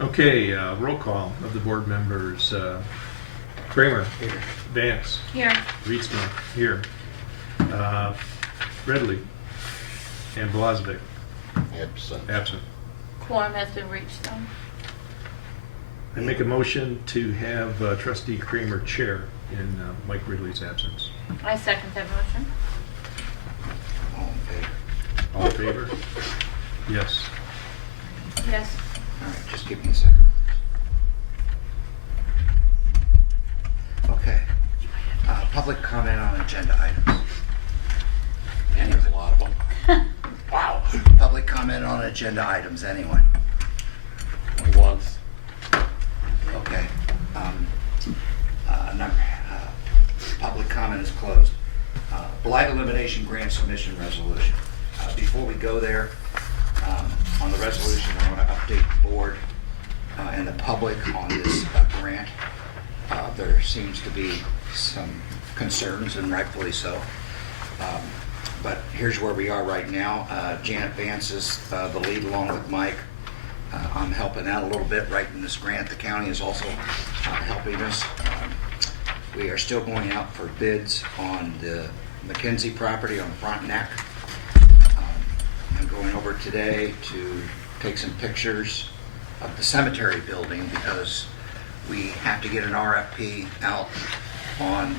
Okay, roll call of the board members. Kramer. Here. Vance. Here. Reedsma. Here. Redley. And Blazovic. Absent. Quorum has been reached though. I make a motion to have Trustee Kramer chair in Mike Ridley's absence. I second that motion. All in favor? All in favor? Yes. Yes. All right, just give me a second. Okay. Public comment on agenda items. There's a lot of them. Wow. Public comment on agenda items, anyone? Once. Okay. Public comment is closed. Blight elimination grant submission resolution. Before we go there, on the resolution, I want to update the board and the public on this grant. There seems to be some concerns, and rightfully so. But here's where we are right now. Janet Vance is the lead along with Mike. I'm helping out a little bit writing this grant. The county is also helping us. We are still going out for bids on the McKenzie property on Frontenac. I'm going over today to take some pictures of the cemetery building because we have to get an RFP out on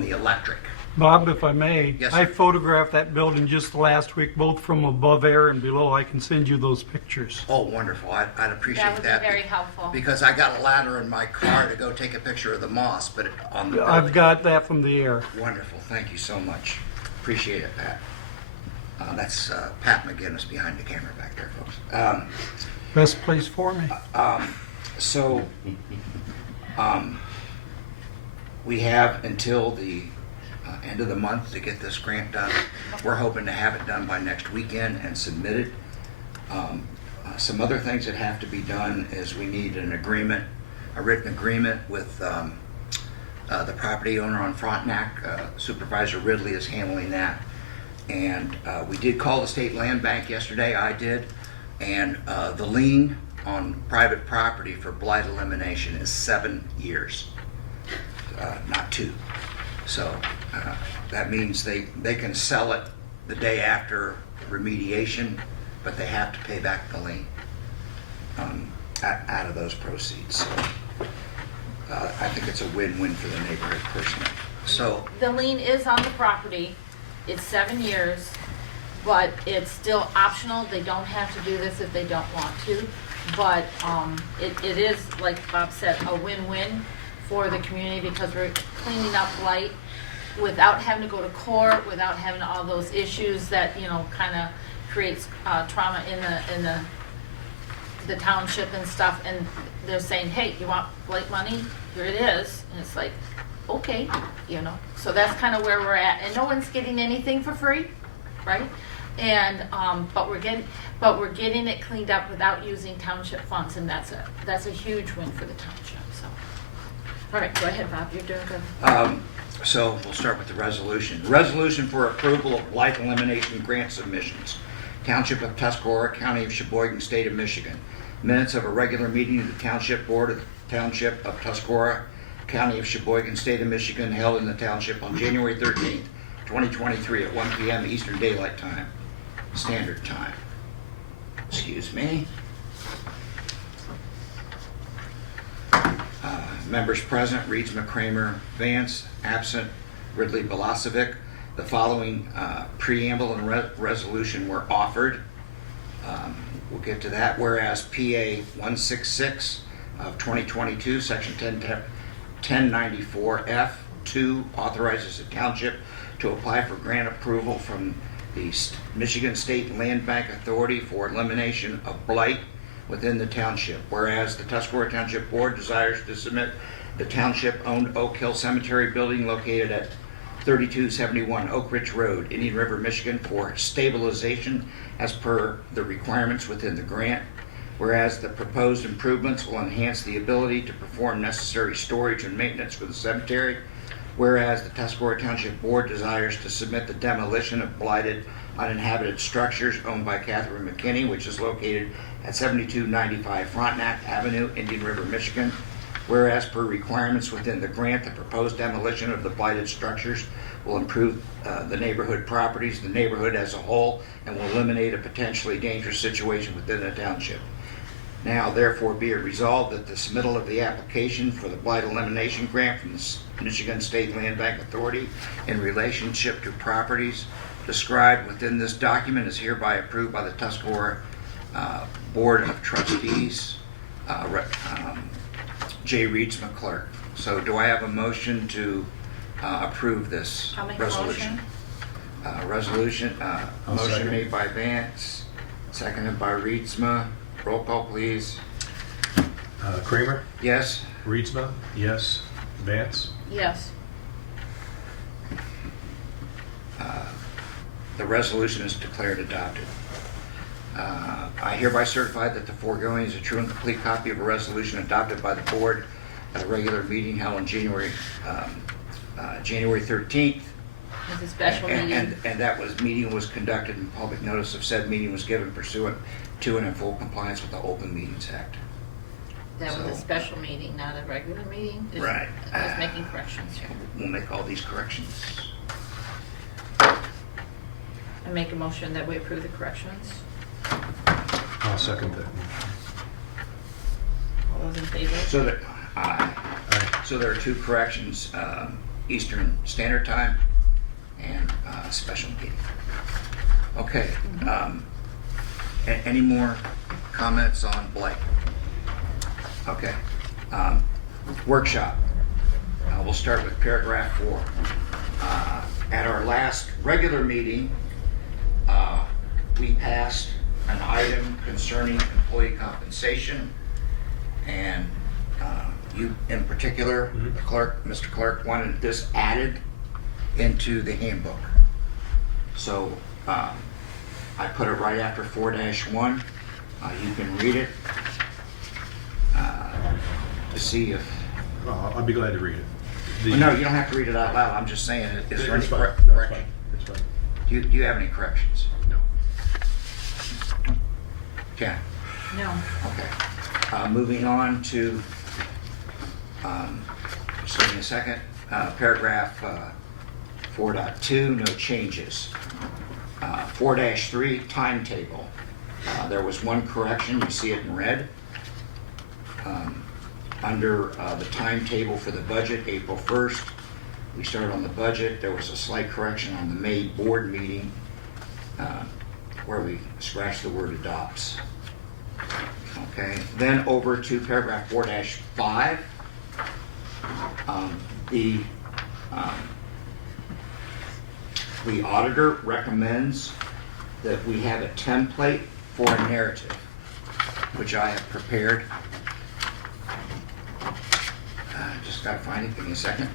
the electric. Bob, if I may, Yes, I sir. photographed that building just last week, both from above air and below. I can send you those pictures. Oh, wonderful. I'd appreciate That would be that. very helpful. Because I got a ladder in my car to go take a picture of the moss, but on the I've building. got that from the air. Wonderful. Thank you so much. Appreciate it, Pat. That's Pat McGinnis behind the camera back there, folks. Best place for me. So, we have until the end of the month to get this grant done. We're hoping to have it done by next weekend and submitted. Some other things that have to be done is we need an agreement, a written agreement with the property owner on Frontenac. Supervisor Ridley is handling that. And we did call the State Land Bank yesterday, I did, and the lien on private property for blight elimination is 7 years, not 2. So that means they can sell it the day after remediation, but they have to pay back the lien out of those proceeds. So I think it's a win-win for the neighborhood personally. So The lien is on the property. It's 7 years, but it's still optional. They don't have to do this if they don't want to. But it is, like Bob said, a win-win for the community because we're cleaning up blight without having to go to court, without having all those issues that, kind of creates trauma in the township and stuff. And they're saying, hey, you want blight money? Here it is. And it's like, okay, So that's kind of where we're at. And no one's getting anything for free, right? And but we're getting it cleaned up without using township funds, and that's a huge win for the township. So, all right, go ahead, Bob. You're doing good. So we'll start with the resolution. Resolution for approval of blight elimination grant submissions. Township of Tuscarora, County of Sheboygan, State of Michigan. Minutes of a regular meeting of the Township Board of the Township of Tuscarora, County of Sheboygan, State of Michigan, held in the township on January 13th, 2023 at 1 p.m. Eastern Daylight Time, Standard Time. Excuse me. Members present, Reedsma, Kramer, Vance, absent, Ridley, Blazovic. The following preamble and resolution were offered. We'll get to that. Whereas PA 166 of 2022, Section 1094F2 authorizes the township to apply for grant approval from the Michigan State Land Bank Authority for elimination of blight within the township. Whereas the Tuscarora Township Board desires to submit the township-owned Oak Hill Cemetery building located at 3271 Oak Ridge Road, Indian River, Michigan, for stabilization as per the requirements within the grant. Whereas the proposed improvements will enhance the ability to perform necessary storage and maintenance for the cemetery. Whereas the Tuscarora Township Board desires to submit the demolition of blighted uninhabited structures owned by Catherine McKinney, which is located at 7295 Frontenac Avenue, Indian River, Michigan. Whereas per requirements within the grant, the proposed demolition of the blighted structures will improve the neighborhood properties, the neighborhood as a whole, and will eliminate a potentially dangerous situation within the township. Now, therefore, be it resolved that the submittal of the application for the blight elimination grant from the Michigan State Land Bank Authority in relationship to properties described within this document is hereby approved by the Tuscarora Board of Trustees, J. Reedsma Clerk. So do I have a motion to approve this I'll make a resolution? I'll Motion second. made by Vance, seconded by Reedsma. Roll call, please. Kramer, Yes? Reedsma, yes. Vance, Yes. The resolution is declared adopted. I hereby certify that the foregoing is a true and complete copy of a resolution adopted by the board at a regular meeting held on January 13th. It's a special meeting. And that meeting was conducted and public notice of said meeting was given pursuant to and in full compliance with the Open Meetings Act. That was a So- special meeting, not a regular meeting. Just- Right. I was making corrections here. We'll make all these corrections. I make a motion that we approve the corrections. I'll second that. All those in favor? So that, Aye. so there are two corrections, Eastern Standard Time and special meeting. Okay. Any more comments on blight? Okay. Workshop. We'll start with paragraph 4. At our last regular meeting, we passed an item concerning employee compensation, and you in particular, the clerk, Mr. Clerk, wanted this added into the handbook. So I put it right after 4-1. You can read it to see if. Well, I'll be glad to read it. The- No, you don't have to read it out loud. I'm just saying, is there any It's fine. correction? No, it's fine. It's fine. Do you have any corrections? No. Ken? No. Okay. Moving on to, just give me a second, paragraph 4.2, no changes. 4-3, timetable. There was one correction, you see it in red. Under the timetable for the budget, April 1st, we started on the budget. There was a slight correction on the May board meeting where we scratched the word adopts. Okay, then over to paragraph 4-5. The auditor recommends that we have a template for a narrative, which I have prepared. Just gotta find it, give me a second.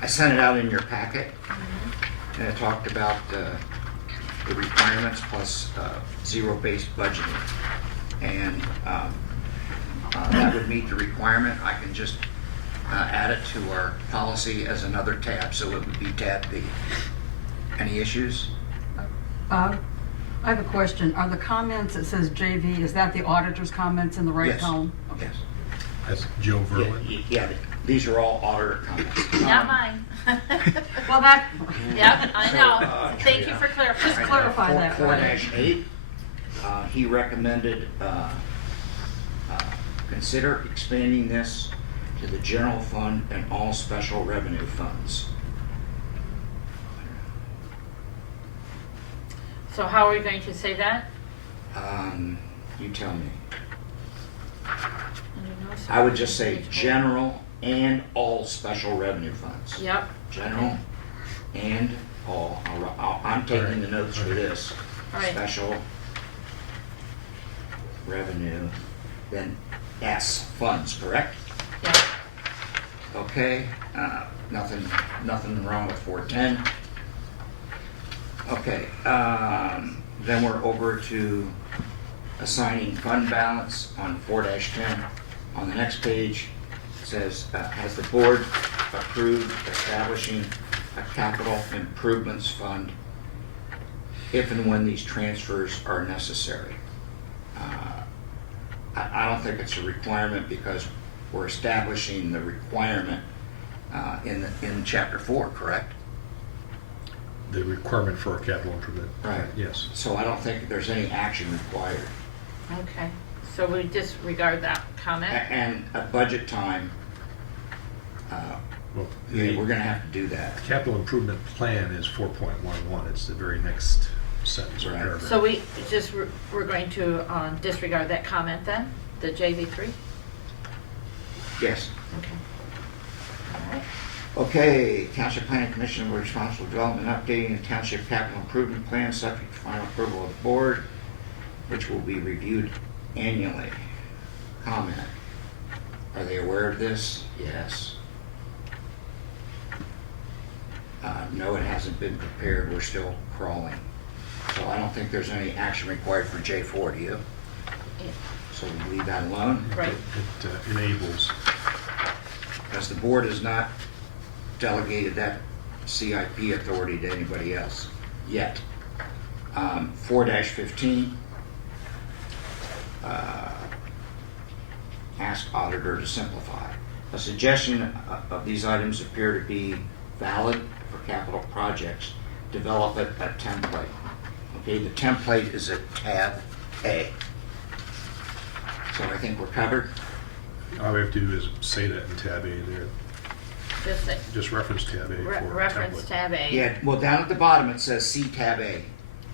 I sent it out in your packet, and it talked about the requirements plus zero-based budgeting. And that would meet the requirement. I can just add it to our policy as another tab, so it would be tab B. Any issues? I have a question. Are the comments, it says JV, is that the auditor's comments in the right Yes. column? Yes. That's Joe Verlin. Yeah, these are all auditor comments. Not mine. Well, that, Yep, I know. Thank you for clarifying. Just clarify that, right? 4-8, he recommended consider expanding this to the general fund and all special revenue funds. So how are we going to say that? You tell me. Under no I would just say circumstances. general and all special revenue funds. Yep. General and all. I'm taking the notes for this. All right. Special revenue, then S, funds, correct? Yep. Okay, nothing wrong with 410. Okay, then we're over to assigning fund balance on 4-10. On the next page, it says, has the board approved establishing a capital improvements fund if and when these transfers are necessary. I don't think it's a requirement because we're establishing the requirement in chapter 4, correct? The requirement for a capital improvement. Right. Yes. So I don't think there's any action required. Okay, so we disregard that comment? And at budget time, Well, yeah, the we're gonna have to do that. capital improvement plan is 4.11. It's the very next sentence or Right. paragraph. So we're going to disregard that comment then, the JV3? Yes. Okay. All right. Okay, Township Planning Commission will responsible for development updating the Township Capital Improvement Plan subject to final approval of the board, which will be reviewed annually. Comment. Are they aware of this? Yes. No, it hasn't been prepared. We're still crawling. So I don't think there's any action required for J4, do you? Yeah. So we leave that alone? Right. It enables. Because the board has not delegated that CIP authority to anybody else yet. 4-15, ask auditor to simplify. A suggestion of these items appear to be valid for capital projects. Develop a template. Okay, the template is at tab A. So I think we're covered. All we have to do is say that in tab A there. Just say, Just reference tab A for reference template. tab A. Yeah, well, down at the bottom it says C tab A.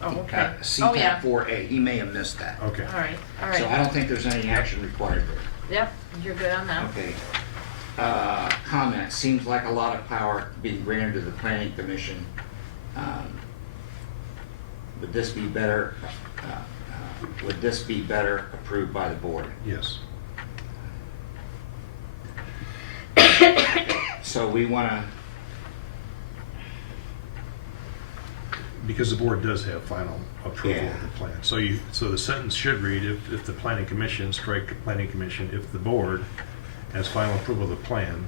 Oh, okay. C Oh, yeah. tab 4A. He may have missed that. Okay. All right, all So I right. don't think there's any action required there. Yep, you're good on that. Okay. Comment, seems like a lot of power being granted to the planning commission. Would this be better approved by the board? Yes. So we wanna, Because the board does have final approval Yeah. of the plan. So the sentence should read, if the planning commission, strike the planning commission, if the board has final approval of the plan,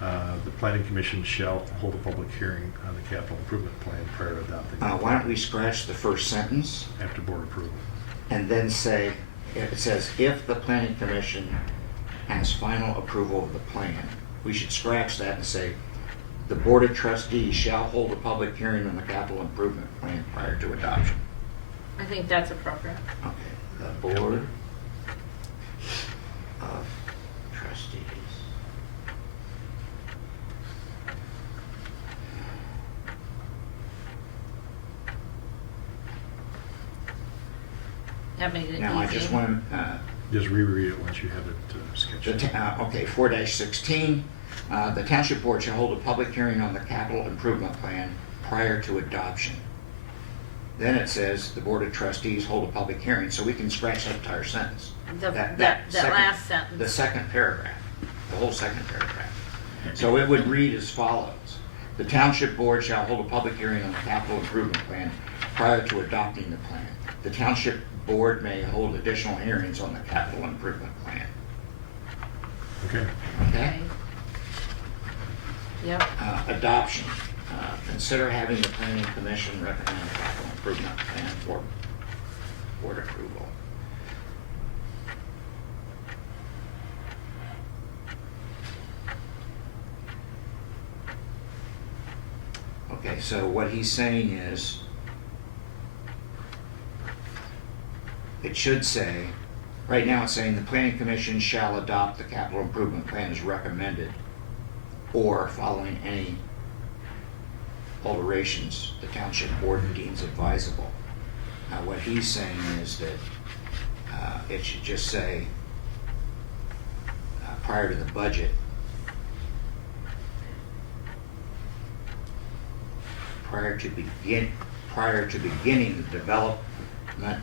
the planning commission shall hold a public hearing on the capital improvement plan prior to adopting the why don't we scratch the first sentence after board approval. and then say, it says, if the planning commission has final approval of the plan, we should scratch that and say, the Board of Trustees shall hold a public hearing on the capital improvement plan prior to adoption. I think that's appropriate. Okay, the Board of Trustees. That made it easy. Now, I just want to, Just reread it once you have it sketched. okay, 4-16, the Township Board shall hold a public hearing on the capital improvement plan prior to adoption. Then it says, the Board of Trustees hold a public hearing, so we can scratch that entire sentence. That second- last sentence. The second paragraph, the whole second paragraph. So it would read as follows. The Township Board shall hold a public hearing on the capital improvement plan prior to adopting the plan. The Township Board may hold additional hearings on the capital improvement plan. Okay. Okay? Yep, Adoption. Consider having the planning commission recommend a capital improvement plan for board approval. Okay, so what he's saying is, it should say, right now it's saying the planning commission shall adopt the capital improvement plan as recommended, or following any alterations the township board deems advisable. Now, what he's saying is that it should just say, prior to the budget, prior to beginning the development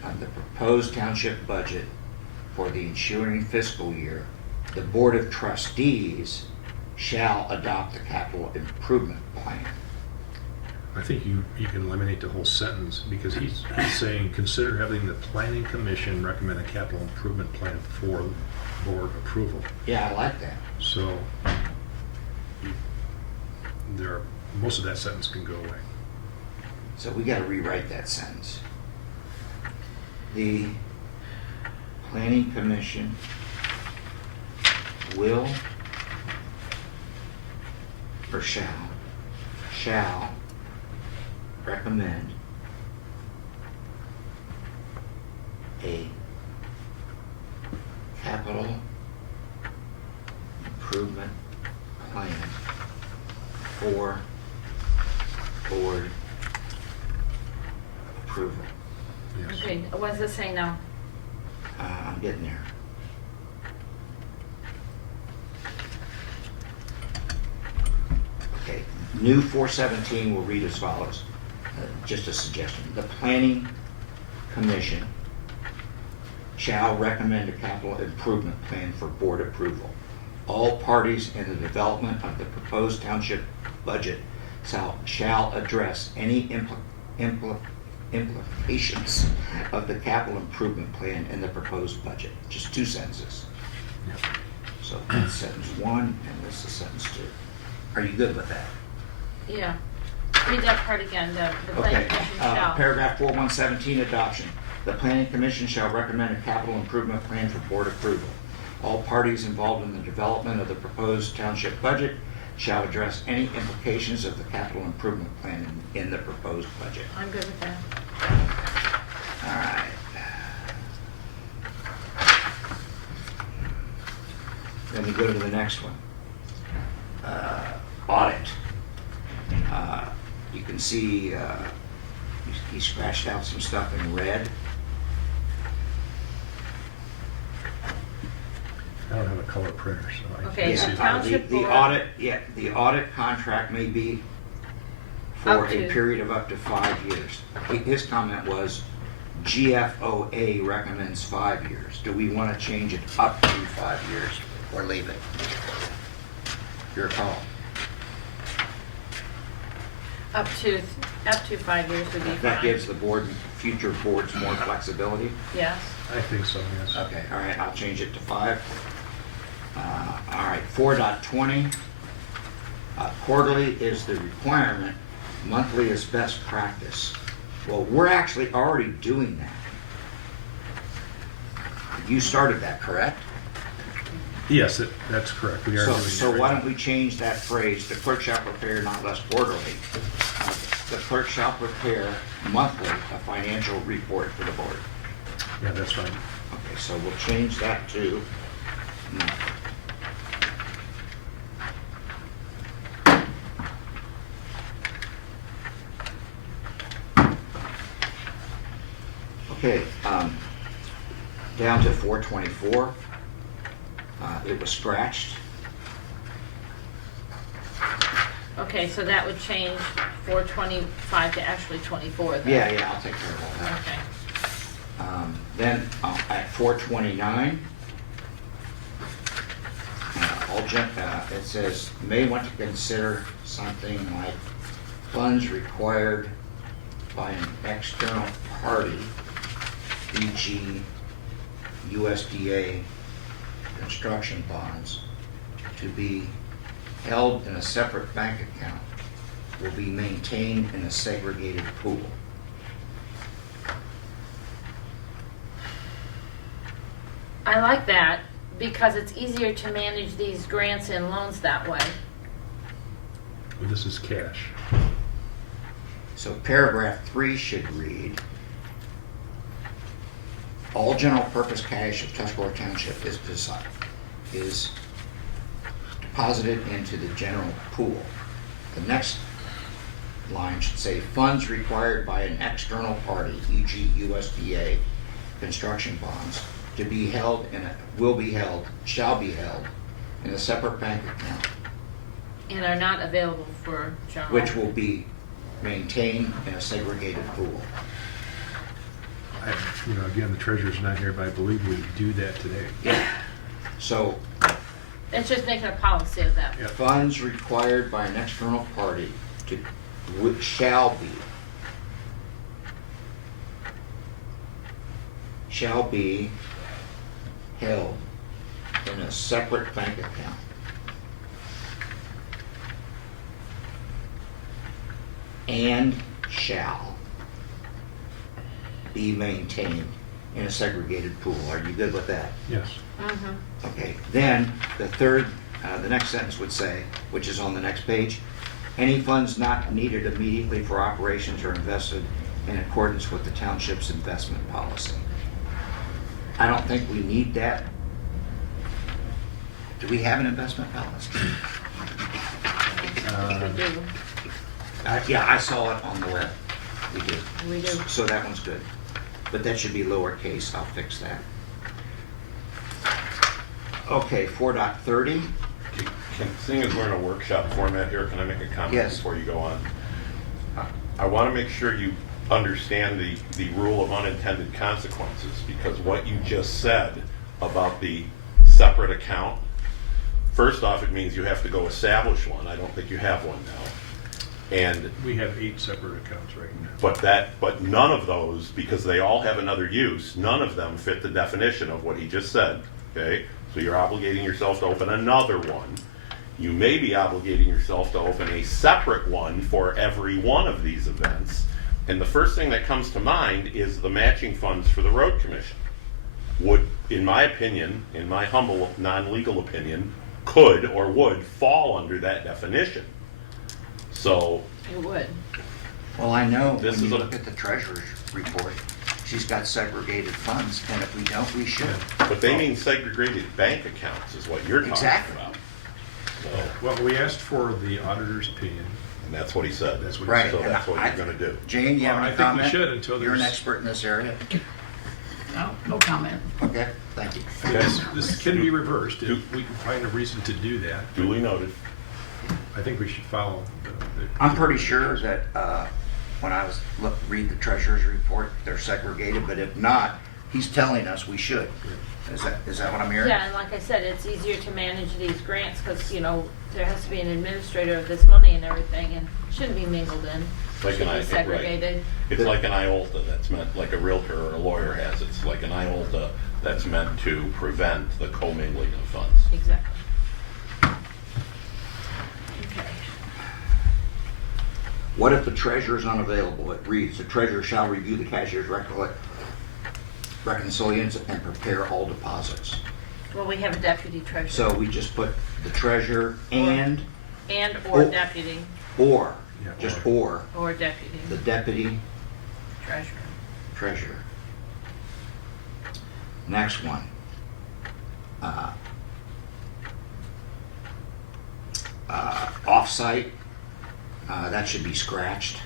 of the proposed township budget for the ensuing fiscal year, the Board of Trustees shall adopt the capital improvement plan. I think you can eliminate the whole sentence because he's saying, consider having the planning commission recommend a capital improvement plan for board approval. Yeah, I like that. So there are most of that sentence can go away. So we gotta rewrite that sentence. The planning commission will or shall recommend a capital improvement plan for board approval. Yes. Okay, what does it say now? I'm getting there. Okay, new 417 will read as follows. Just a suggestion. The planning commission shall recommend a capital improvement plan for board approval. All parties in the development of the proposed township budget shall address any implications of the capital improvement plan in the proposed budget. Just two sentences. Yep. So that's sentence one, and this is sentence two. Are you good with that? Yeah. Read that part again, the planning Okay, commission shall. paragraph 4117, adoption. The planning commission shall recommend a capital improvement plan for board approval. All parties involved in the development of the proposed township budget shall address any implications of the capital improvement plan in the proposed budget. I'm good with that. All right. Then we go to the next one. Audit. You can see he scratched out some stuff in red. I don't have a color printer, so I Okay, can't Yeah, see. so it. township the board- audit, yeah, the audit contract may be for Up a to. period of up to 5 years. His comment was GFOA recommends 5 years. Do we want to change it up to 5 years or leave it? Your call. Up to 5 years would be fine. That gives the board, future boards more flexibility. Yes. I think so, yes. Okay, all right, I'll change it to 5. All right, 4.20. Quarterly is the requirement, monthly is best practice. Well, we're actually already doing that. You started that, correct? Yes, that's correct. We are doing So that why right don't we change that phrase, the clerk shall prepare not less quarterly. The clerk shall prepare monthly a financial report for the board. now. Yeah, that's fine. Okay, so we'll change that to monthly. Okay, down to 424. It was scratched. Okay, so that would change 425 to actually 24 then. Yeah, I'll take care of all that. Okay. Then at 429, it says, may want to consider something like funds required by an external party, e.g. USDA construction bonds, to be held in a separate bank account, will be maintained in a segregated pool. I like that because it's easier to manage these grants and loans that way. But this is cash. So paragraph 3 should read, all general purpose cash of Tuscarora Township is deposited into the general pool. The next line should say, funds required by an external party, e.g. USDA construction bonds, to be held shall be held in a separate bank account, And are not available for general. which will be maintained in a segregated pool. Again, the treasurer's not here, but I believe we do that today. So It's just making a policy of that. Yeah. funds required by an external party which shall be held in a separate bank account. and shall be maintained in a segregated pool. Are you good with that? Yes. Mm-hmm. Okay, then the next sentence would say, which is on the next page, any funds not needed immediately for operations are invested in accordance with the township's investment policy. I don't think we need that. Do we have an investment policy? We could do, Yeah, I saw it on the web. We did. we do. So that one's good. But that should be lowercase, I'll fix that. Okay, 4.30. Seeing as we're in a workshop format here, can I make a comment Yes. before you go on? I want to make sure you understand the rule of unintended consequences, because what you just said about the separate account, first off, it means you have to go establish one. I don't think you have one now. And We have 8 separate accounts right now. but none of those, because they all have another use, none of them fit the definition of what he just said, okay? So you're obligating yourself to open another one. You may be obligating yourself to open a separate one for every one of these events. And the first thing that comes to mind is the matching funds for the road commission. Would, in my opinion, in my humble, non-legal opinion, could or would fall under that definition. So, It would. Well, I know This when is you a- look at the treasurer's report, she's got segregated funds, and if we don't, we should. but they mean segregated bank accounts is what you're talking Exactly. about. So, Well, we asked for the auditor's opinion. and that's what he said. That's what he Right. So said. that's what I- you're gonna do. Jane, you have Well, any I think we comment? should until You're an there's- expert in this area. No, no comment. Okay, thank you. This can be reversed if we can find a reason to do that. Duly noted. I think we should follow the. I'm pretty sure that when I was read the treasurer's report, they're segregated, but if not, he's telling us we should. Is that what I'm hearing? Yeah, and like I said, it's easier to manage these grants because, you know, there has to be an administrator of this money and everything, and it shouldn't be mingled in. Like Should an be right. segregated. It's like an IOLTA that's meant, like a realtor or a lawyer has, it's like an IOLTA that's meant to prevent the commingling of funds. Exactly. Okay. What if the treasurer is unavailable? It reads, the treasurer shall review the cashier's reconciliations and prepare all deposits. Well, we have a deputy treasurer. So we just put the treasurer and, And/or Oh. deputy, or, Yeah, just or deputy the deputy treasurer. treasurer. Next one. Off-site, that should be scratched.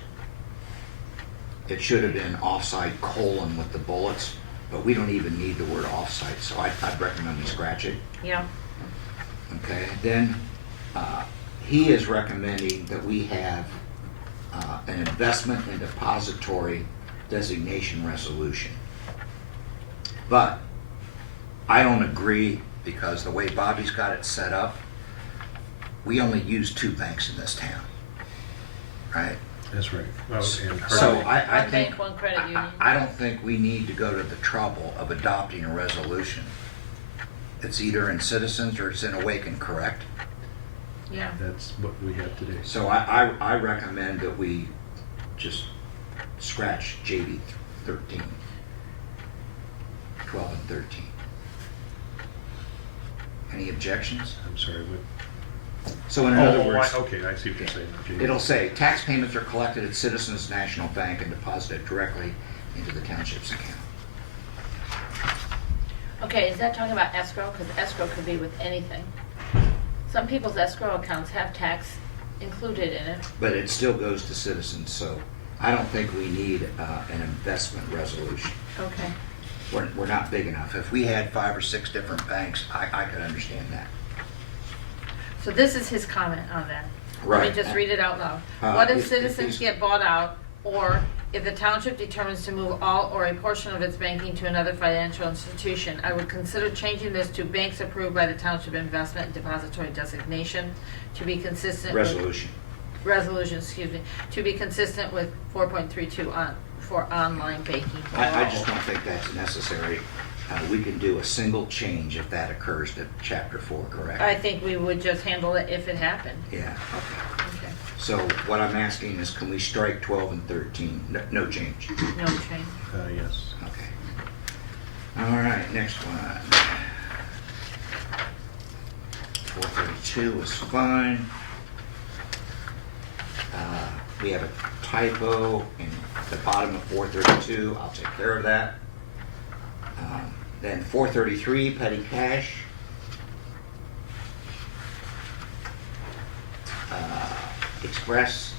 It should have been off-site colon with the bullets, but we don't even need the word off-site, so I'd recommend we scratch it. Yeah, Okay, then, he is recommending that we have an investment and depository designation resolution. But I don't agree, because the way Bobby's got it set up, we only use 2 banks in this town, right? That's right. Well, and So hardly- I one think, bank, one credit union. I don't think we need to go to the trouble of adopting a resolution. It's either in Citizens or it's in Awaken, correct? Yeah, That's what we have today. So I recommend that we just scratch JB 13, 12 and 13. Any objections? I'm sorry, what? So in other Oh, words, okay, I see what you're saying. Jamie. it'll say, tax payments are collected at Citizens National Bank and deposited directly into the township's account. okay, is that talking about escrow? Because escrow could be with anything. Some people's escrow accounts have tax included in it. But it still goes to Citizens, so I don't think we need an investment resolution. Okay. We're not big enough. If we had 5 or 6 different banks, I could understand that. So this is his comment on that. Let Right. me just read it out loud. Uh, What if if citizens these- get bought out, or if the township determines to move all or a portion of its banking to another financial institution? I would consider changing this to banks approved by the township investment and depository designation to be consistent with. Resolution, excuse me, to be consistent with 4.32 for online banking. I just don't think that's necessary. We can do a single change if that occurs to chapter 4, correct? I think we would just handle it if it happened. Yeah, okay. Okay. So what I'm asking is, can we strike 12 and 13? No change. No change. Yes. Okay. All right, next one. 432 is fine. We have a typo in the bottom of 432. I'll take care of that. Then 433, petty cash. Express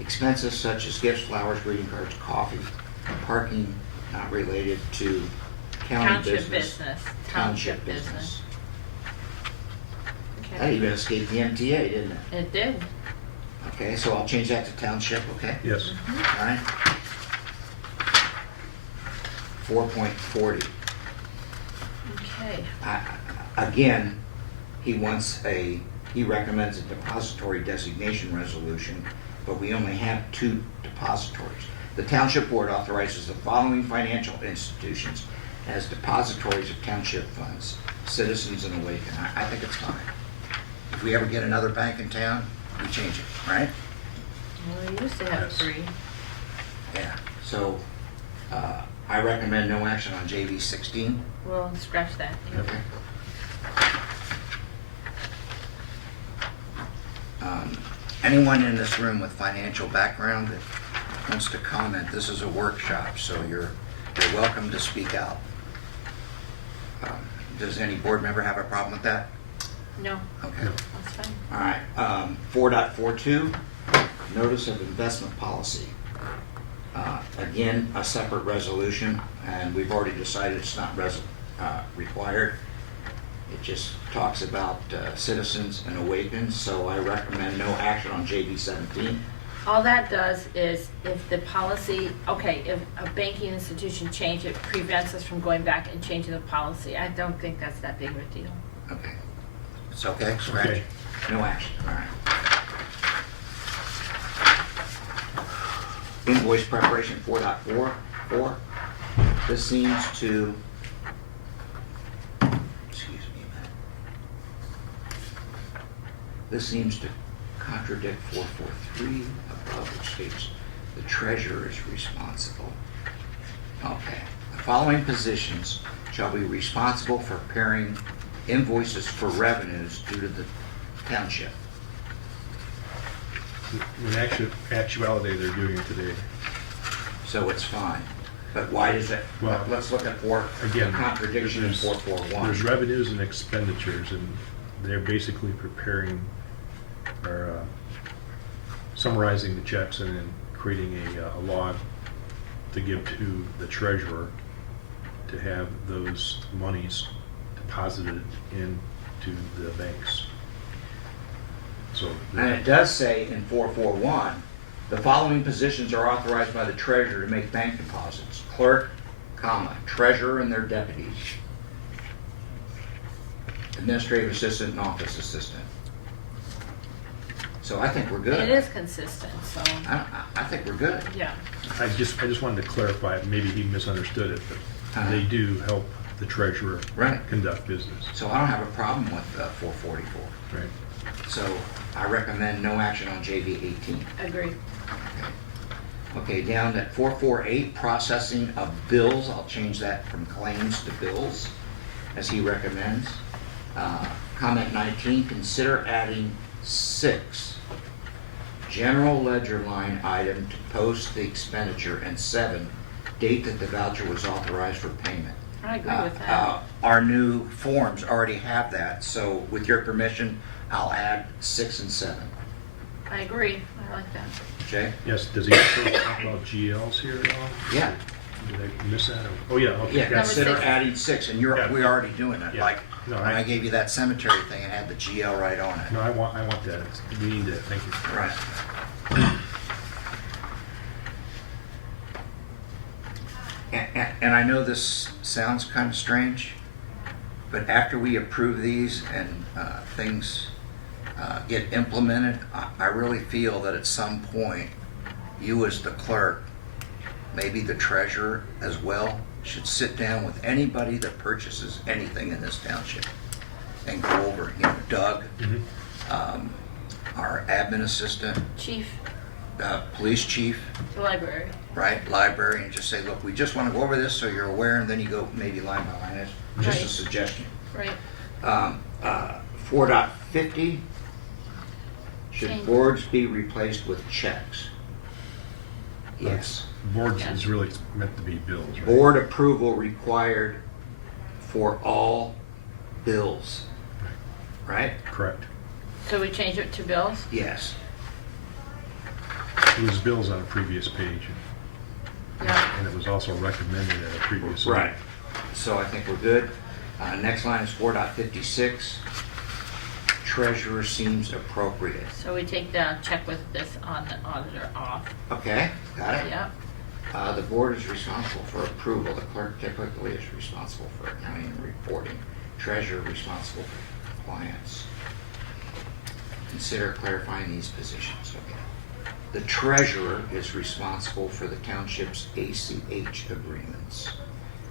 expenses such as gifts, flowers, greeting cards, coffee, parking not related to county Township business. business. Township business. That Okay. even escaped the MTA, didn't it? It did. Okay, so I'll change that to township, okay? Yes. All right. 4.40. Okay. Again, he recommends a depository designation resolution, but we only have 2 depositories. The township board authorizes the following financial institutions as depositories of township funds, Citizens and Awaken. I think it's fine. If we ever get another bank in town, we change it, right? Well, we used to have Yes. 3. Yeah. So, I recommend no action on JV 16. We'll scratch that. Yeah. Okay. Anyone in this room with financial background that wants to comment, this is a workshop, so you're welcome to speak out. Does any board member have a problem with that? No, Okay. No. that's fine. All right. 4.42, notice of investment policy. Again, a separate resolution, and we've already decided it's not required. It just talks about Citizens and Awaken, so I recommend no action on JV 17. All that does is if the policy, okay, if a banking institution change it prevents us from going back and changing the policy. I don't think that's that big of a deal. Okay. It's okay, scratch? Okay. No action, all right. Invoice preparation 4.44. This seems to, excuse me a minute. This seems to contradict 4.43 above, which states the treasurer is responsible. Okay. The following positions shall be responsible for preparing invoices for revenues due to the township. In actuality, they're doing it today. So it's fine. But why is it, Well, let's look at Again, contradiction in there's 441. There's revenues and expenditures, and they're basically preparing or summarizing the checks and then creating a log to give to the treasurer to have those monies deposited into the banks. So And it does say in 441, the following positions are authorized by the treasurer to make bank deposits. Clerk, comma, treasurer and their deputies. Administrative assistant and office assistant. So I think we're good. It is consistent, so, I think we're good. yeah. I just wanted to clarify, maybe he misunderstood it, but they do help the treasurer Right. conduct business. So I don't have a problem with 444. Right. So I recommend no action on JV 18. Agreed. Okay, down at 448, processing of bills. I'll change that from claims to bills, as he recommends. Comment 19, consider adding 6 general ledger line item to post the expenditure, and 7, date that the voucher was authorized for payment. I agree with that. Our new forms already have that, so with your permission, I'll add 6 and 7. I agree. I like that. Okay? Yes, does he also talk about GLs here at all? Yeah. Did I miss that? Oh, yeah, okay. Yeah, got it. consider 6. adding 6, and Yeah. we're already doing it. Yeah. Like, No, when I- I gave you that cemetery thing, it had the GL right on it. No, I want that. We need that, thank you. Right. And I know this sounds kind of strange, but after we approve these and things get implemented, I really feel that at some point, you as the clerk, maybe the treasurer as well, should sit down with anybody that purchases anything in this township and go over, Doug, our admin assistant, Chief, police chief, the library. right, library, and just say, look, we just want to go over this so you're aware, and then you go maybe line by line. It's just a Right. suggestion. Right. 4.50, should Change. boards be replaced with checks? Yes. Boards Yeah. is really meant to be bills, right? Board approval required for all bills, right? Correct. So we change it to bills? Yes. It was bills on a previous page, Yeah. and it was also recommended at a previous. Right. So I think we're good. Next line is 4.56. Treasurer seems appropriate. So we take the check with this on the auditor off. Okay, got it? Yeah. The board is responsible for approval. The clerk typically is responsible for accounting and reporting. Treasurer responsible for compliance. Consider clarifying these positions. Okay. The treasurer is responsible for the township's ACH agreements,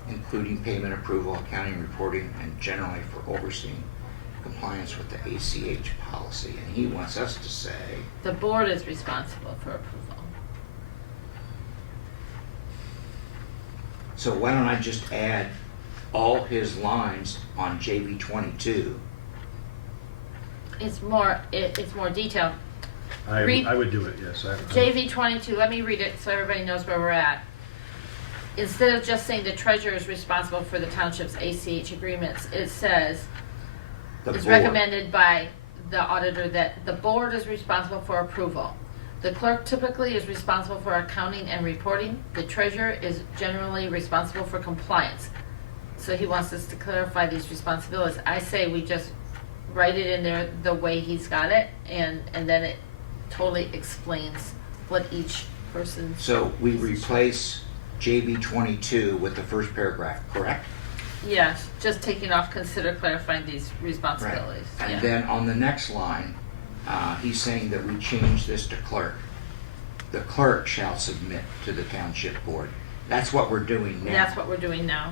including payment approval, accounting, reporting, and generally for overseeing compliance with the ACH policy. And he wants us to say, The board is responsible for approval. so why don't I just add all his lines on JV 22? It's more detailed. Read- I would do it, yes. JV 22, let me read it so everybody knows where we're at. Instead of just saying the treasurer is responsible for the township's ACH agreements, it says, The it's board. recommended by the auditor that the board is responsible for approval. The clerk typically is responsible for accounting and reporting. The treasurer is generally responsible for compliance. So he wants us to clarify these responsibilities. I say we just write it in there the way he's got it, and then it totally explains what each person's. So we replace JV 22 with the first paragraph, correct? Yes, just taking off, consider clarifying these Right. responsibilities. Yeah. And then on the next line, he's saying that we change this to clerk. The clerk shall submit to the township board. That's what we're doing now. That's what we're doing now.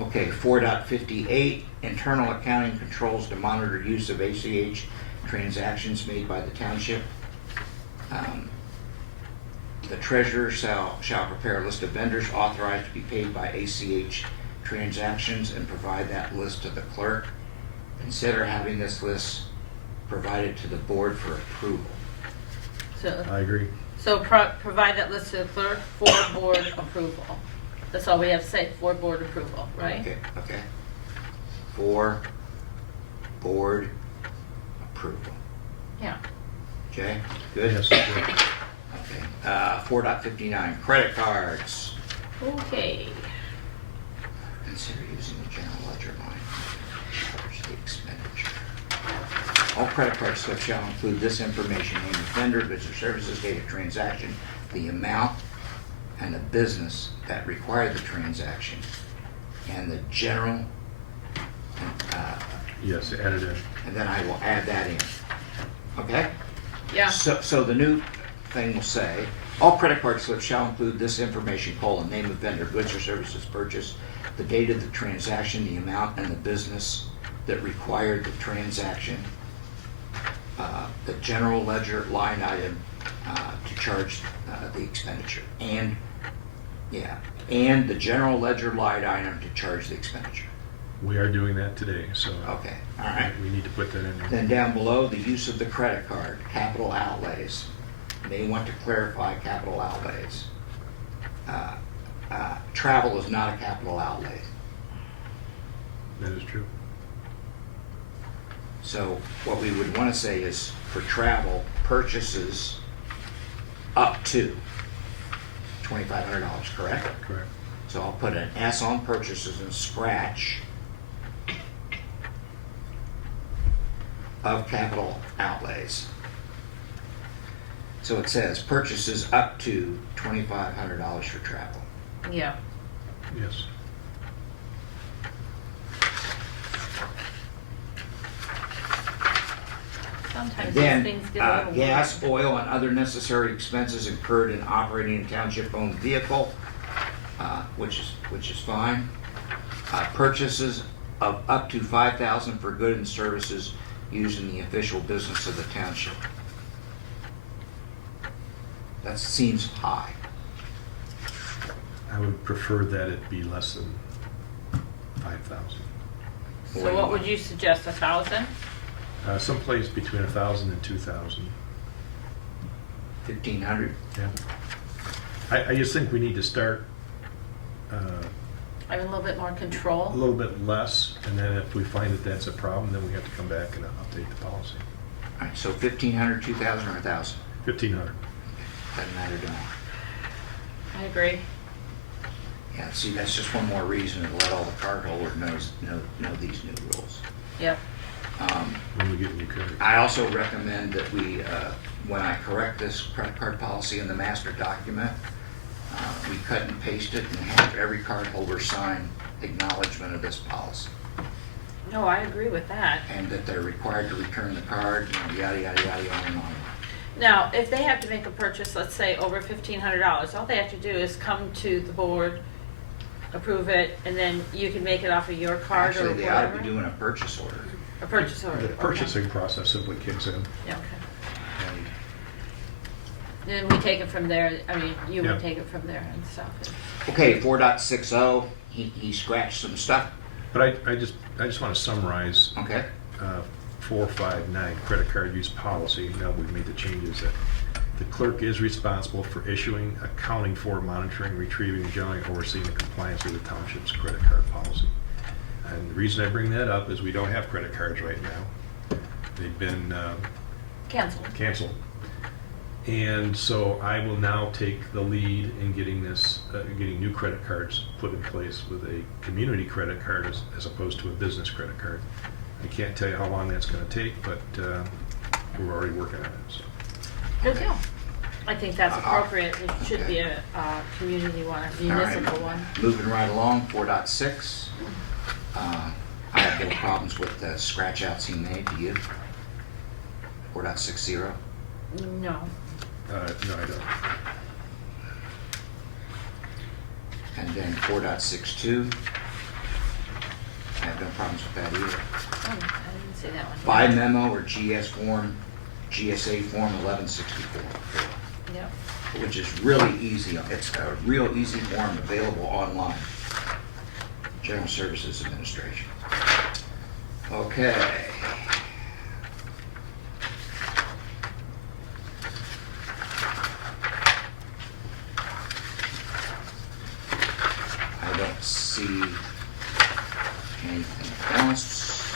Okay, 4.58, internal accounting controls to monitor use of ACH transactions made by the township. The treasurer shall prepare a list of vendors authorized to be paid by ACH transactions and provide that list to the clerk. Consider having this list provided to the board for approval. So, I agree. provide that list to the clerk for board approval. That's all we have to say, for board approval, right? Okay. For board approval. Yeah. Okay, good? Yes, yeah. Okay. 4.59, credit cards. Okay. Consider using the general ledger line to charge the expenditure. All credit card slips shall include this information: name of vendor, goods or services, date of transaction, the amount, and the business that required the transaction, and the general, Yes, added in. and then I will add that in. Okay? Yeah. So the new thing will say, all credit card slips shall include this information: name of vendor, goods or services purchased, the date of the transaction, the amount, and the business that required the transaction, the general ledger line item to charge the expenditure, and the general ledger line item to charge the expenditure. We are doing that today, so. Okay, all right. We need to put that in there. Then down below, the use of the credit card, capital outlays. May want to clarify capital outlays. Travel is not a capital outlay. That is true. So what we would want to say is, for travel, purchases up to $2,500, correct? Correct. So I'll put an S on purchases and scratch of capital outlays. So it says purchases up to $2,500 for travel. Yeah. Yes. Sometimes Then, these things get a little gas, weird. oil, and other necessary expenses incurred in operating a township-owned vehicle, which is fine. Purchases of up to $5,000 for goods and services used in the official business of the township. That seems high. I would prefer that it be less than 5,000. So what would you suggest, 1,000? Someplace between 1,000 and 2,000. 1,500? Yeah. I just think we need to start Have a little bit more a control? little bit less, and then if we find that that's a problem, then we have to come back and update the policy. All right, so 1,500, 2,000, or 1,000? 1,500. Doesn't matter to me. I agree. Yeah, see, that's just one more reason to let all the cardholders know these new rules. Yep. When we get new credit. I also recommend that we, when I correct this credit card policy in the master document, we cut and paste it and have every cardholder sign acknowledgement of this policy. No, I agree with that. And that they're required to return the card, yada, yada, yada, on and on. Now, if they have to make a purchase, let's say over $1,500, all they have to do is come to the board, approve it, and then you can make it off of your card or Actually, they ought to whatever? be doing a purchase order. A purchase order? The okay. purchasing process simply kicks in. Yeah, okay. And Then we take it from there, I mean, you Yeah. would take it from there and stuff. okay, 4.60, he scratched some stuff, But I just want to summarize okay? 459 credit card use policy. Now we've made the changes that the clerk is responsible for issuing, accounting for, monitoring, retrieving, generally overseeing the compliance with the township's credit card policy. And the reason I bring that up is we don't have credit cards right now. They've been Cancel. canceled. And so I will now take the lead in getting getting new credit cards put in place with a community credit card as opposed to a business credit card. I can't tell you how long that's going to take, but we're already working on it. So. Good deal. I think that's appropriate. It should be a community one, a municipal All right. one. Moving right along, 4.6. I have no problems with the scratch outs he made, do you? 4.60. No. No, I don't. And then 4.62. I have no problems with that either. Oh, I didn't see that one. By memo or GSA form 1164, Yep. which is really easy. It's a real easy form available online. General Services Administration. Okay. I don't see anything else.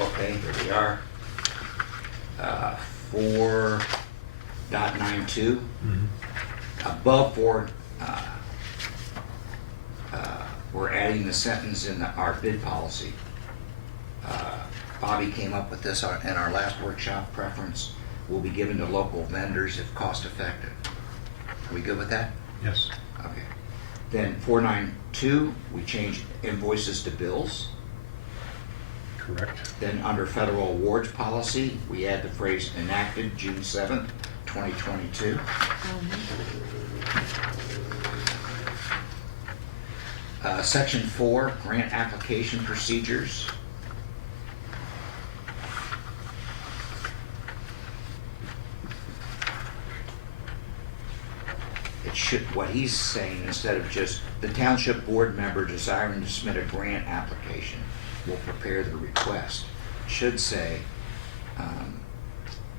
Okay, here we are. 4.92. Above 4, we're adding the sentence in our bid policy. Bobby came up with this in our last workshop. Preference will be given to local vendors if cost effective. Are we good with that? Yes. Okay. Then 4.92, we changed invoices to bills. Correct. Then under federal awards policy, we add the phrase enacted June 7th, 2022. Section 4, grant application procedures. It should, what he's saying, instead of just the township board member desiring to submit a grant application will prepare the request, should say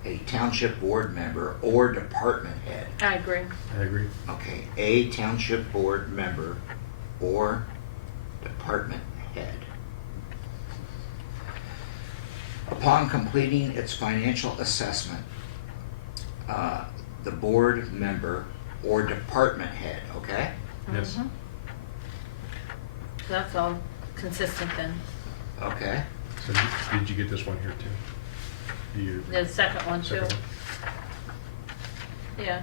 a township board member or department head. I agree. I agree. Okay, a township board member or department head. Upon completing its financial assessment, the board member or department head, okay? Yes. So that's all consistent then. Okay. So did you get this one here too? You, The second one too. second one? Yeah.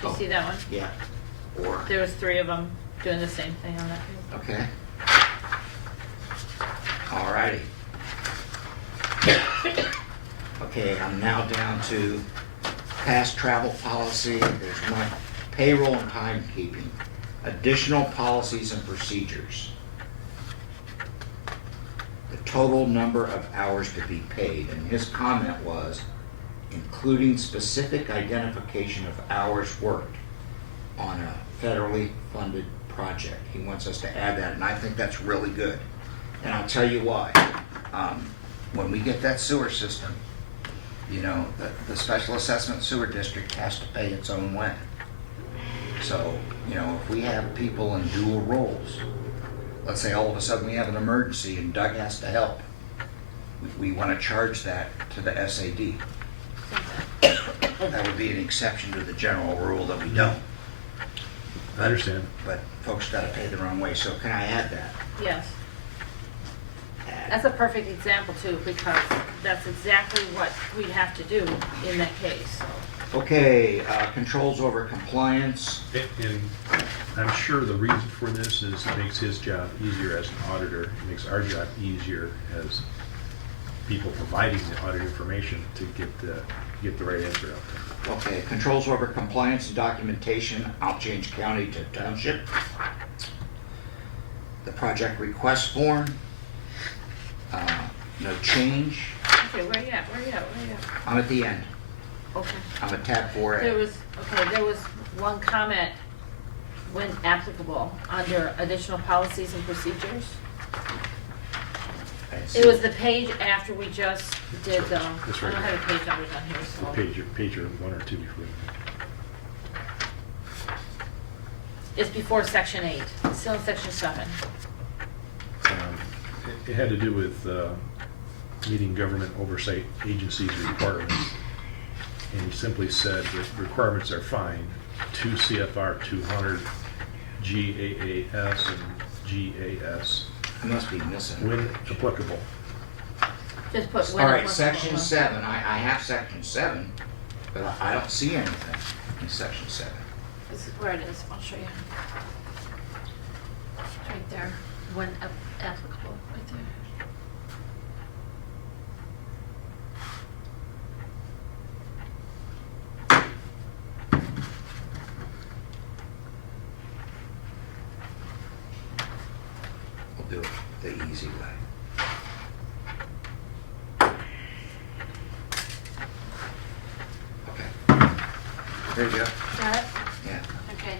Do you Oh. see that one? Yeah, or, There was 3 of them doing the same thing on that page. okay. Alrighty. Okay, I'm now down to past travel policy. There's payroll and timekeeping, additional policies and procedures. The total number of hours to be paid, and his comment was, including specific identification of hours worked on a federally funded project. He wants us to add that, and I think that's really good. And I'll tell you why. When we get that sewer system, you know, the special assessment sewer district has to pay its own way. So, you know, if we have people in dual roles, let's say all of a sudden we have an emergency and Doug has to help, we want to charge that to the SAD. That would be an exception to the general rule that we don't. I understand. But folks got to pay their own way, so can I add that? Yes. Add. That's a perfect example too, because that's exactly what we have to do in that case, so. Okay, controls over compliance. And I'm sure the reason for this is it makes his job easier as an auditor. It makes our job easier as people providing the audit information to get the right answer out there. Okay, controls over compliance and documentation, I'll change county to township. The project request form, no change. Okay, where you at, where you at, where you at? I'm at the end. Okay. I'm at tab 4A. There was one comment, when applicable, under additional policies and procedures. It was the page after we just did the, I That's don't right. have the page numbers on here, so. Page or one or two before. It's before section 8, it's still in section 7. It had to do with meeting government oversight agencies' requirements. And he simply said that requirements are fine, 2 CFR 200, GAAS and GAS, I must be missing. when applicable. Just put when All right, applicable. section 7, I have section 7, but I don't see anything in section 7. This is where it is, I'll show you. It's right there, when applicable, right there. We'll do it the easy way. Okay. There you go. Got it? Yeah. Okay.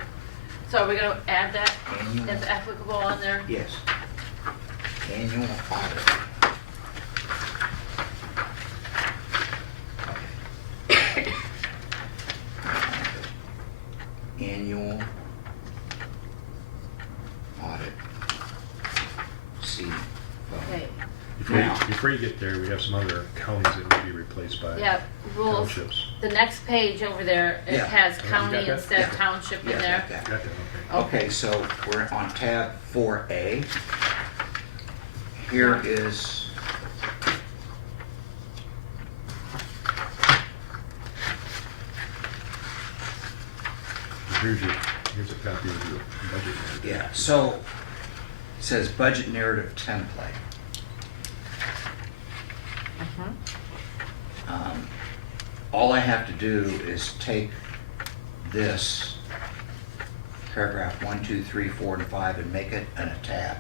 So are we gonna add that Annual. as applicable on there? Yes. Annual audit. Okay. Annual audit. See. Okay. Before you get there, we have some other counties that may be replaced by Yeah, rules. townships. The next page over there, it Yeah. has Oh, you county got that? instead of Yeah. township in Yeah, there. got that. Got that, okay. Okay, so we're on tab 4A. Here is, Here's a copy of your budget. yeah, so it says budget narrative template. Mhm. All I have to do is take this paragraph 1, 2, 3, 4, and 5 and make it a tab.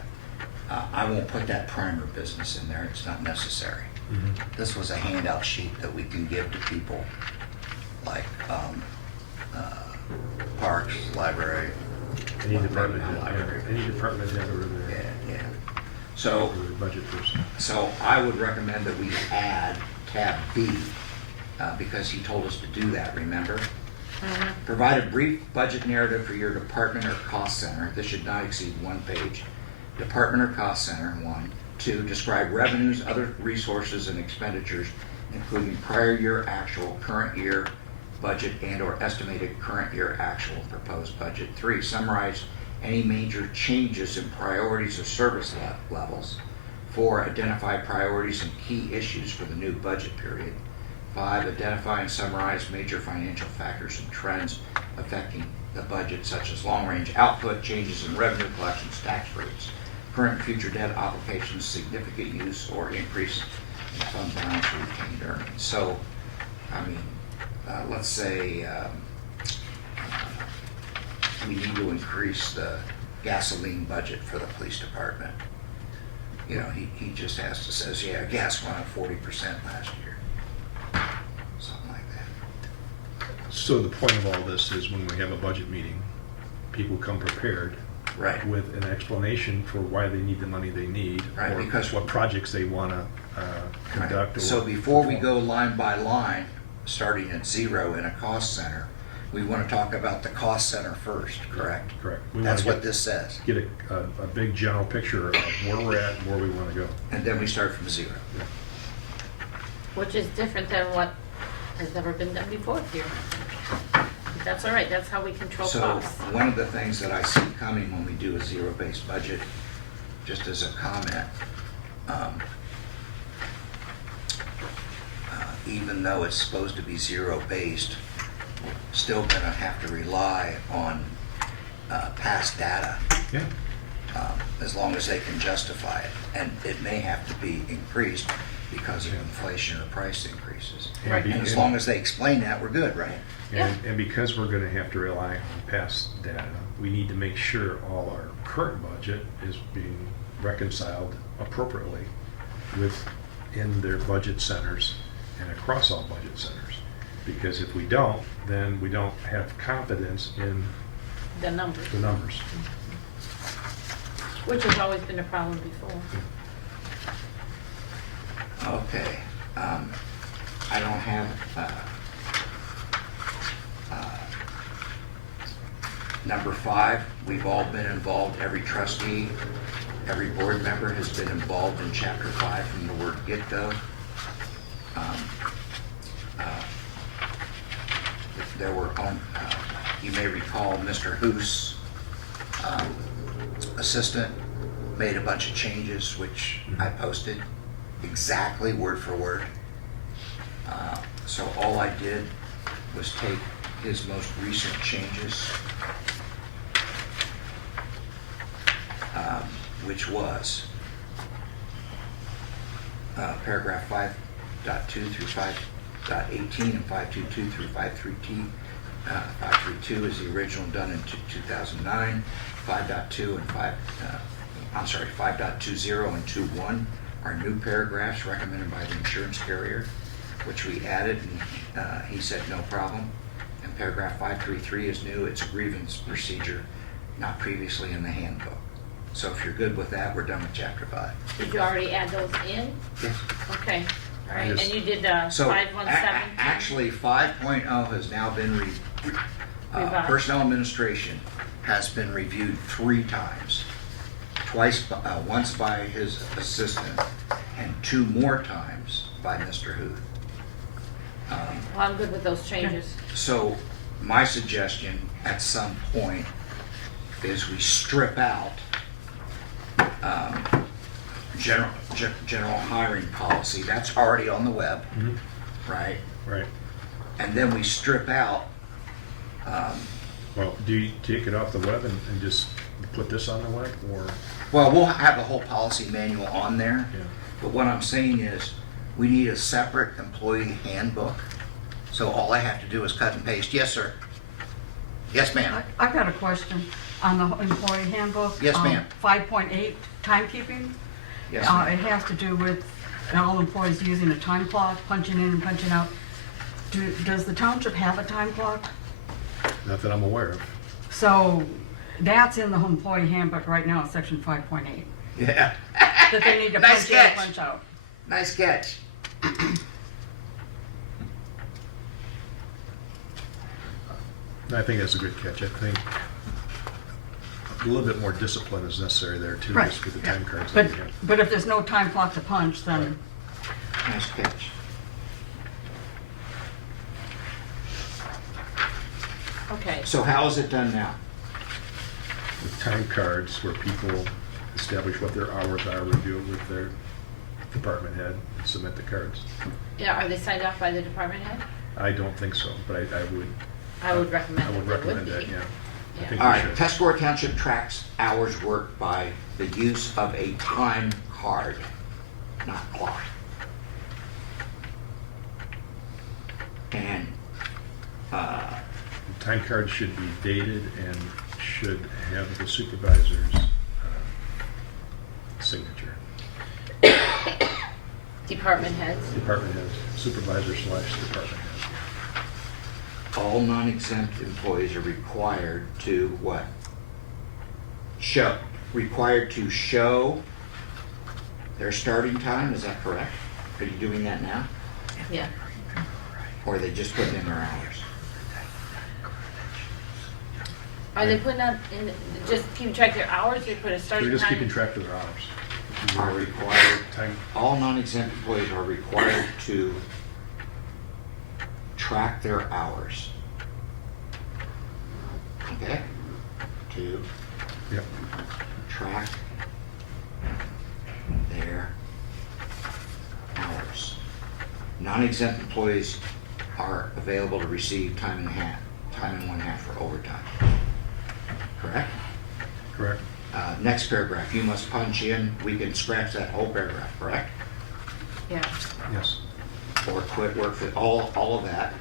I won't put that primer business in there, it's not necessary. Mhm. This was a handout sheet that we can give to people, like parks, library. Any well, department, maybe not library. any department head over Yeah, there, yeah. So, or the budget person. so I would recommend that we add tab B, because he told us to do that, remember? Mhm. Provide a brief budget narrative for your department or cost center. This should not exceed 1 page. Department or cost center, 1. 2, describe revenues, other resources, and expenditures, including prior year actual, current year budget, and/or estimated current year actual proposed budget. 3, summarize any major changes in priorities or service levels. 4, identify priorities and key issues for the new budget period. 5, identify and summarize major financial factors and trends affecting the budget, such as long-range output, changes in revenue collections, tax rates, current and future debt obligations, significant use or increase in fund balance or retained earnings. So, I mean, let's say we need to increase the gasoline budget for the police department. You know, he just has to says, yeah, gas went up 40% last year. Something like that. So the point of all this is when we have a budget meeting, people come prepared Right. with an explanation for why they need the money they need, Right, or because- what projects they want to conduct. Or So before we perform. go line by line, starting at 0 in a cost center, we want to talk about the cost center first, correct? Correct. We That's wanna what this says. Get a big general picture of where we're at and where we want to go. And then we start from 0. Which is different than what has ever been done before here. That's all right, that's how we control So costs. one of the things that I see coming when we do a zero-based budget, just as a comment, even though it's supposed to be zero-based, we're still gonna have to rely on past data, Yeah. as long as they can justify it. And it may have to be increased because of inflation or price increases. Right. And as long as they explain that, we're good, right? And because we're going to have to rely on past data, we need to make sure all our current budget is being reconciled appropriately within their budget centers and across all budget centers. Because if we don't, then we don't have confidence in The numbers, the numbers. which has always been a problem before. Okay, I don't have, number 5, we've all been involved, every trustee, every board member has been involved in chapter 5 from the word get-go. There were, you may recall, Mr. Hoos, assistant, made a bunch of changes, which I posted exactly word for word. So all I did was take his most recent changes, which was paragraph 5.2 through 5.18 and 5.22 through 5.3T. 5.32 is the original done in 2009. 5.2 and 5.20 and 2.1 are new paragraphs recommended by the insurance carrier, which we added, and he said no problem. And paragraph 5.33 is new. It's a grievance procedure not previously in the handbook. So if you're good with that, we're done with chapter 5. Did you already add those in? Yes. Okay, all right, Yes. and you did So 517? actually, 5.0 has now been Revised. personnel administration has been reviewed 3 times. Once by his assistant and 2 more times by Mr. Huth. Well, I'm good with those changes. So my suggestion at some point is we strip out general hiring policy. That's already on the web, right? Right. And then we strip out, Well, do you take it off the web and just put this on the web, or? well, we'll have the whole policy manual on there. Yeah. But what I'm saying is, we need a separate employee handbook. So all I have to do is cut and paste. Yes, sir. Yes, ma'am. I've got a question on the employee handbook. Yes, ma'am. 5.8, timekeeping. Yes, It ma'am. has to do with all employees using a time clock, punching in and punching out. Does the township have a time clock? Not that I'm aware of. So that's in the employee handbook right now, section 5.8, Yeah. that they need to Nice punch in and catch. punch out. Nice catch. I think that's a good catch. I think a little bit more discipline is necessary there too, Right. just with the time cards that But, we have. but if there's no time clock to punch, then, Nice catch. Okay, So how is it done now? With time cards where people establish what their hours are, review it with their department head, and submit the cards. yeah, are they signed off by the department head? I don't think so, but I would. I would recommend I would that they would recommend that, be. yeah. I Yeah. think All we right, should. Tuscarora Township tracks hours worked by the use of a time card, not clock. And, Time cards should be dated and should have the supervisor's signature. Department heads. Department heads, supervisor / department head. All non-exempt employees are required to what? Required to show their starting time, is that correct? Are you doing that now? Yeah. Or are they just putting in their hours? Are they putting up in, just keeping track of their hours, or put a starting They're time? just keeping track of their hours. Are required, Time. all non-exempt employees are required to track their hours. Okay? To Yep. track their hours. Non-exempt employees are available to receive time and 1/2 for overtime. Correct? Correct. Next paragraph, you must punch in, we can scratch that whole paragraph, correct? Yeah. Yes. Or quit work for, all of that.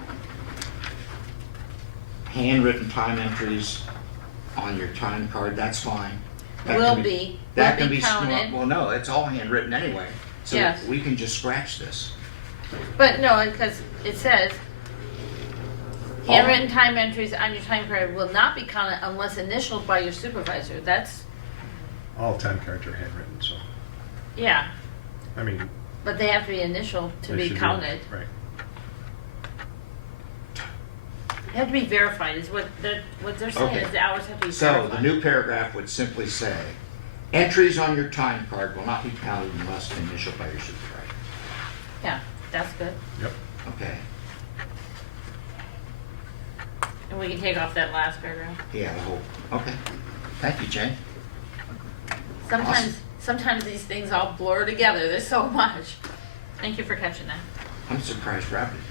Handwritten time entries on your time card, that's fine. That Will can be That can be, counted. well, no, it's all handwritten anyway. So Yes. we can just scratch this. But no, because it says, handwritten time entries on your time card will not be counted unless initialed by your supervisor. That's, All time cards are handwritten, so, yeah, I mean. but they have to be initialed to they be should counted. Right. They have to be verified, is what they're saying, Okay. is the hours have to be So verified. the new paragraph would simply say, entries on your time card will not be counted unless initialed by your supervisor. Yeah, that's good. Yep. Okay? And we can take off that last paragraph. Yeah, the whole, okay. Thank you, Jane. Sometimes these things all blur together, there's so much. Thank you for catching that. I'm surprised Rob didn't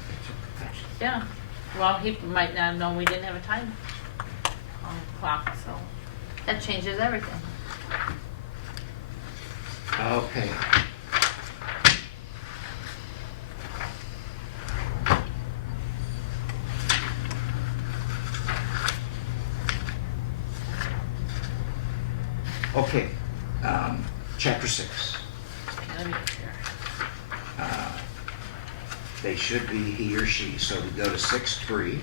catch it. Yeah, well, he might not have known we didn't have a time clock, so that changes everything. Okay. Okay, chapter 6. Okay, let me get here. They should be he or she, so we go to 6.3.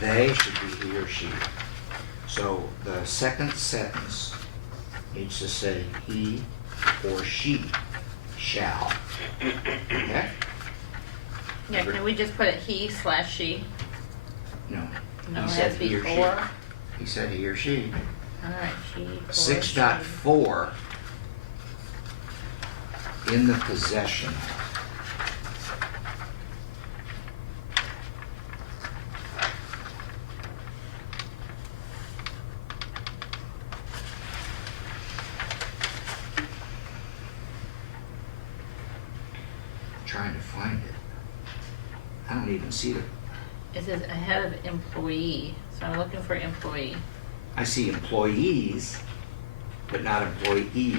They should be he or she. So the second sentence needs to say he or she shall. Okay? Yeah, can we just put it he/she? No. No, He it said has to be he or she. or. He said he or she. All right, she. or 6.4, in the possession. Trying to find it. I don't even see it. It says ahead of employee, so I'm looking for employee. I see employees, but not employee.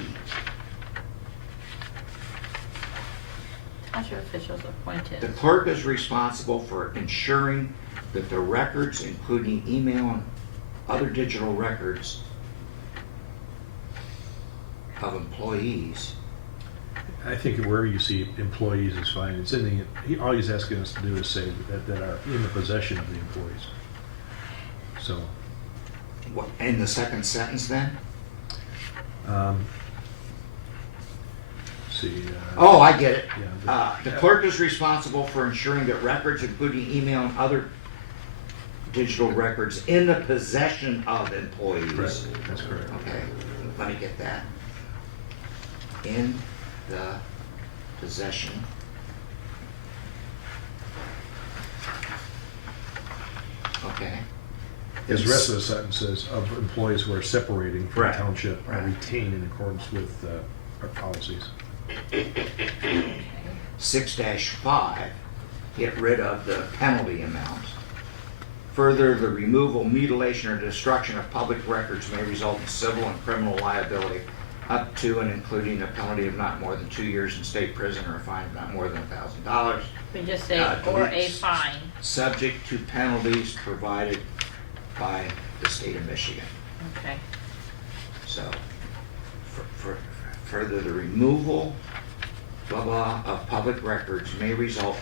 Township officials appointed. The clerk is responsible for ensuring that the records, including email and other digital records of employees. I think wherever you see employees is fine. It's in the, all he's asking us to do is say that are in the possession of the employees. So, What, in the second sentence then? see. Oh, I get it. Yeah, The clerk is responsible for ensuring that records, including email and other digital records, in the possession of employees. Correct. That's correct. Okay, let me get that. In the possession. Okay. His rest of the sentence says of employees who are separating from Right. township are Right. retained in accordance with our policies. 6-5, get rid of the penalty amount. Further, the removal, mutilation, or destruction of public records may result in civil and criminal liability up to and including a penalty of not more than 2 years in state prison or a fine of not more than $1,000. We just say, Uh, or a deletes. fine. Subject to penalties provided by the state of Michigan. Okay. So, further, the removal, blah, blah, of public records may result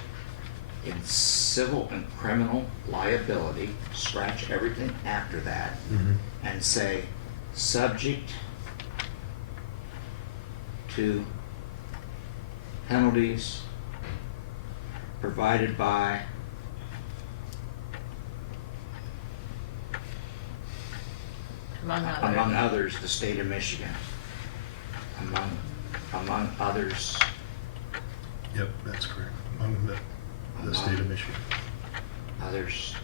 in civil and criminal liability, scratch everything after that, and say, subject to penalties provided by among others, the state of Michigan. Among others, Yep, that's correct. Among the state of Michigan. others,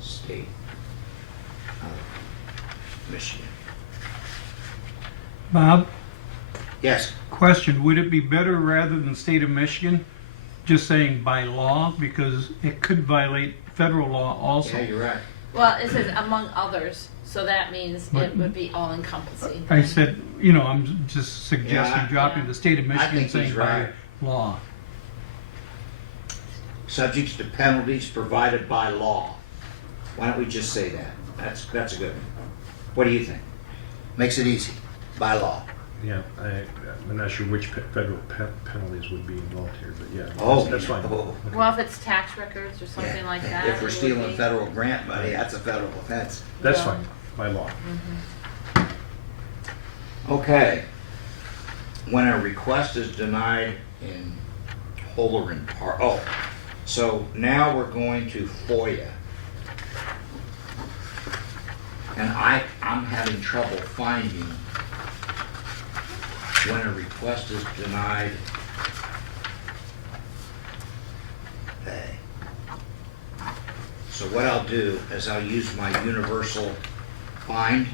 state of Michigan. Bob, Yes, question, would it be better rather than state of Michigan, just saying by law? Because it could violate federal law also. yeah, you're right. Well, it says among others, so that means it would be all encompassing. I said, you know, I'm just suggesting Yeah. dropping the state of I Michigan, think he's saying by right. law. Subject to penalties provided by law. Why don't we just say that? That's a good one. What do you think? Makes it easy, by law. Yeah, I'm not sure which federal penalties would be involved here, but yeah, Oh, that's fine. oh. Okay. Well, if it's tax records or something Yeah. like that. If we're it would stealing be- federal grant money, that's a federal offense. That's Yeah. fine, by law. Okay. When a request is denied in whole or in part, oh, so now we're going to FOIA. And I'm having trouble finding when a request is denied. Okay. So what I'll do is I'll use my universal find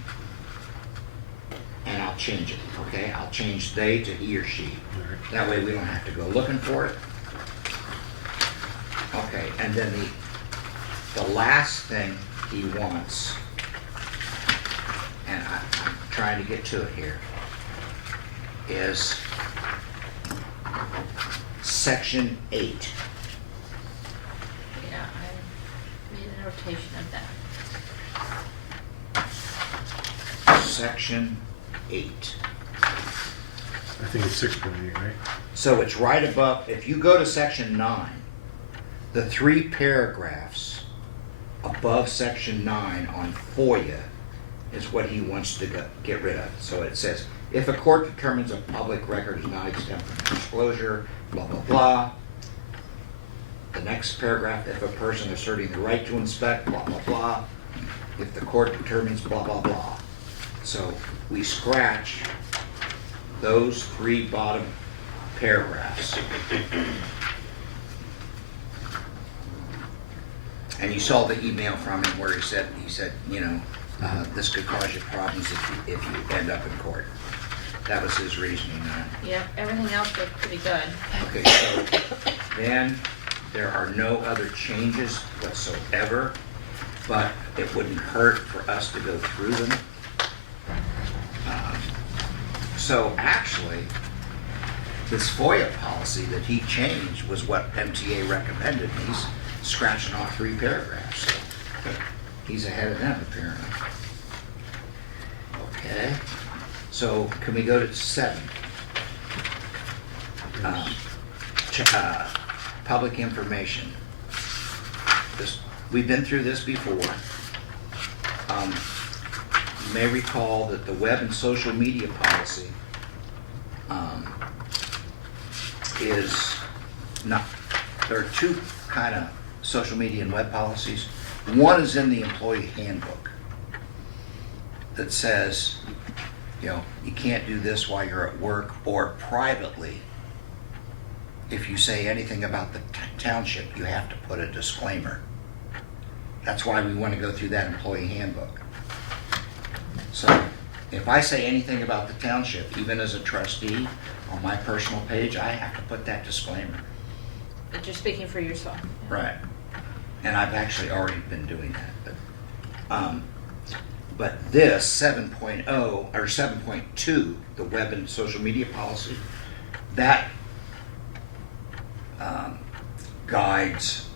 and I'll change it, okay? I'll change they to he or she. All right. That way we don't have to go looking for it. Okay, and then the last thing he wants, and I'm trying to get to it here, is section 8. Yeah, I made a notation of that. Section 8. I think it's 6.8, right? So it's right above, if you go to section 9, the 3 paragraphs above section 9 on FOIA is what he wants to get rid of. So it says, if a court determines a public record is not exempt from disclosure, blah, blah, blah. The next paragraph, if a person asserting the right to inspect, blah, blah, blah. If the court determines blah, blah, blah. So we scratch those 3 bottom paragraphs. And you saw the email from him where he said, you know, this could cause you problems if you end up in court. That was his reasoning. Yeah, everything else looked pretty good. Okay, so then there are no other changes whatsoever, but it wouldn't hurt for us to go through them. So actually, this FOIA policy that he changed was what MTA recommended. He's scratching off 3 paragraphs. So he's ahead of them apparently. Okay, so can we go to 7? Public information. We've been through this before. You may recall that the web and social media policy is not, there are 2 kind of social media and web policies. One is in the employee handbook that says, you know, you can't do this while you're at work or privately. If you say anything about the township, you have to put a disclaimer. That's why we want to go through that employee handbook. So if I say anything about the township, even as a trustee, on my personal page, I have to put that disclaimer. But you're speaking for yourself. Right. And I've actually already been doing that. But, But this 7.0 or 7.2, the web and social media policy, that guides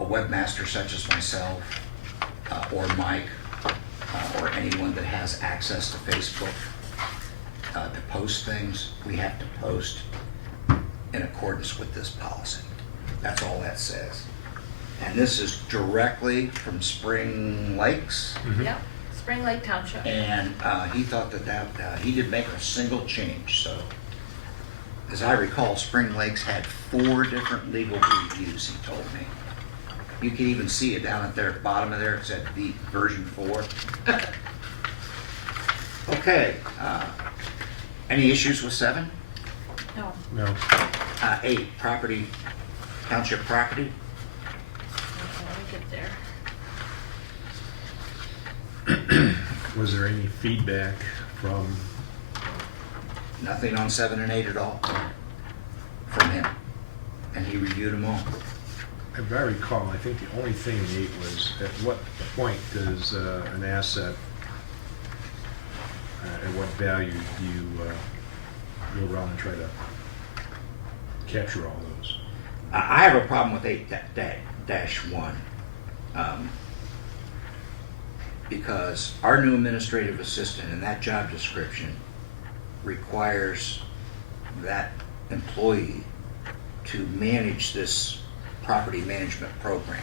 a webmaster such as myself or Mike or anyone that has access to Facebook to post things. We have to post in accordance with this policy. That's all that says. And this is directly from Spring Lakes. Yep, Spring Lake Township. And he thought that he didn't make a single change. So, as I recall, Spring Lakes had 4 different legal reviews, he told me. You can even see it down at the bottom of there. It said the version 4. Okay. Any issues with 7? No, No. 8, property, township property. okay, let me get there. Was there any feedback from, Nothing on 7 and 8 at all from him. And he reviewed them all. if I recall, I think the only thing in 8 was, at what point does an asset, at what value do you go around and try to capture all those? I have a problem with 8-1. Because our new administrative assistant in that job description requires that employee to manage this property management program.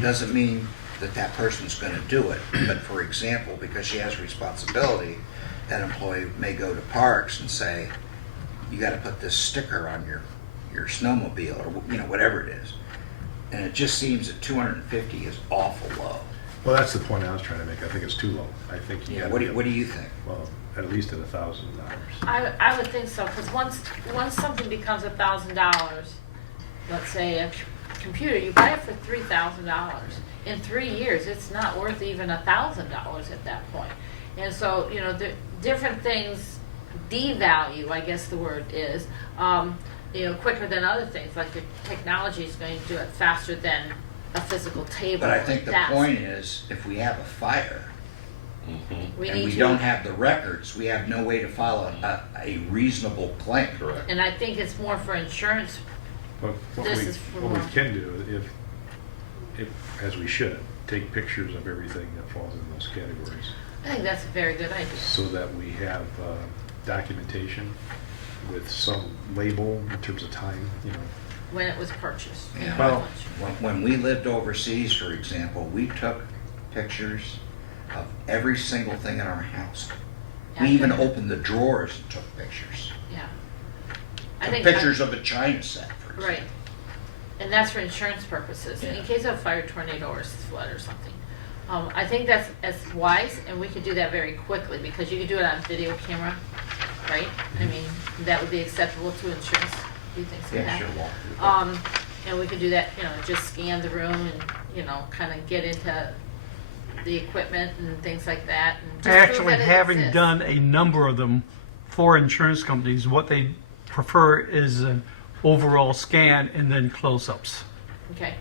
Doesn't mean that that person's going to do it, but for example, because she has responsibility, that employee may go to parks and say, you got to put this sticker on your snowmobile, or whatever it is. And it just seems that 250 is awful low. Well, that's the point I was trying to make. I think it's too low. I think you Yeah, gotta what do be- you think? Well, at least at $1,000. I would think so, because once something becomes $1,000, let's say a computer, you buy it for $3,000. In 3 years, it's not worth even $1,000 at that point. And so, the different things devalue, I guess the word is, quicker than other things. Like the technology is going to do it faster than a physical table. But I think the desk. point is, if we have a fire we and need we to, don't have the records, we have no way to file a reasonable claim. Correct. and I think it's more for insurance. But what This we, is for what we more. can do, if, as we should, take pictures of everything that falls in those categories, I think that's a very good idea. so that we have documentation with some label in terms of time, When it was purchased. Yeah. Well- When we lived overseas, for example, we took pictures of every single thing in our house. We Yeah. even opened the drawers and took pictures. Yeah. I Took think pictures of a china set, for example. Right. And that's for insurance purposes, in Yeah. case of fire, tornado, or flood or something. I think that's as wise, and we could do that very quickly, because you could do it on video camera, right? I mean, that would be acceptable to insurance, do you think so? Yeah, Pat? sure, Walter. And we could do that, just scan the room and, kind of get into the equipment and things like that. And just prove Actually, that it having exists. done a number of them for insurance companies, what they prefer is an overall scan and then close-ups. Okay.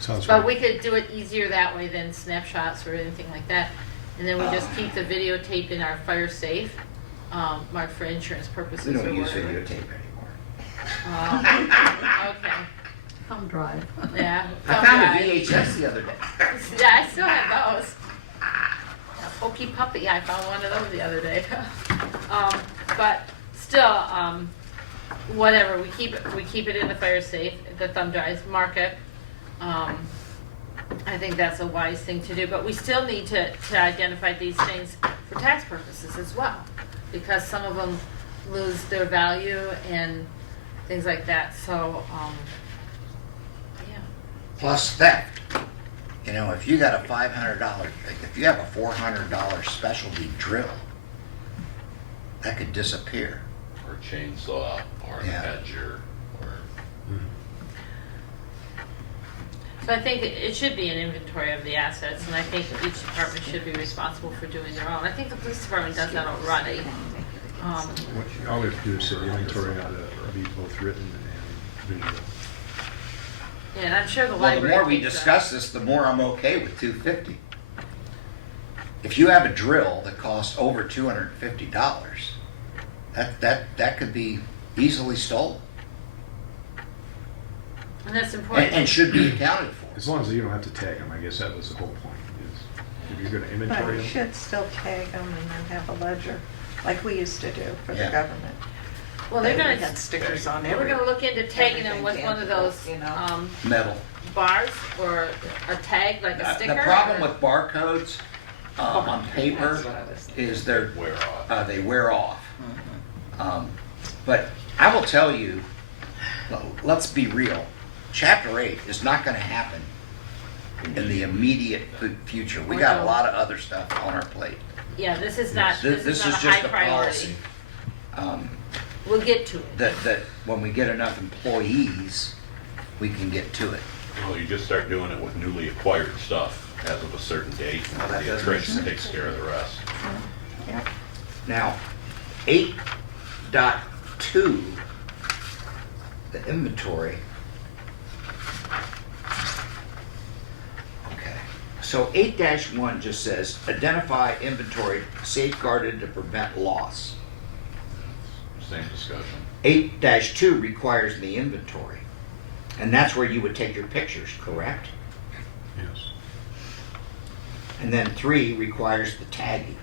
sounds But right. we could do it easier that way than snapshots or anything like that. And then we just keep the videotape in our fire safe, marked for insurance purposes We or don't use whatever. videotape anymore. Okay, Thumb drive. yeah. I found a Okay. VHS the other day. Yeah, I still have those. A Pokey Puppy, I found one of those the other day. But still, whatever, we keep it in the fire safe, the thumb drives, mark it. I think that's a wise thing to do, but we still need to identify these things for tax purposes as well, because some of them lose their value and things like that, so, yeah. Plus theft. If you got a $500, if you have a $400 specialty drill, that could disappear. Or chainsaw, or Yeah. hedger, or So I think it should be an inventory of the assets, and I think each department should be responsible for doing their own. I think the police department does that already. All we have to do is say inventory ought to be both written and visual. Yeah, and I'm sure the Well, library. the more we keeps that. discuss this, the more I'm okay with 250. if you have a drill that costs over $250, that could be easily stolen And that's important. and should be accounted for. As long as you don't have to tag them, I guess that was the whole point, is if you're gonna But inventory you them. should still tag them and then have a ledger, like we used to do for the Yeah. government. Well, they're They gonna, had stickers on we're every. gonna look into tagging them with one of those, You know. Metal. bars or a tag, like a sticker. The problem or- with barcodes on paper That's what I was thinking. is they're, Wear off. they wear off. But I will tell you, let's be real, Chapter 8 is not gonna happen in the immediate future. We got a lot of other stuff on our plate. Yeah, this is not, This this is is not a just high a priority. policy. We'll get to it. That when we get enough employees, we can get to it. Well, you just start doing it with newly acquired stuff as of a certain date, Well, that and the does attrition make takes care of the rest. Yep. Now, 8.2, the inventory. Okay, so 8-1 just says, identify inventory safeguarded to prevent loss. Same discussion. 8-2 requires the inventory, and that's where you would take your pictures, correct? Yes. And then 3 requires the tagging.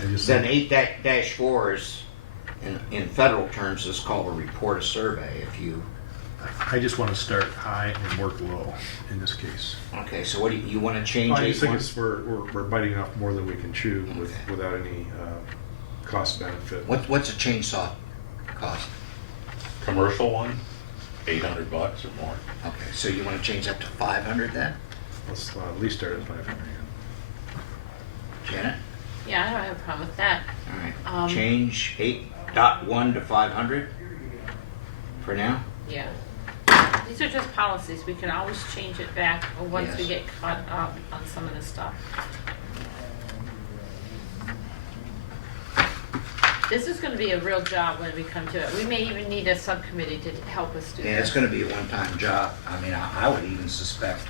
I just Then think- 8-4 is, in federal terms, is called a report a survey. If you, I just want to start high and work low in this case. okay, so what do you want to change? I just think 8-1? it's, we're biting off more than we can chew with, Okay. without any cost benefit. What's a chainsaw cost? Commercial one, $800 or more. Okay, so you want to change that to 500 then, Let's at least start at 500. Janet? Yeah, I don't have a problem with that. All right, Um, change 8.1 to 500 for now? Yeah. These are just policies. We can always change it back once we Yes. get caught up on some of this stuff. This is gonna be a real job when we come to it. We may even need a subcommittee to help us do Yeah, it's this. going to be a one-time job. I mean, I would even suspect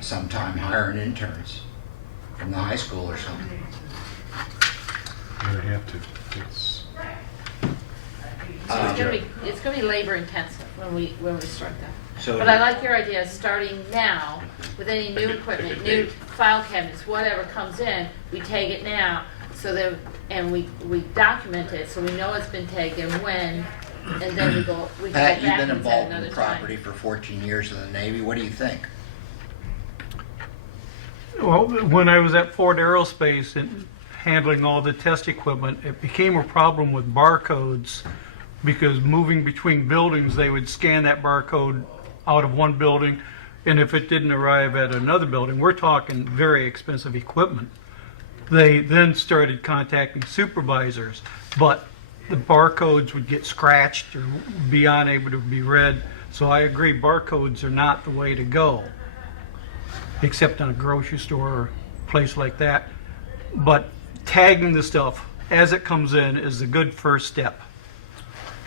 sometime hiring interns from the high school or something. You're gonna have to. It's, So it's gonna be labor intensive when we start that. So- But I like your idea of starting now with any new equipment, new file cabinets, whatever comes in, we tag it now, so that, and we document it, so we know it's been tagged and when, and then we can go Pat, back you've been and set involved in another the time. property for 14 years in the Navy. What do you think? Well, when I was at Ford Aerospace and handling all the test equipment, it became a problem with barcodes because moving between buildings, they would scan that barcode out of one building, and if it didn't arrive at another building, we're talking very expensive equipment. They then started contacting supervisors, but the barcodes would get scratched or be unable to be read. So I agree, barcodes are not the way to go, except in a grocery store or place like that. But tagging the stuff as it comes in is a good first step.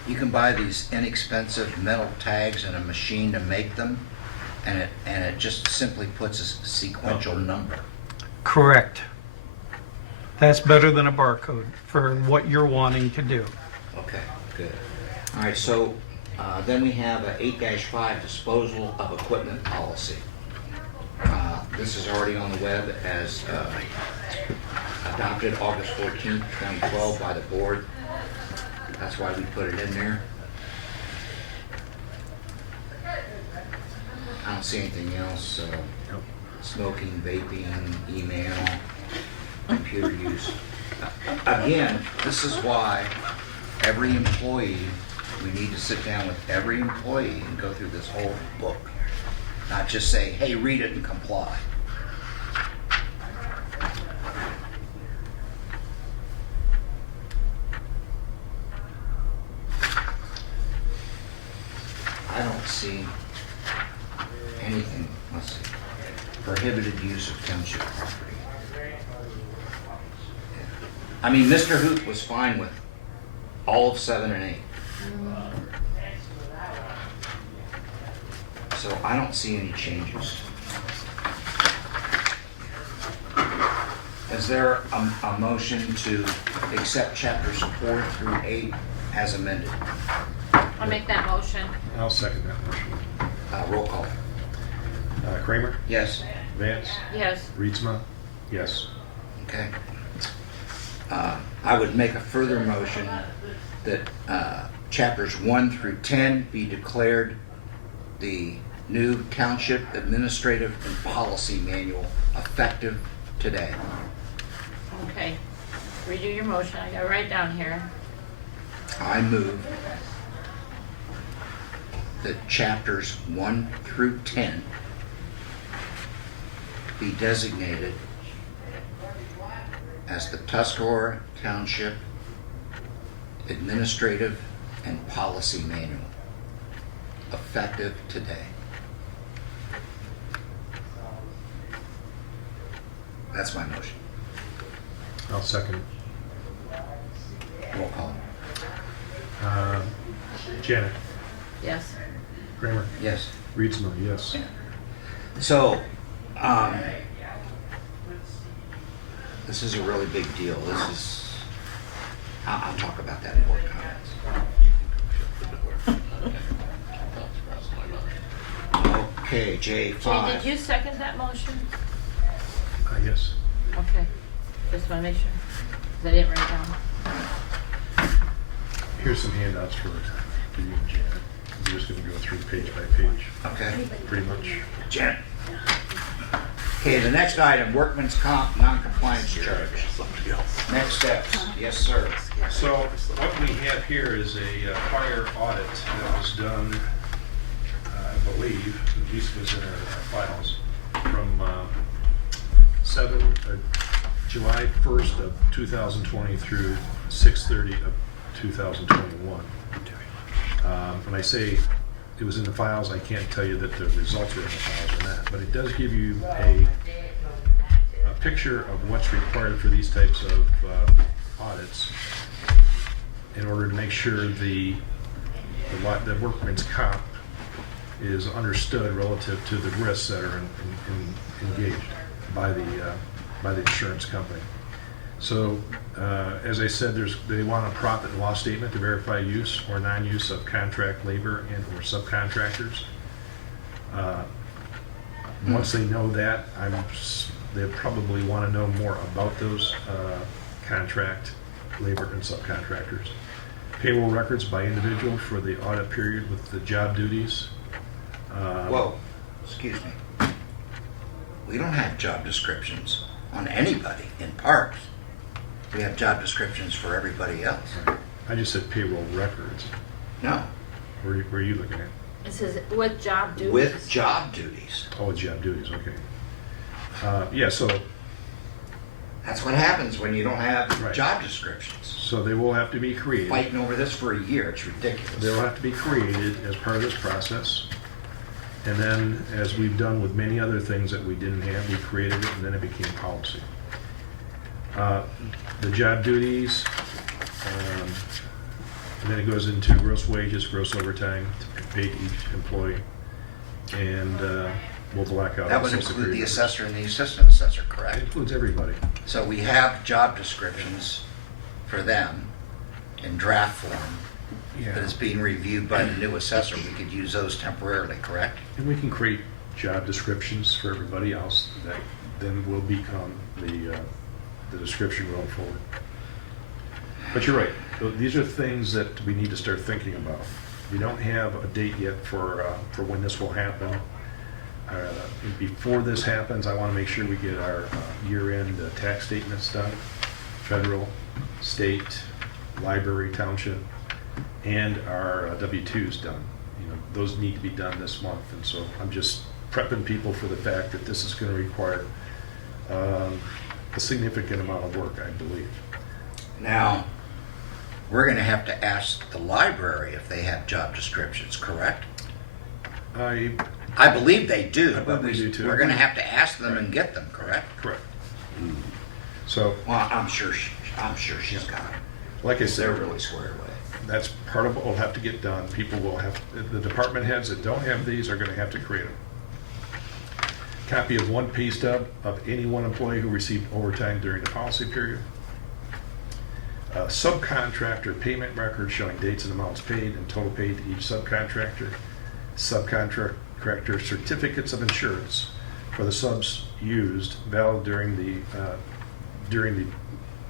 You can buy these inexpensive metal tags and a machine to make them, and it just simply puts a sequential number. Correct. That's better than a barcode for what you're wanting to do. Okay, good. All right, so then we have a 8-5 disposal of equipment policy. This is already on the web as adopted August 14th, 2012 by the board. That's why we put it in there. I don't see anything else. Smoking, vaping, email, computer use. Again, this is why every employee, we need to sit down with every employee and go through this whole book. Not just say, hey, read it and comply. I don't see anything, let's see, prohibited use of township property. I mean, Mr. Hoot was fine with all of 7 and 8. So I don't see any changes. Is there a motion to accept chapters 4 through 8 as amended? I'll make that motion. I'll second that motion. Roll call. Kramer? Yes? Vance? Yes. Rietzma? Yes. Okay. I would make a further motion that chapters 1 through 10 be declared the new Township Administrative and Policy Manual effective today. Okay. Redo your motion. I got it right down here. I move that chapters 1 through 10 be designated as the Tuscarora Township Administrative and Policy Manual, effective today. That's my motion. I'll second it. Roll call. Janet? Yes. Kramer? Yes. Rietzma, yes. So, this is a really big deal. This is, I'll talk about that in board comments. Okay, Jane, J5. did you second that motion? Yes. Okay. Just want to make sure. 'Cause I didn't write it down. Here's some handouts for you and Janet. We're just going to go through page by page, Okay, pretty much. Janet. Okay, the next item, workman's comp non-compliance charge. Next steps. Yes, sir. So what we have here is a prior audit that was done, I believe, at least was in our files, from July 1st of 2020 through 6/30 of 2021. When I say it was in the files, I can't tell you that the results were in the files or not, but it does give you a picture of what's required for these types of audits in order to make sure the workman's comp is understood relative to the risks that are engaged by the insurance company. So, as I said, they want a profit and loss statement to verify use or non-use of contract labor and or subcontractors. Once they know that, they probably want to know more about those contract labor and subcontractors. Payroll records by individual for the audit period with the job duties. Whoa, excuse me. We don't have job descriptions on anybody in parks. We have job descriptions for everybody else. I just said payroll records. No, Where are you looking at? It says with job duties. with job duties. Oh, job duties, okay. Yeah, so That's what happens when you don't have Right. job descriptions. So they will have to be created. Fighting over this for a year, it's They ridiculous. will have to be created as part of this process. And then, as we've done with many other things that we didn't have, we created it and then it became policy. The job duties, and then it goes into gross wages, gross overtime paid to each employee. And we'll black out. That would Social include Security the numbers. assessor and the assistant assessor, It correct? includes everybody. So we have job descriptions for them in draft form that is being reviewed by the new assessor. We could use those temporarily, correct? And we can create job descriptions for everybody else that then will become the description going forward. But you're right, these are things that we need to start thinking about. We don't have a date yet for when this will happen. Before this happens, I want to make sure we get our year-end tax statements done, federal, state, library, township, and our W-2s done. You know, those need to be done this month, and so I'm just prepping people for the fact that this is going to require a significant amount of work, I believe. Now, we're gonna have to ask the library if they have job descriptions, correct? I believe they do, I but believe they do too. we're gonna have to ask them and get them, correct? Correct. So, Well, I'm sure she's got them. Like I They're said, really squared away. that's part of what will have to get done. People will have, the department heads that don't have these are gonna have to create them. Copy of one pay stub of any one employee who received overtime during the policy period. Subcontractor payment record showing dates and amounts paid and total paid to each subcontractor. Subcontractor certificates of insurance for the subs used valid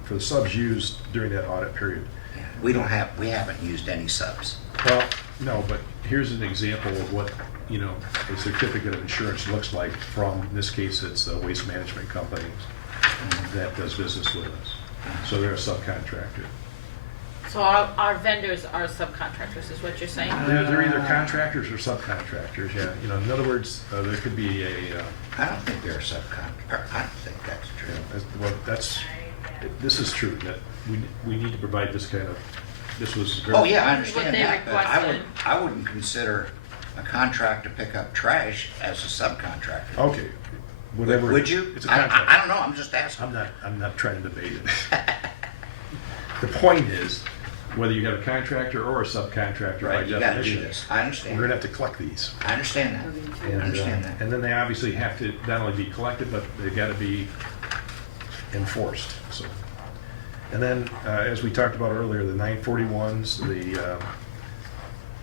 for the subs used during that audit period. Yeah. We haven't used any subs. Well, no, but here's an example of what, a certificate of insurance looks like from, in this case, it's the waste management company that does business with us. So they're a subcontractor. So our vendors are subcontractors, is what you're saying? They're either contractors or subcontractors, yeah. In other words, there could be I don't think they're a subcontractor. I don't think that's true. this is true, that we need to provide this kind of, this was very. Oh, yeah, I This is what understand they that, but requested. I wouldn't consider a contract to pick up trash as a subcontractor. Okay, whatever. Would you? It's a I contract. don't know, I'm just asking. I'm not trying to debate it. The point is, whether you have a contractor or a subcontractor, by Right, you gotta do definition, this. I we're understand. gonna have to collect these. I understand that. And, I understand that. And then they obviously have to not only be collected, but they gotta be enforced, so. And then, as we talked about earlier, the 941s, the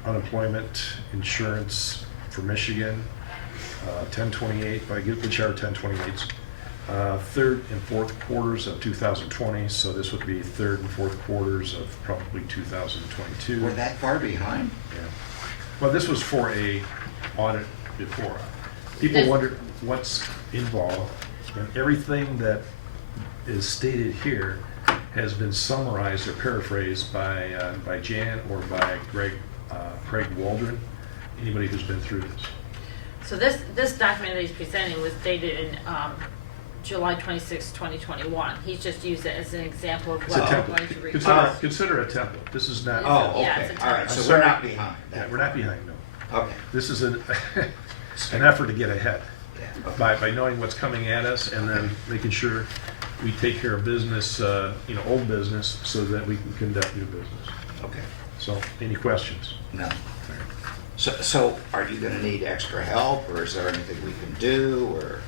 unemployment insurance for Michigan, 1028, which are 1028s, third and fourth quarters of 2020, so this would be third and fourth quarters of probably 2022. We're that far behind? Yeah. Well, this was for a audit before. People This- wonder what's involved, and everything that is stated here has been summarized or paraphrased by Jan or by Craig Waldron, anybody who's been through this. So this document that he's presenting was dated in July 26, 2021. He's just used it as an example of It's a what we're going to template. request. Consider a template. This is not. Oh, Yeah, okay, it's a all right, template. so I'm we're sorry. not behind. Yeah, we're not behind, no. Okay. This is an effort to get ahead Yeah, okay. by knowing what's coming at us and then making sure we take care of business, old business, so that we can conduct new business. Okay, So, any questions? no. So are you gonna need extra help, or is there anything we can do, or?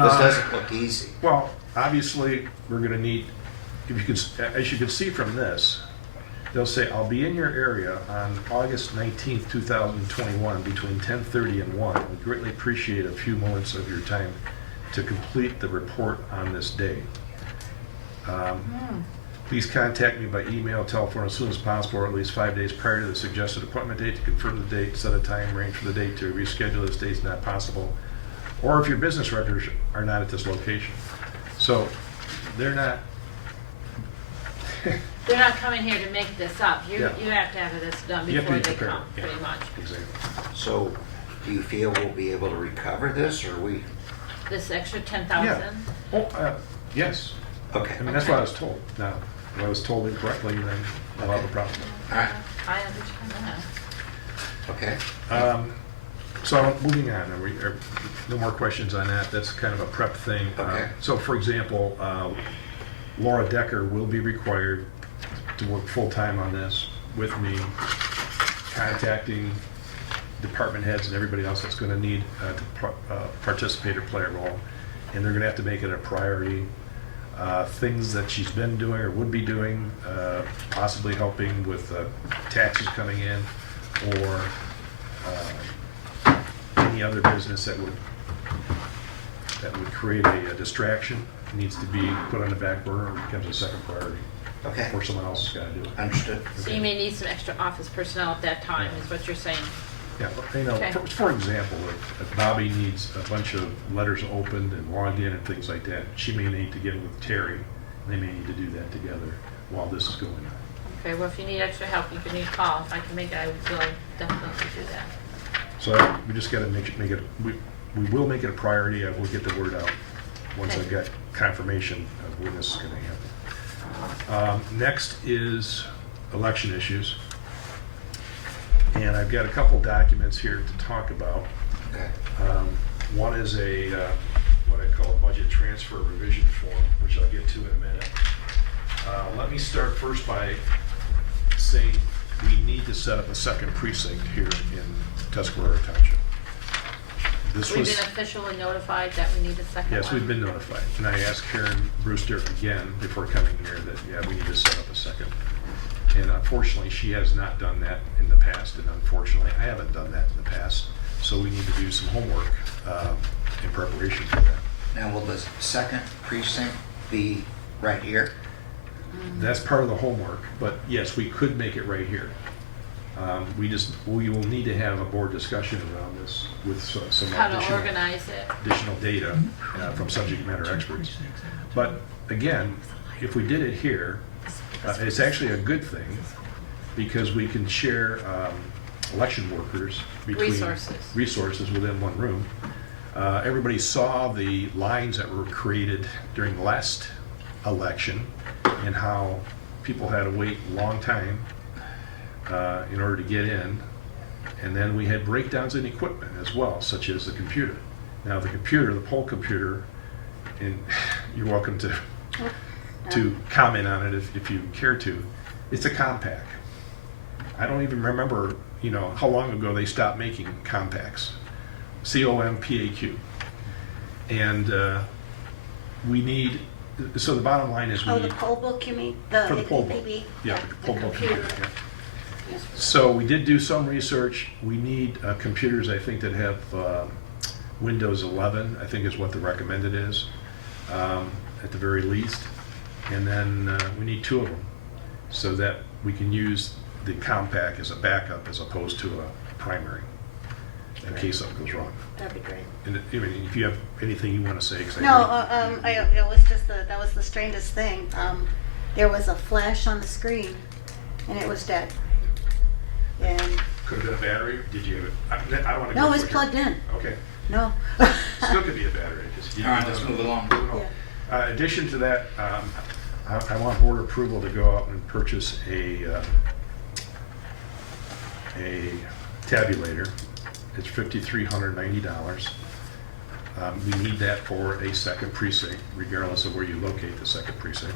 This doesn't look easy. Well, obviously, we're gonna need, if you could, as you can see from this, they'll say, I'll be in your area on August 19th, 2021, between 10:30 and 1. We greatly appreciate a few moments of your time to complete the report on this day. Please contact me by email, telephone as soon as possible, or at least 5 days prior to the suggested appointment date to confirm the date, set a time range for the date to reschedule this date is not possible, or if your business records are not at this location. So they're not, They're not coming here to make this up. You Yeah. have to have this done you have to before be they prepared. come, Yeah, pretty much. Exactly. So do you feel we'll be able to recover this, or we? This extra Yeah. 10,000? Oh, yes. Okay, I mean, that's what I was told. Now, if I was told incorrectly, then I'll have a problem. all right, I understand that. okay. So moving on, no more questions on that. That's kind of a prep thing. Okay. So for example, Laura Decker will be required to work full-time on this with me, contacting department heads and everybody else that's going to need to participate or play a role. And they're going to have to make it a priority. Things that she's been doing or would be doing, possibly helping with taxes coming in, or any other business that would create a distraction, needs to be put on the back burner and becomes a second priority. Okay. Before someone else has got to do it. Understood. So you may need some extra office personnel at that time, is what you're saying. Yeah, Okay. for example, if Bobby needs a bunch of letters opened and logged in and things like that, she may need to get with Terry, and they may need to do that together while this is going on. Okay, well, if you need extra help, you can need a call. If I can make it, I will definitely do that. So we just got to make it, we will make it a priority. I will get the word out once Okay. I've got confirmation of when this is going to happen. Next is election issues. And I've got a couple documents here to talk about. Okay. One is what I call a budget transfer revision form, which I'll get to in a minute. Let me start first by say we need to set up a second precinct here in Tuscarora Township. This We've was, been officially notified that we need a second one. yes, we've been notified. And I asked Karen Brewster again before coming here that, yeah, we need to set up a second. And unfortunately, she has not done that in the past, and unfortunately, I haven't done that in the past. So we need to do some homework in preparation for that. Now, will the second precinct be right here? That's part of the homework, but yes, we could make it right here. We will need to have a board discussion around this with some How to additional organize it. additional data from subject matter experts. But again, if we did it here, it's actually a good thing because we can share election workers between resources within one room. Everybody saw the lines that were created during the last election and how people had to wait a long time in order to get in. And then we had breakdowns in equipment as well, such as the computer. Now the computer, the poll computer, and you're welcome to comment on it if you care to, it's a compact. I don't even remember, how long ago they stopped making compacts. C-O-M-P-A-Q. And we need, so the bottom line is we Oh, need. the poll book, you mean? For the poll book. APB? Yeah, the poll book. computer. Yeah. So we did do some research. We need computers, I think, that have Windows 11, I think is what the recommended is, at the very least. And then we need 2 of them so that we can use the compact as a backup as opposed to a primary in case something goes wrong. That'd be great. And if you have anything you want to say, 'cause I No, know- it was just that was the strangest thing. There was a flash on the screen, and it was dead. And Could have been a battery. Did you have it? I don't want to. no, it was plugged in. Okay. No. Still could be a battery. Just, All right, let's move along. Yeah. In addition to that, I want board approval to go out and purchase a tabulator. It's $5,390. We need that for a second precinct, regardless of where you locate the second precinct.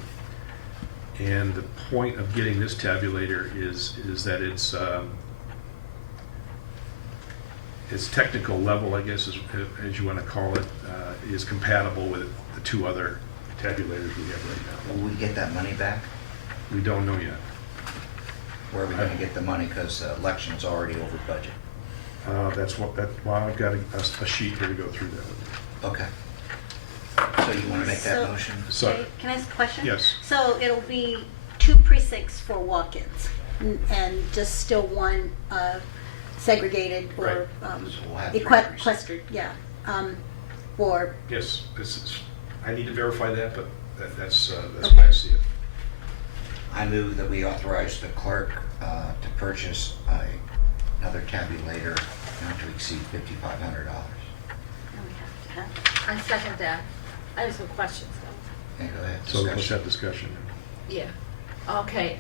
And the point of getting this tabulator is that it's technical level, I guess, as you want to call it, is compatible with the 2 other tabulators we have right Will we get that money back? now. We don't know yet. Where are we going to get the money? Because the election's already over budget. That's why I've got a sheet here to go through that with Okay. So you want to make that So- motion? So- Okay, can I ask a question? Yes. So it'll be 2 precincts for walk-ins, and just still 1 segregated or Right. So we'll have 3 equestrian, yeah. Or, Yes, I need to verify that, but that's Okay. why I see it. I move that we authorize the clerk to purchase another tabulator not to exceed $5,500. I second that. I have some questions though. Okay, go ahead. So let's Discussion. have discussion. Yeah. Okay,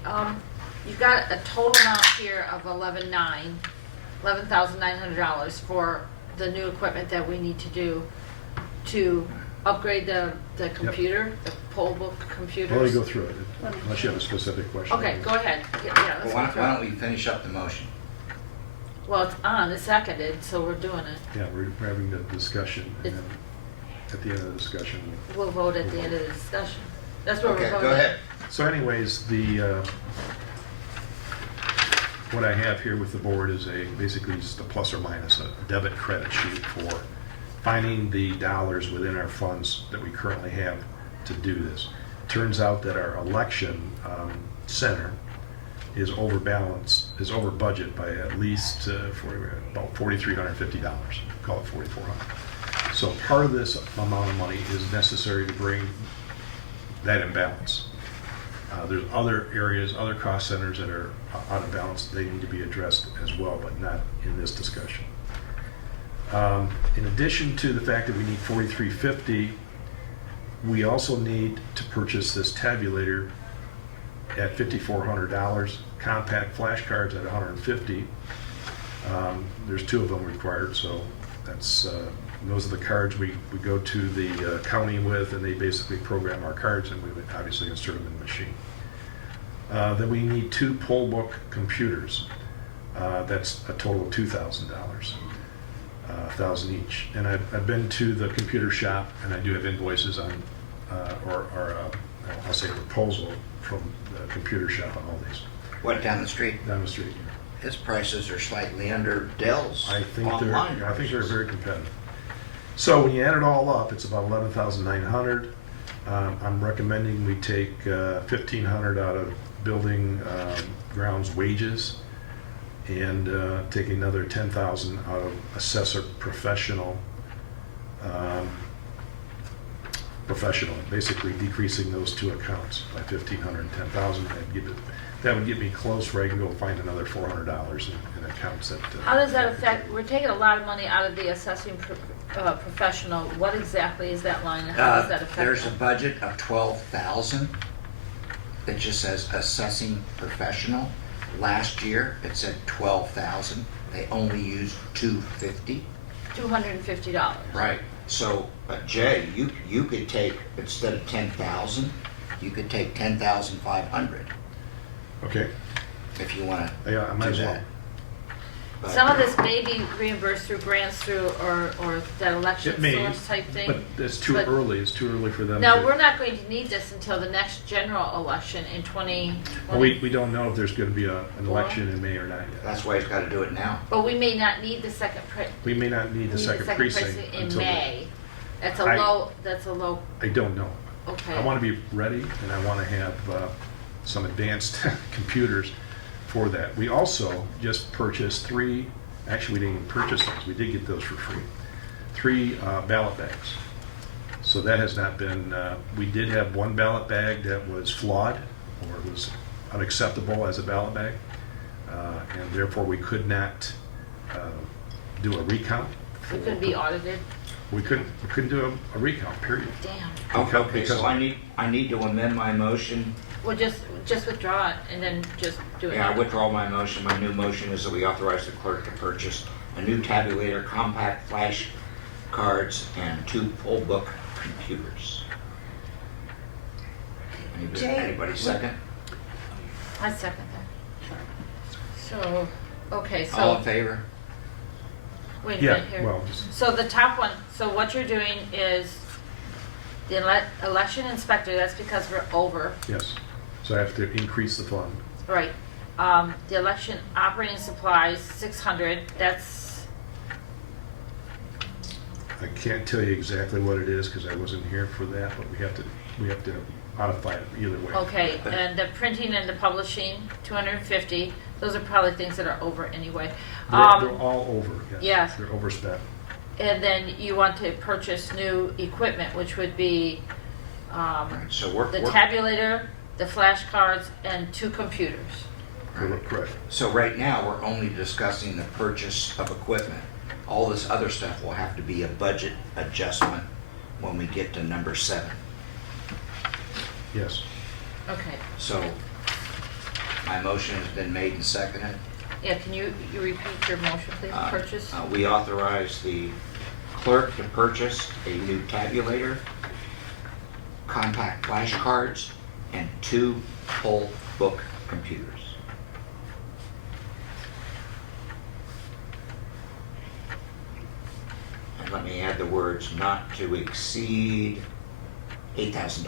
you've got a total amount here of $11,900 for the new equipment that we need to do to upgrade the computer, the poll book computers. Well, let me go through it, unless you have a specific question. Okay, go ahead. Yeah, Well, let's why go don't through why it. don't we finish up the motion? Well, it's seconded, so we're doing it. Yeah, we're having the discussion, and It- then at the end of the discussion. We'll vote at the end of the discussion. That's what we're Okay, voting. go ahead. So anyways, what I have here with the board is basically just a plus or minus, a debit credit sheet for finding the dollars within our funds that we currently have to do this. Turns out that our election center is over budget by at least about $4,350, call it $4,400. So part of this amount of money is necessary to bring that in balance. There's other areas, other cost centers that are out of balance. They need to be addressed as well, but not in this discussion. In addition to the fact that we need $4,350, we also need to purchase this tabulator at $5,400, compact flashcards at $150. There's 2 of them required, so those are the cards we go to the county with, and they basically program our cards, and we would obviously insert them in the machine. Then we need 2 poll book computers. That's a total of $2,000, $1,000 each. And I've been to the computer shop, and I do have invoices on, I'll say a proposal from the computer shop on all these, What, down the street? down the street. His prices are slightly under Dell's I think online they're prices. very competitive. So when you add it all up, it's about 11,900. I'm recommending we take 1,500 out of building grounds wages and take another 10,000 out of assessor professional. Basically decreasing those 2 accounts by 1,500 and 10,000. That would get me close where I can go find another $400 in accounts that. How does that affect, we're taking a lot of money out of the assessing professional. What exactly is that line and how does that affect? There's a that? budget of 12,000. It just says assessing professional. Last year, it said 12,000. They only used 250. $250. Right. So, Jay, you could take, instead of 10,000, you could take 10,500 Okay, if you want to yeah, I might do as well. that. But- Some of this may be reimbursed through grants through, or that election It may, source type thing. but it's too But- early. It's too early for them. No, to, we're not going to need this until the next general election in 2020. Well, we don't know if there's going to be an election in May or not yet. That's why he's got to do it now. But we may not need the second We may not need the second precinct in until May. That's a I- low, I don't know. okay. I want to be ready, and I want to have some advanced computers for that. We also just purchased 3. Actually, we didn't even purchase those. We did get those for free. 3 ballot bags. So that has not been. We did have 1 ballot bag that was flawed, or it was unacceptable as a ballot bag, and therefore we could not do a recount. We could be audited. We couldn't do a recount. Period. Damn. Okay, Because- so I need to amend my motion. Well, just withdraw it and then just do it. Yeah, I withdraw my motion. My new motion is that we authorize the clerk to purchase a new tabulator, compact flash cards, and 2 poll book computers. Jay, Anybody second? I second that. So, okay, All in so, favor? wait a Yeah. minute here. Well, just So the top one, so what you're doing is the election inspector, that's because we're over, yes. So I have to increase the fund. right? The election operating supplies, 600, that's, I can't tell you exactly what it is because I wasn't here for that, but we have to modify it either way. okay. And the printing and the publishing, 250, those are probably things that are over anyway. They're all over. Yes. yes. They're overspent. And then you want to purchase new equipment, which would be Right, so we're, the tabulator, the flashcards, and 2 computers. Correct. so right now, we're only discussing the purchase of equipment. All this other stuff will have to be a budget adjustment when we get to number 7. Yes. Okay. So my motion has been made and seconded. Yeah, can you repeat your motion, please? Purchase? We authorize the clerk to purchase a new tabulator, compact flash cards, and 2 poll book computers. And let me add the words not to exceed $8,000.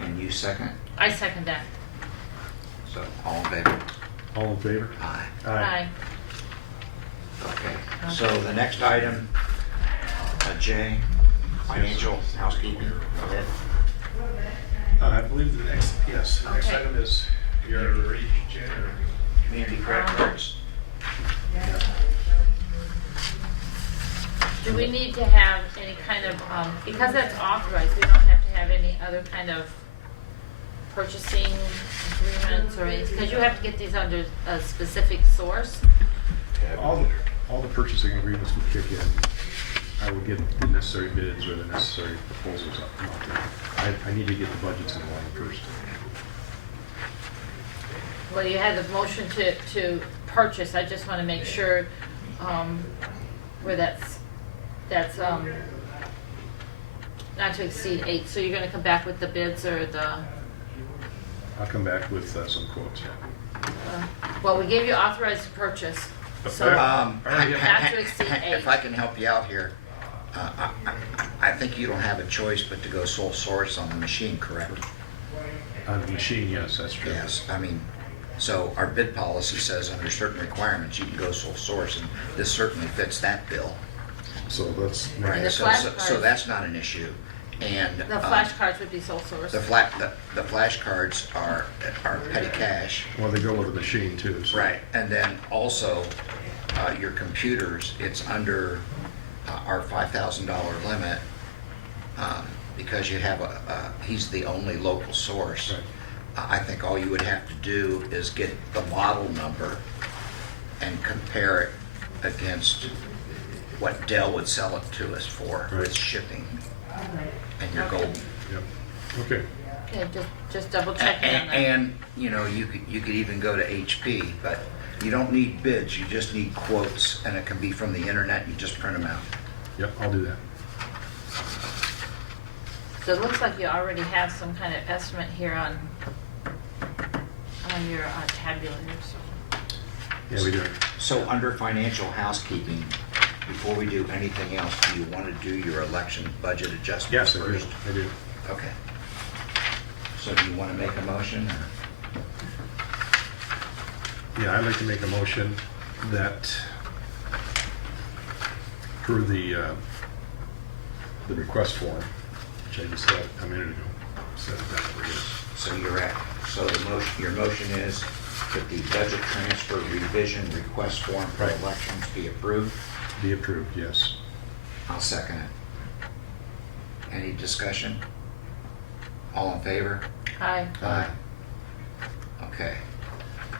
And you second? I second that. So all in favor? All in favor? Aye. Aye. Okay, so the next item, Jay, financial housekeeping, go ahead. I believe the next Okay. item is your Community credit cards. Do we need to have any kind of, because that's authorized, we don't have to have any other kind of purchasing agreements or anything? Because you have to get these under a specific source. all the purchasing agreements would kick in. I would get the necessary bids or the necessary proposals up come out there. I need to get the budgets in line first. Well, you had the motion to purchase, I just want to make sure where that's, not to exceed 8, so you're gonna come back with the bids or the, I'll come back with some quotes. well, we gave you authorized to purchase, so. Not to exceed If 8. I can help you out here, I think you don't have a choice but to go sole source on the machine, correct? On the machine, yes, that's true. Yes, I mean, so our bid policy says under certain requirements, you can go sole source, and this certainly fits that bill. So let's, And Right, the so flashcards- that's not an issue, and. The flashcards would be sole source. The flashcards are petty cash. well, they go with the machine too, so. Right, and then also, your computers, it's under our $5,000 limit, because you have he's the only local source. Right. I think all you would have to do is get the model number and compare it against what Dell would sell it to us for with Right. shipping, and you're golden. Yep, okay. Okay, just double checking on that. And, you know, you could even go to HP, but you don't need bids, you just need quotes, and it can be from the internet, you just print them out. Yep, I'll do that. So it looks like you already have some kind of estimate here on your tabulators. Yeah, we do. So under financial housekeeping, before we do anything else, do you want to do your election budget adjustments Yes, I do, first? I do. Okay. So do you want to make a motion, or? Yeah, I'd like to make a motion that per the request form, which I just had a minute ago, set it down over here. So your motion is that the budget transfer revision request form for Right. elections be approved? Be approved, yes. I'll second it. Any discussion? All in favor? Hi. Aye. Okay.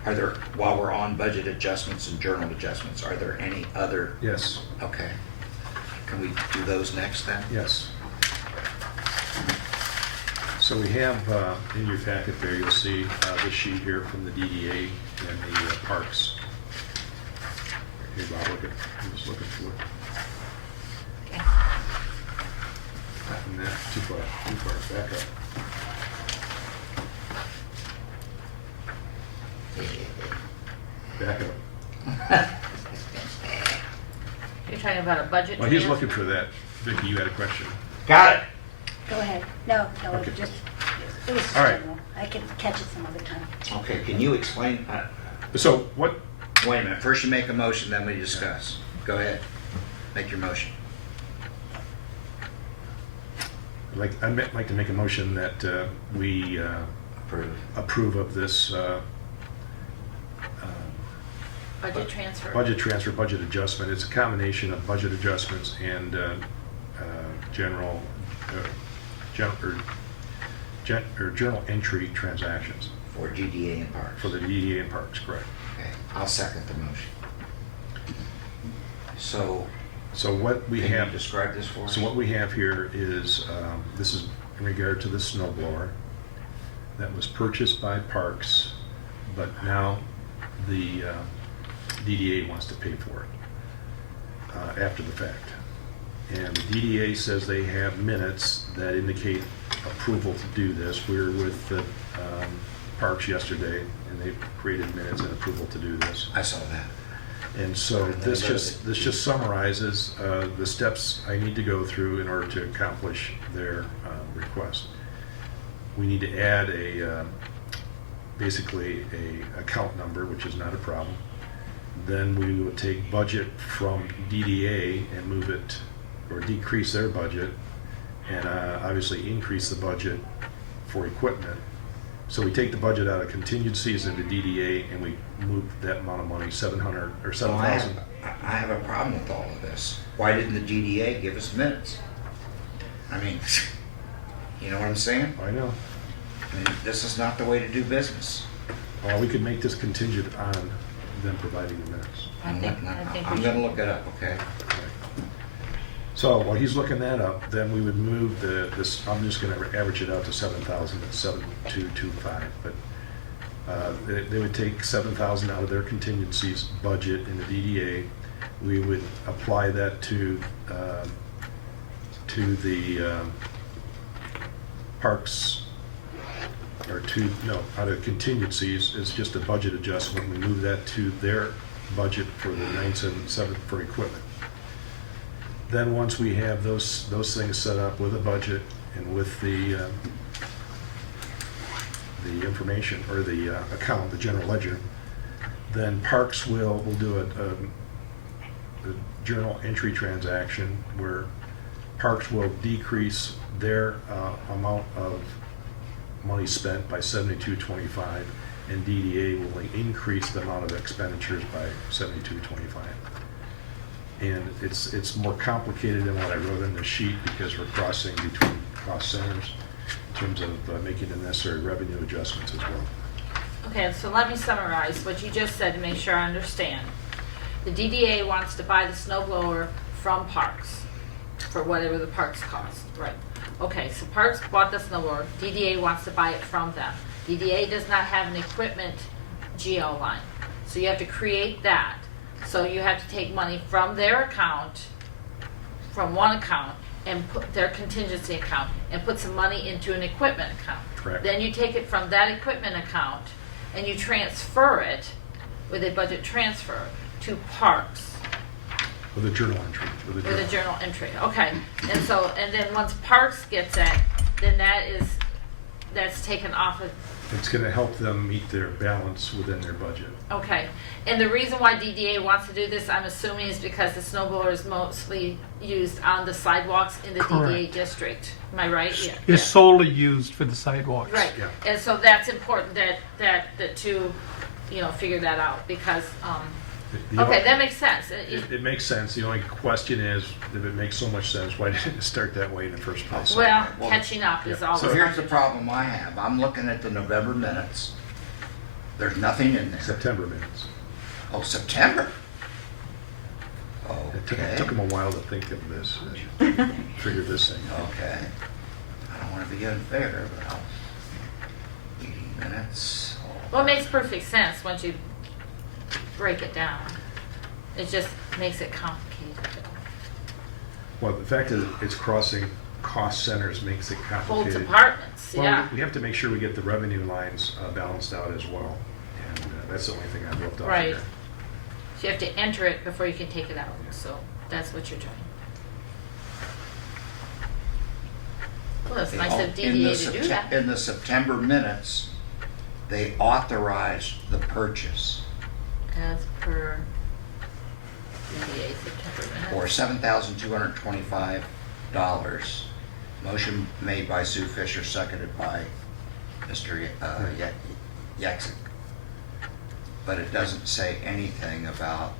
Are there, while we're on budget adjustments and journal adjustments, are there any other? Yes, Okay. Can we do those next then? yes. So we have, in your packet there, you'll see this sheet here from the DDA and the parks. Here, Bob, look at, I'm just looking for it. Okay. Not too far, back up. Back up. You're talking about a budget Well, he's transfer? looking for that. Vicki, you had a question. Got it. Go ahead. No, Okay. it just, it was All right. general. I can catch it some other time. Okay, can you explain, So what, wait a minute, first you make a motion, then we discuss. Go ahead. Make your motion. I'd like to make a motion that we Approve. approve of this Budget transfer. budget transfer, budget adjustment. It's a combination of budget adjustments and general, journal entry transactions For GDA and parks. for the DDA and parks, correct. Okay, I'll second the motion. So, So what we can you have, describe this for us? so what we have here is, this is in regard to the snow blower that was purchased by Parks, but now the DDA wants to pay for it after the fact. And the DDA says they have minutes that indicate approval to do this. We were with the Parks yesterday, and they created minutes and approval to do this. I saw that. And so this just summarizes the steps I need to go through in order to accomplish their request. We need to add basically a account number, which is not a problem. Then we will take budget from DDA and move it, or decrease their budget, and obviously increase the budget for equipment. So we take the budget out of contingencies into DDA, and we move that amount of money, 700 or So I 7,000. have a problem with all of this. Why didn't the GDA give us minutes? I mean, you know what I'm saying? I know. I mean, this is not the way to do business. Well, we could make this contingent on them providing the minutes. I think we I'm should. gonna look it up, okay? So while he's looking that up, then we would move this, I'm just gonna average it out to 7,000, it's 7,225, but they would take 7,000 out of their contingencies budget in the DDA, we would apply that to the parks, or out of contingencies, it's just a budget adjustment. We move that to their budget for the 977 for equipment. Then once we have those things set up with a budget and with the information, or the account, the general ledger, then Parks will do a journal entry transaction where Parks will decrease their amount of money spent by $72.25, and DDA will increase the amount of expenditures by $72.25. And it's more complicated than what I wrote in the sheet, because we're crossing between cost centers in terms of making the necessary revenue adjustments as well. Okay, so let me summarize what you just said to make sure I understand. The DDA wants to buy the snow blower from Parks for whatever the Parks cost, right? Okay, so Parks bought the snow blower, DDA wants to buy it from them. DDA does not have an equipment GL line, so you have to create that. So you have to take money from their account, from one account, and put their contingency account, and put some money into an equipment account. Correct. Then you take it from that equipment account and you transfer it with a budget transfer to Parks With a journal entry. with a journal entry. Okay, and then once Parks gets it, then that's taken off of. It's going to help them meet their balance within their budget. Okay, and the reason why DDA wants to do this, I'm assuming, is because the snow blower is mostly used on the sidewalks in the DDA Correct. district. Am I right? Yeah. Is solely used for the sidewalks. Right, Yeah. and so that's important that to, figure that out, because, okay, that makes sense. It makes sense. The only question is, if it makes so much sense, why didn't it start that way in the first place? Well, Well, catching up is yeah. always. So here's the problem I have. I'm looking at the November minutes. There's nothing in there. September minutes. Oh, September? It took them a while to think of this, figure this thing out. Okay. I don't want to be unfair, but meeting minutes. Well, it makes perfect sense once you break it down. It just makes it complicated. Well, the fact that it's crossing cost centers makes it Whole complicated. departments, Well, yeah. we have to make sure we get the revenue lines balanced out as well, and that's the only thing I've left off Right. here. So you have to enter it before you can take it out, so that's what you're doing. Well, it's nice of DDA to do that. In the September minutes, they authorized the purchase As per DDA September for minutes. $7,225. Motion made by Sue Fisher, seconded by Mr. Yaxick. But it doesn't say anything about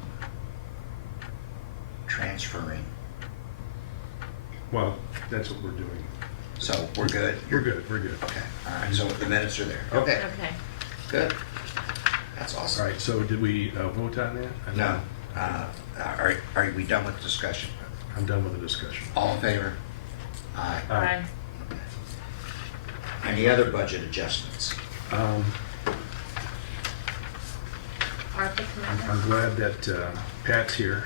transferring. Well, that's what we're doing. So we're good? We're good, we're good. Okay, all right, so the minutes are there. Yep. Okay, Okay. good. That's All awesome. right, so did we vote on that? No, are we done with discussion? I'm done with the discussion. All in favor? Aye. Aye. Any other budget adjustments? ARPA I'm commitment? glad that Pat's here,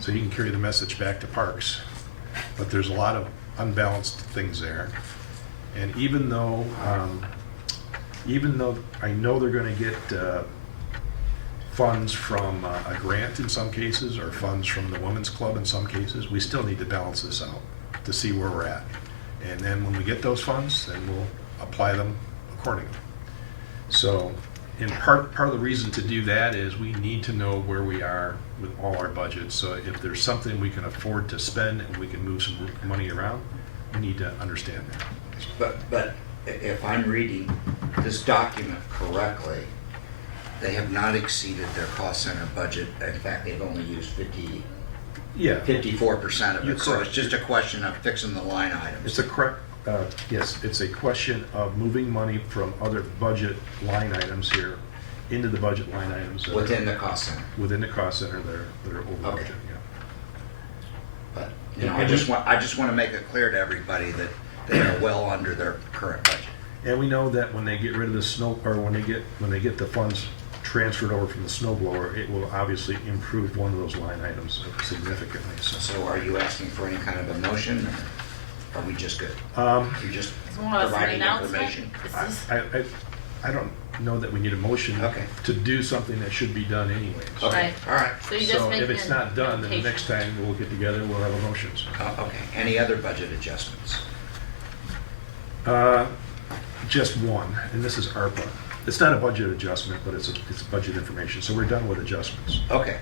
so he can carry the message back to Parks. But there's a lot of unbalanced things there. And even though I know they're gonna get funds from a grant in some cases, or funds from the Women's Club in some cases, we still need to balance this out to see where we're at. And then when we get those funds, then we'll apply them accordingly. So, in part of the reason to do that is we need to know where we are with all our budgets. So if there's something we can afford to spend and we can move some money around, we need to understand that. But if I'm reading this document correctly, they have not exceeded their cost center budget. In fact, they've only used Yeah, 54% of You're it. So correct. it's just a question of fixing the line items. it's a correct, yes, it's a question of moving money from other budget line items here into the budget line items. that are Within the cost center. Within the cost center that are over Okay. budget, yeah. But, I just want to make it clear to everybody that they are well under their current budget. And we know that when they get rid of the snow, or when they get the funds transferred over from the snow blower, it will obviously improve one of those line items significantly. So are you asking for any kind of a motion, or are we just good? You're just It's more or less an providing announcement. information? This is- I don't know that we need a motion Okay. to do something that should be done anyways. Okay, Right. all right. So you just So make if it's an not done, then the notation. next time we'll get together, we'll have emotions. Okay, any other budget adjustments? Just one, and this is ARPA. It's not a budget adjustment, but it's budget information, so we're done with adjustments. Okay,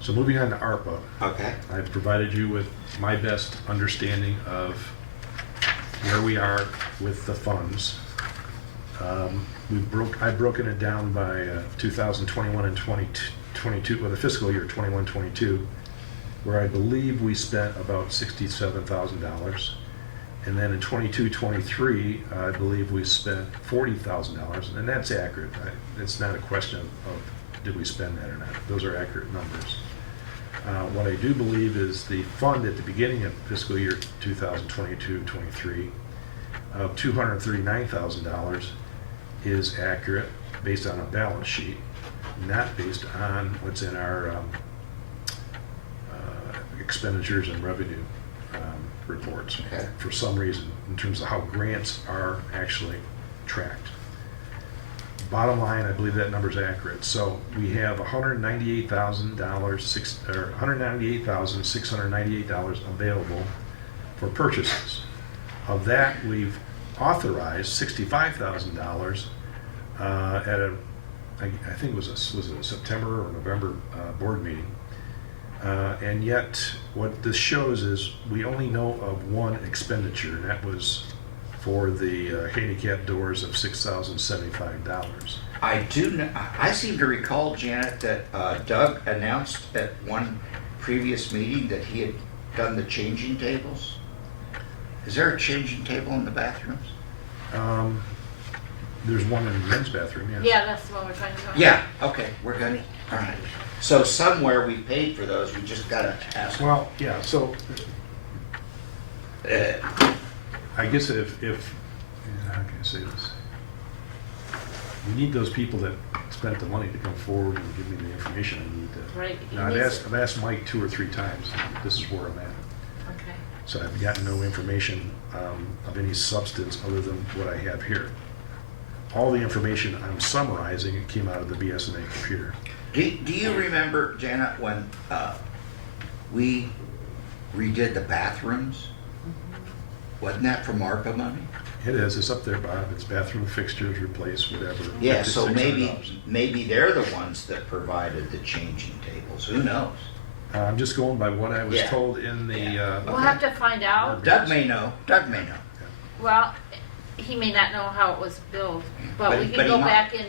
So moving on to ARPA, okay, I've provided you with my best understanding of where we are with the funds. I've broken it down by 2021 and 2022, well, the fiscal year 21-22, where I believe we spent about $67,000. And then in 22-23, I believe we spent $40,000, and that's accurate. It's not a question of did we spend that or not. Those are accurate numbers. What I do believe is the fund at the beginning of fiscal year 2022-23 of $239,000 is accurate based on a balance sheet, not based on what's in our expenditures and revenue reports. Okay. For some reason, in terms of how grants are actually tracked. Bottom line, I believe that number's accurate. So we have $198,698 available for purchases. Of that, we've authorized $65,000 at a, I think it was a September or November board meeting. And yet, what this shows is we only know of one expenditure, and that was for the handicap doors of $6,075. I seem to recall, Janet, that Doug announced at one previous meeting that he had done the changing tables. Is there a changing table in the bathrooms? There's one in the men's bathroom, yes. Yeah, that's the one we're trying to talk. Yeah, okay, we're good. All right. So somewhere we paid for those, we just gotta ask. Well, yeah, so Uh, I guess if how can I say this? We need those people that spent the money to come forward and give me the information I need to. Right, he Now, needs I've asked Mike 2 or 3 times, and this is where I'm at. Okay. So I've gotten no information of any substance other than what I have here. All the information I'm summarizing, it came out of the BSNA computer. Do you remember, Janet, when we redid the bathrooms? Wasn't that from ARPA money? It is, it's up there, Bob, it's bathroom fixtures, replaced, whatever. Yeah, so $5,600. maybe they're the ones that provided the changing tables. Who knows? I'm just going by what I was Yeah. told in the. Yeah. We'll have to find out. Doug may know. Doug may know. Well, he may not know how it was billed, but But- we but can he go might. back in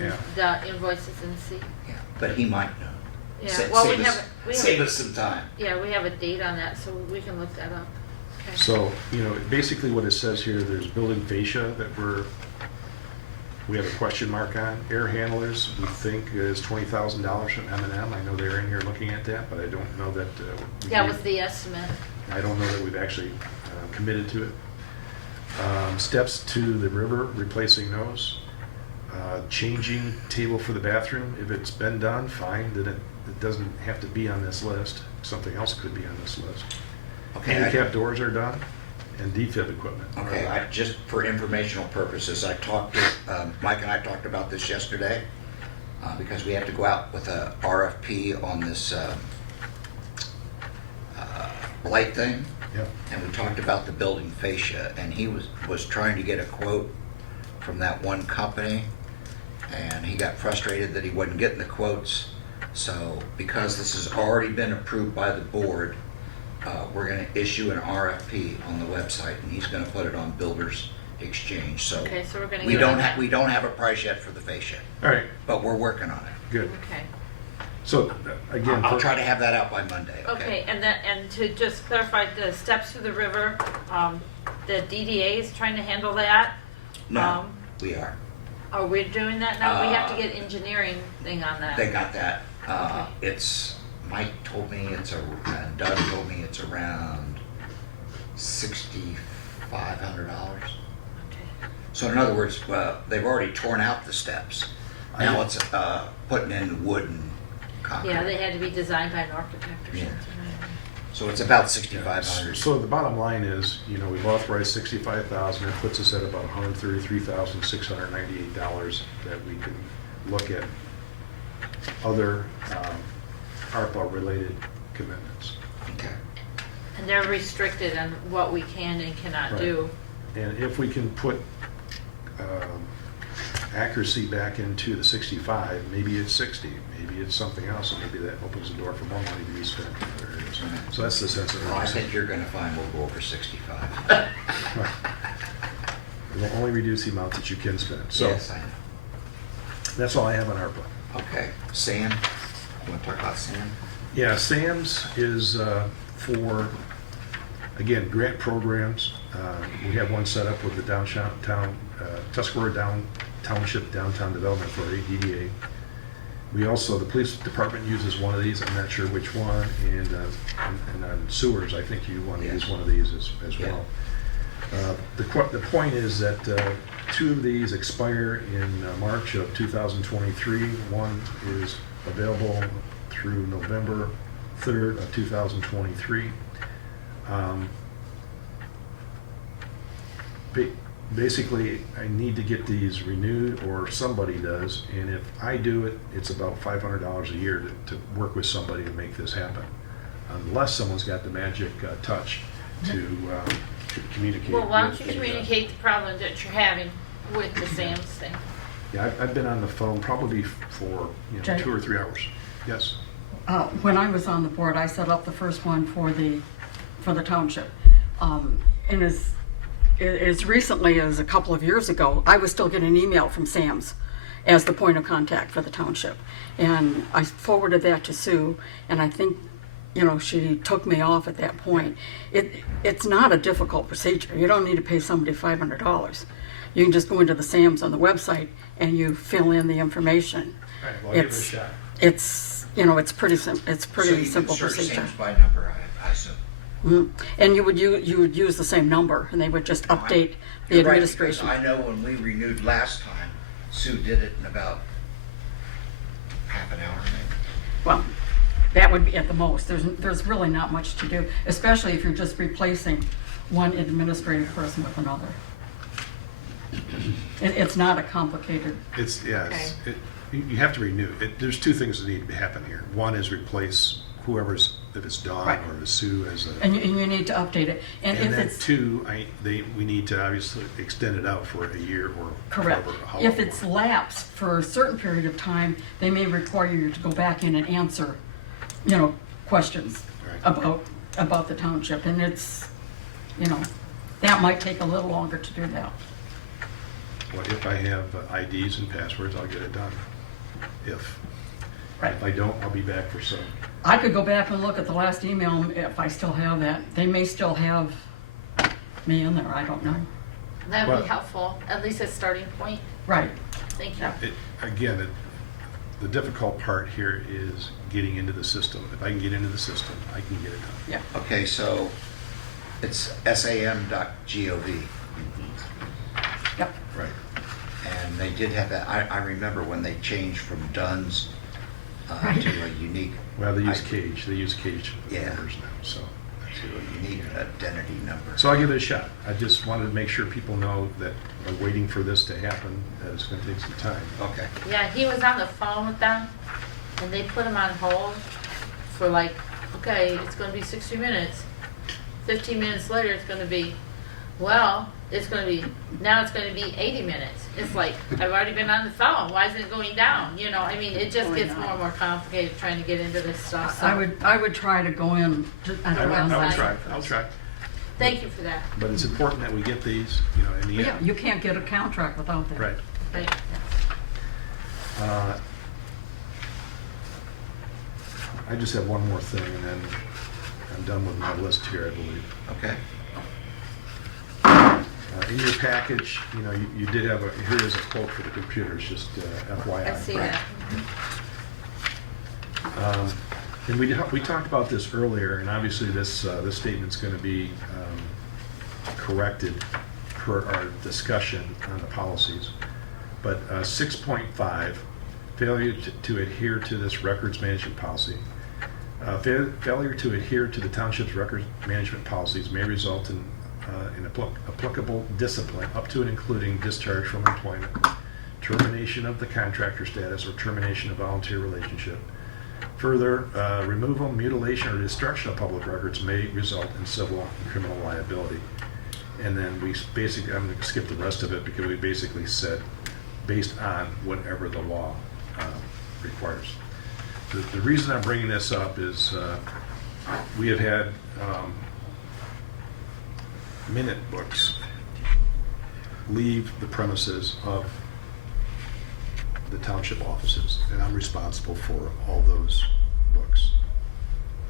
Yeah. the invoices and see. Yeah, but he might know. Yeah, Sa- well, save we us- have, Save us some time. yeah, we have a date on that, so we can look that up. Okay. So, basically what it says here, there's building fascia that we have a question mark on. Air handlers, we think is $20,000 from M&M. I know they're in here looking at that, but I don't know that. That was the estimate. I don't know that we've actually committed to it. Steps to the river, replacing those. Changing table for the bathroom, if it's been done, fine, then it doesn't have to be on this list. Something else could be on this list. Okay. Handicap doors are done, and defib equipment. Okay, just for informational purposes, Mike and I talked about this yesterday, because we have to go out with a RFP on this blight thing, Yep. and we talked about the building fascia, and he was trying to get a quote from that one company, and he got frustrated that he wasn't getting the quotes. So because this has already been approved by the board, we're gonna issue an RFP on the website, and he's gonna put it on Builders Exchange, so. Okay, so we're gonna We get don't on have, that. we don't have a price yet for the fascia, All right, but we're working on it. good. Okay. So, again. I'll try to have that out by Monday, Okay, and to just clarify, the steps to the river, the DDA is trying to handle that? No, we are. Are we doing that now? We have to get engineering thing on that. They got that. Okay. Mike told me and Doug told me it's around $6,500. Okay. So in other words, they've already torn out the steps. Now it's putting in wood and concrete. Yeah, they had to be designed by an architect or Yeah. something. So it's about 6,500. So the bottom line is, we've authorized 65,000, it puts us at about $133,698 that we can look at other ARPA-related commitments. Okay. And they're restricted on what we can and cannot Right. do. And if we can put accuracy back into the 65, maybe it's 60, maybe it's something else, and maybe that opens the door for more money to be spent in other areas. So that's the sense of Well, I urgency. think you're gonna find we'll go over 65. We'll only reduce the amount that you can spend. So Yes, I know. that's all I have on ARPA. Okay, Sam, you wanna talk about Sam? Yeah, SAM's is for, again, grant programs. We have one set up with the Tuscarora Township Downtown Development for ADDA. We also, the police department uses one of these, I'm not sure which one, and on sewers, I think you want to use one of these as Yeah. well. The point is that two of these expire in March of 2023. One is available through November 3rd of 2023. Basically, I need to get these renewed, or somebody does, and if I do it, it's about $500 a year to work with somebody to make this happen, unless someone's got the magic touch to communicate. Well, why don't with you the, communicate the problem that you're having with the SAM's thing? Yeah, I've been on the phone probably for Jay? 2 or 3 hours. Yes. When I was on the board, I set up the first one for the township. And as recently as a couple of years ago, I was still getting an email from Sam's as the point of contact for the township. And I forwarded that to Sue, and I think, she took me off at that point. It's not a difficult procedure. You don't need to pay somebody $500. You can just go into the Sam's on the website and you fill in the information. All right, well, I'll give it a shot. It's pretty simple So you can search procedure. Sam's by number, I assume. Mhm. And you would use the same number, and they would just update the You're right, administration. because I know when we renewed last time, Sue did it in about half an hour, maybe. Well, that would be at the most. There's really not much to do, especially if you're just replacing one administrative person with another. It's not a complicated. You have to renew. There's two things that need to happen here. One is replace whoever's, if it's Dawn Right. or Sue as a. And you need to update it. And if And then it's two, we need to obviously extend it out for a year or correct, however if it's long. lapsed for a certain period of time, they may require you to go back in and answer, questions Right. about the township. And it's, that might take a little longer to do that. Well, if I have IDs and passwords, I'll get it done. Right. If I don't, I'll be back for some. I could go back and look at the last email if I still have that. They may still have me in there, I don't know. That would Well- be helpful, at least a starting point. Right. Thank you. Again, the difficult part here is getting into the system. If I can get into the system, I can get it done. Yeah. Okay, so it's sam.gov, Yep. Right. and they did have that, I remember when they changed from Dunn's Right. to a unique. Well, they use I- Cage. They use Cage Yeah. numbers now, so. To a unique identity number. So I'll give it a shot. I just wanted to make sure people know that we're waiting for this to happen, that it's gonna take some time. Okay, Yeah, he was on the phone with them, and they put him on hold for okay, it's gonna be 60 minutes. 15 minutes later, it's gonna be, now it's gonna be 80 minutes. It's like, I've already been on the phone, why isn't it going down? It just Going gets down. more and more complicated trying to get into this stuff, so. I would try to go in. I'll try. Thank you for that. But it's important that we get these, in the Yeah, end. you can't get a contract without that. Right. Right. I just have one more thing, and then I'm done with my list here, I believe. okay. In your package, you did have here is a quote for the computers, just FYI. I see that. And we talked about this earlier, and obviously this statement's going to be corrected per our discussion on the policies. But 6.5, failure to adhere to this records management policy. Failure to adhere to the township's records management policies may result in applicable discipline up to and including discharge from employment, termination of the contractor status, or termination of volunteer relationship. Further, removal, mutilation, or destruction of public records may result in civil and criminal liability. And then we basically, I'm going to skip the rest of it because we basically said based on whatever the law requires. The reason I'm bringing this up is we have had minute books leave the premises of the township offices, and I'm responsible for all those books.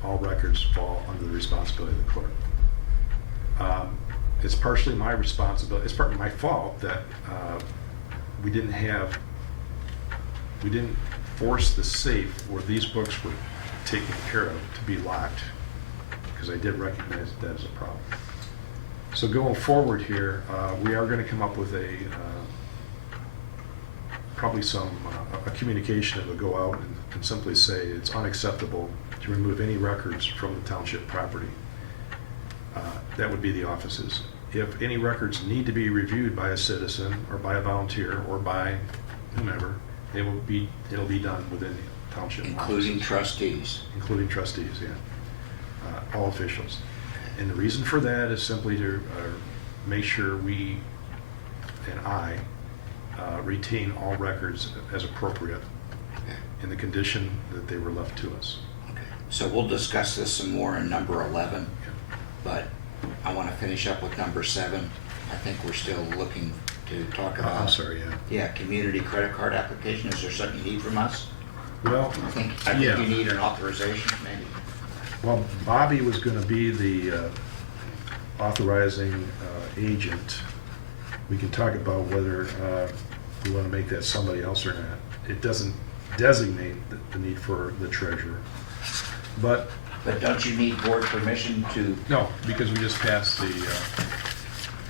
All records fall under the responsibility of the clerk. It's partially my responsibility, it's partly my fault that we didn't force the safe where these books were taken care of to be locked, because I did recognize that as a problem. So going forward here, we are going to come up with probably a communication that will go out and simply say it's unacceptable to remove any records from the township property. That would be the offices. If any records need to be reviewed by a citizen or by a volunteer or by whomever, it'll be done within the township Including offices. trustees. Including trustees, yeah. All officials. And the reason for that is simply to make sure we and I retain all records as appropriate Okay. in the condition that they were left to us. Okay. So we'll discuss this some more in number 11, but I want to finish up with number 7. I think we're still looking to talk about. I'm sorry, yeah. Yeah, community credit card application. Is there something you need from us? Well, I think yeah. you need an authorization, maybe. Well, Bobby was going to be the authorizing agent. We can talk about whether we want to make that somebody else or not. It doesn't designate the need for the treasurer. But But don't you need board permission to? no, because we just passed the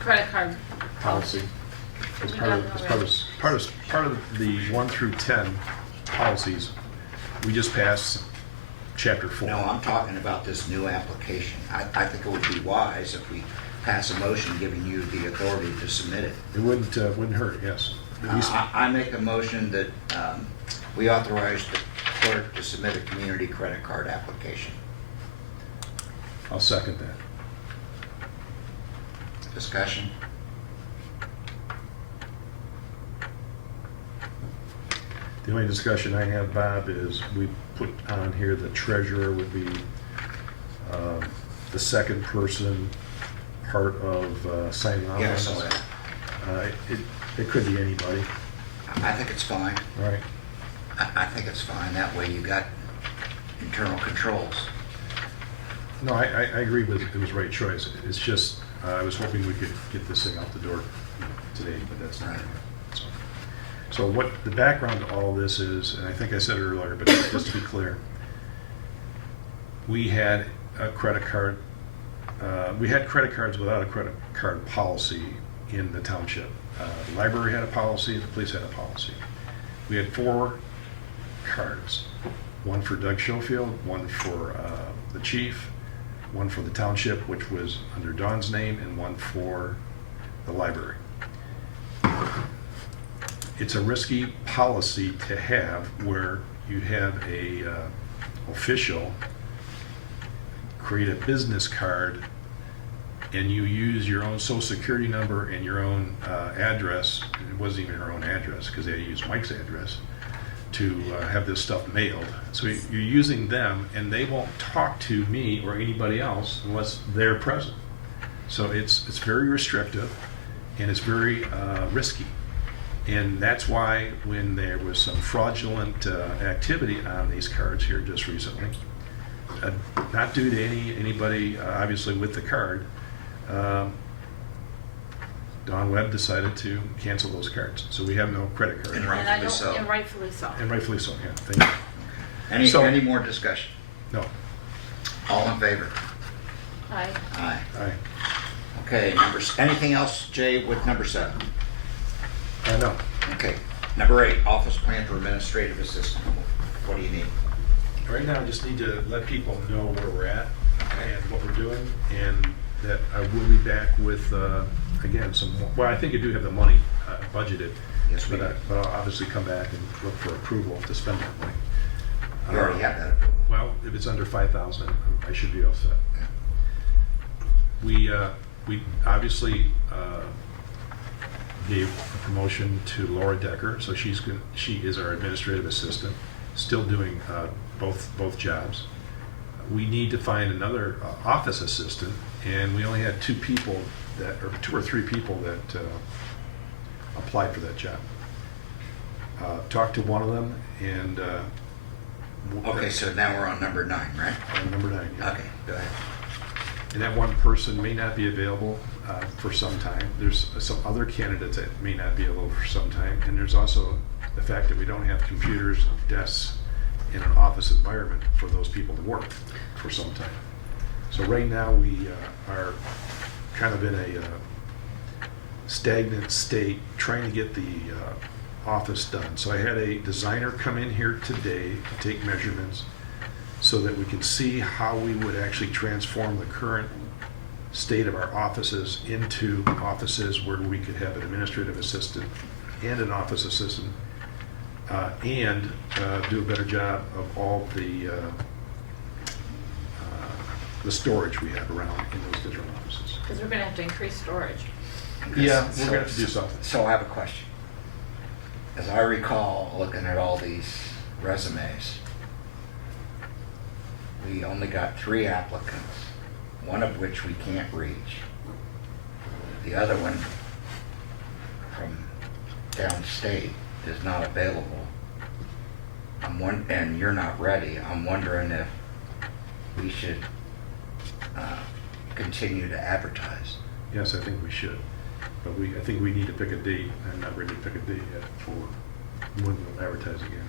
Credit card. policy. As We part of, got it as part of the 1 through 10 policies, we just passed chapter 4. No, I'm talking about this new application. I think it would be wise if we pass a motion giving you the authority to submit it. It wouldn't hurt, yes. At least- I make a motion that we authorize the clerk to submit a community credit card application. I'll second that. Discussion? The only discussion I have, Bob, is we put on here the treasurer would be the second person part of signing off on Yeah, I this. saw that. It could be anybody, I think it's fine. all right? I think it's fine. That way you got internal controls. No, I agree with it was the right choice. It's just, I was hoping we could get this thing out the door today, but that's not. Right. So what the background to all this is, and I think I said it earlier, but just to be clear, we had a credit card, we had credit cards without a credit card policy in the township. The library had a policy, the police had a policy. We had 4 cards, one for Doug Schofield, one for the chief, one for the township, which was under Dawn's name, and one for the library. It's a risky policy to have where you have a official create a business card and you use your own social security number and your own address. It wasn't even her own address because they used Mike's address to have this stuff mailed. So you're using them and they won't talk to me or anybody else unless they're present. So it's very restrictive and it's very risky. And that's why when there was some fraudulent activity on these cards here just recently, not due to anybody obviously with the card, Don Webb decided to cancel those cards. So we have no credit card. And And I rightfully so. don't, and rightfully so. And rightfully so, yeah, thank you. So- Any more discussion? No, All in favor? Aye. Aye. aye. Okay, anything else, Jay, with number 7? No. Okay, number 8, office plan for administrative assistant. What do you need? Right now, I just need to let people know where we're at and what we're doing, and that I will be back with, again, some more, well, I think I do have the money budgeted. Yes, we but do. But I'll obviously come back and look for approval to spend that money. You already have that approval. Well, if it's under 5,000, I should be all set. We obviously gave a promotion to Laura Decker, so she is our administrative assistant, still doing both jobs. We need to find another office assistant, and we only had 2 people or 2 or 3 people that applied for that job. Talked to one of them, and Okay, so now we're on number 9, right? number 9. Yeah. Okay, go ahead. And that one person may not be available for some time. There's some other candidates that may not be available for some time. And there's also the fact that we don't have computers, desks in an office environment for those people to work for some time. So right now we are kind of in a stagnant state trying to get the office done. So I had a designer come in here today to take measurements so that we can see how we would actually transform the current state of our offices into offices where we could have an administrative assistant and an office assistant, and do a better job of all the storage we have around in those different offices. Because we're gonna have to increase storage. Yeah, we're gonna have to do something. So I have a question. As I recall, looking at all these resumes, we only got 3 applicants, one of which we can't reach. The other one from downstate is not available. And you're not ready. I'm wondering if we should continue to advertise. Yes, I think we should. But I think we need to pick a date. I'm not ready to pick a date yet for when we'll advertise again.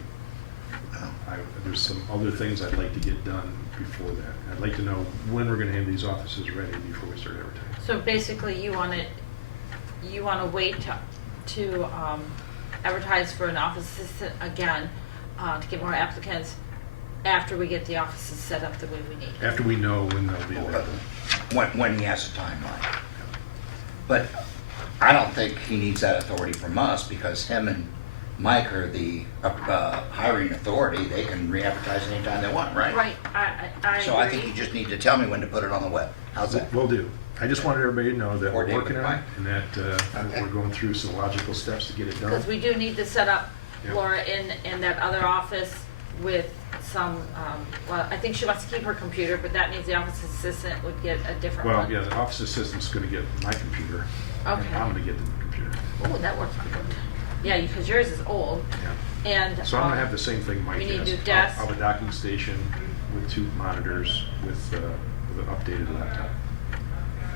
There's some other things I'd like to get done before that. I'd like to know when we're gonna have these offices ready before we start advertising. So basically, you want to wait to advertise for an office assistant again, to get more applicants after we get the offices set up the way we need. After we know when they'll be available. When he has a timeline. But I don't think he needs that authority from us, because him and Mike are the hiring authority. They can re-advertise anytime they want, right? Right, I So I agree. think you just need to tell me when to put it on the web. How's that? Will do. I just wanted everybody to know that we're Coordinate working with on it Mike. and that Okay. we're going through some logical steps to get it done. Because we do need to set up Yeah. Laura in that other office with some, well, I think she wants to keep her computer, but that means the office assistant would get a different one. Well, yeah, the office assistant's gonna get my computer. And Okay. I'm gonna get the computer. Oh, that works good. Yeah, because yours is old, Yeah. and. So I'm gonna have the same thing Mike we has. need new desks. I'll have a docking station with 2 monitors with an updated laptop.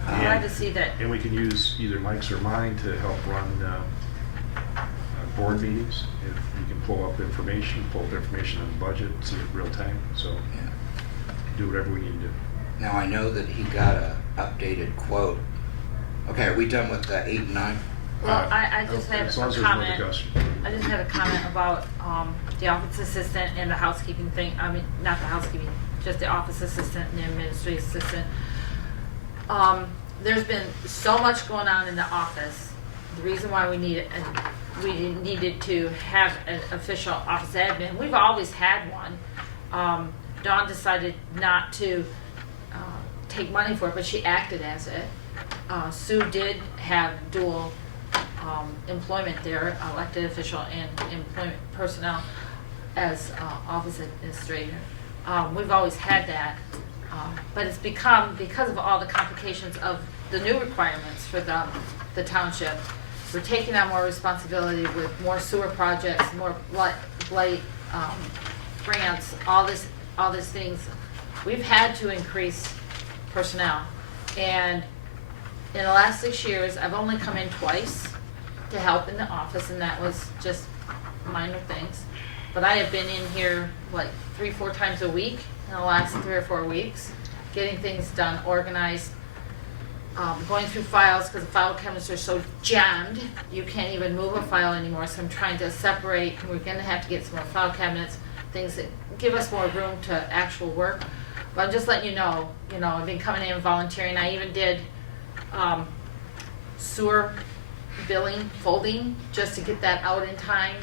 I'm glad to see that. And we can use either Mike's or mine to help run board meetings. If you can pull up information on the budget, see it real time. So Yeah. do whatever we need to do. Now, I know that he got a updated quote. Okay, are we done with 8 and 9? Well, I just had as long a as there's no comment. discussion. I just had a comment about the office assistant and the housekeeping thing. I mean, not the housekeeping, just the office assistant and the administrative assistant. There's been so much going on in the office. The reason why we needed to have an official office admin. We've always had one. Dawn decided not to take money for it, but she acted as it. Sue did have dual employment there, elected official and employment personnel as office administrator. We've always had that, but it's become, because of all the complications of the new requirements for the township, we're taking on more responsibility with more sewer projects, more blight grants, all these things. We've had to increase personnel, and in the last 6 years, I've only come in twice to help in the office, and that was just minor things. But I have been in here like 3-4 times a week in the last 3 or 4 weeks, getting things done, organized. going through files, because the file cabinets are so jammed, you can't even move a file anymore, so I'm trying to separate, and we're gonna have to get some more file cabinets, things that give us more room to actual work. But I'm just letting you know, I've been coming in and volunteering, I even did, sewer billing, folding, just to get that out in time.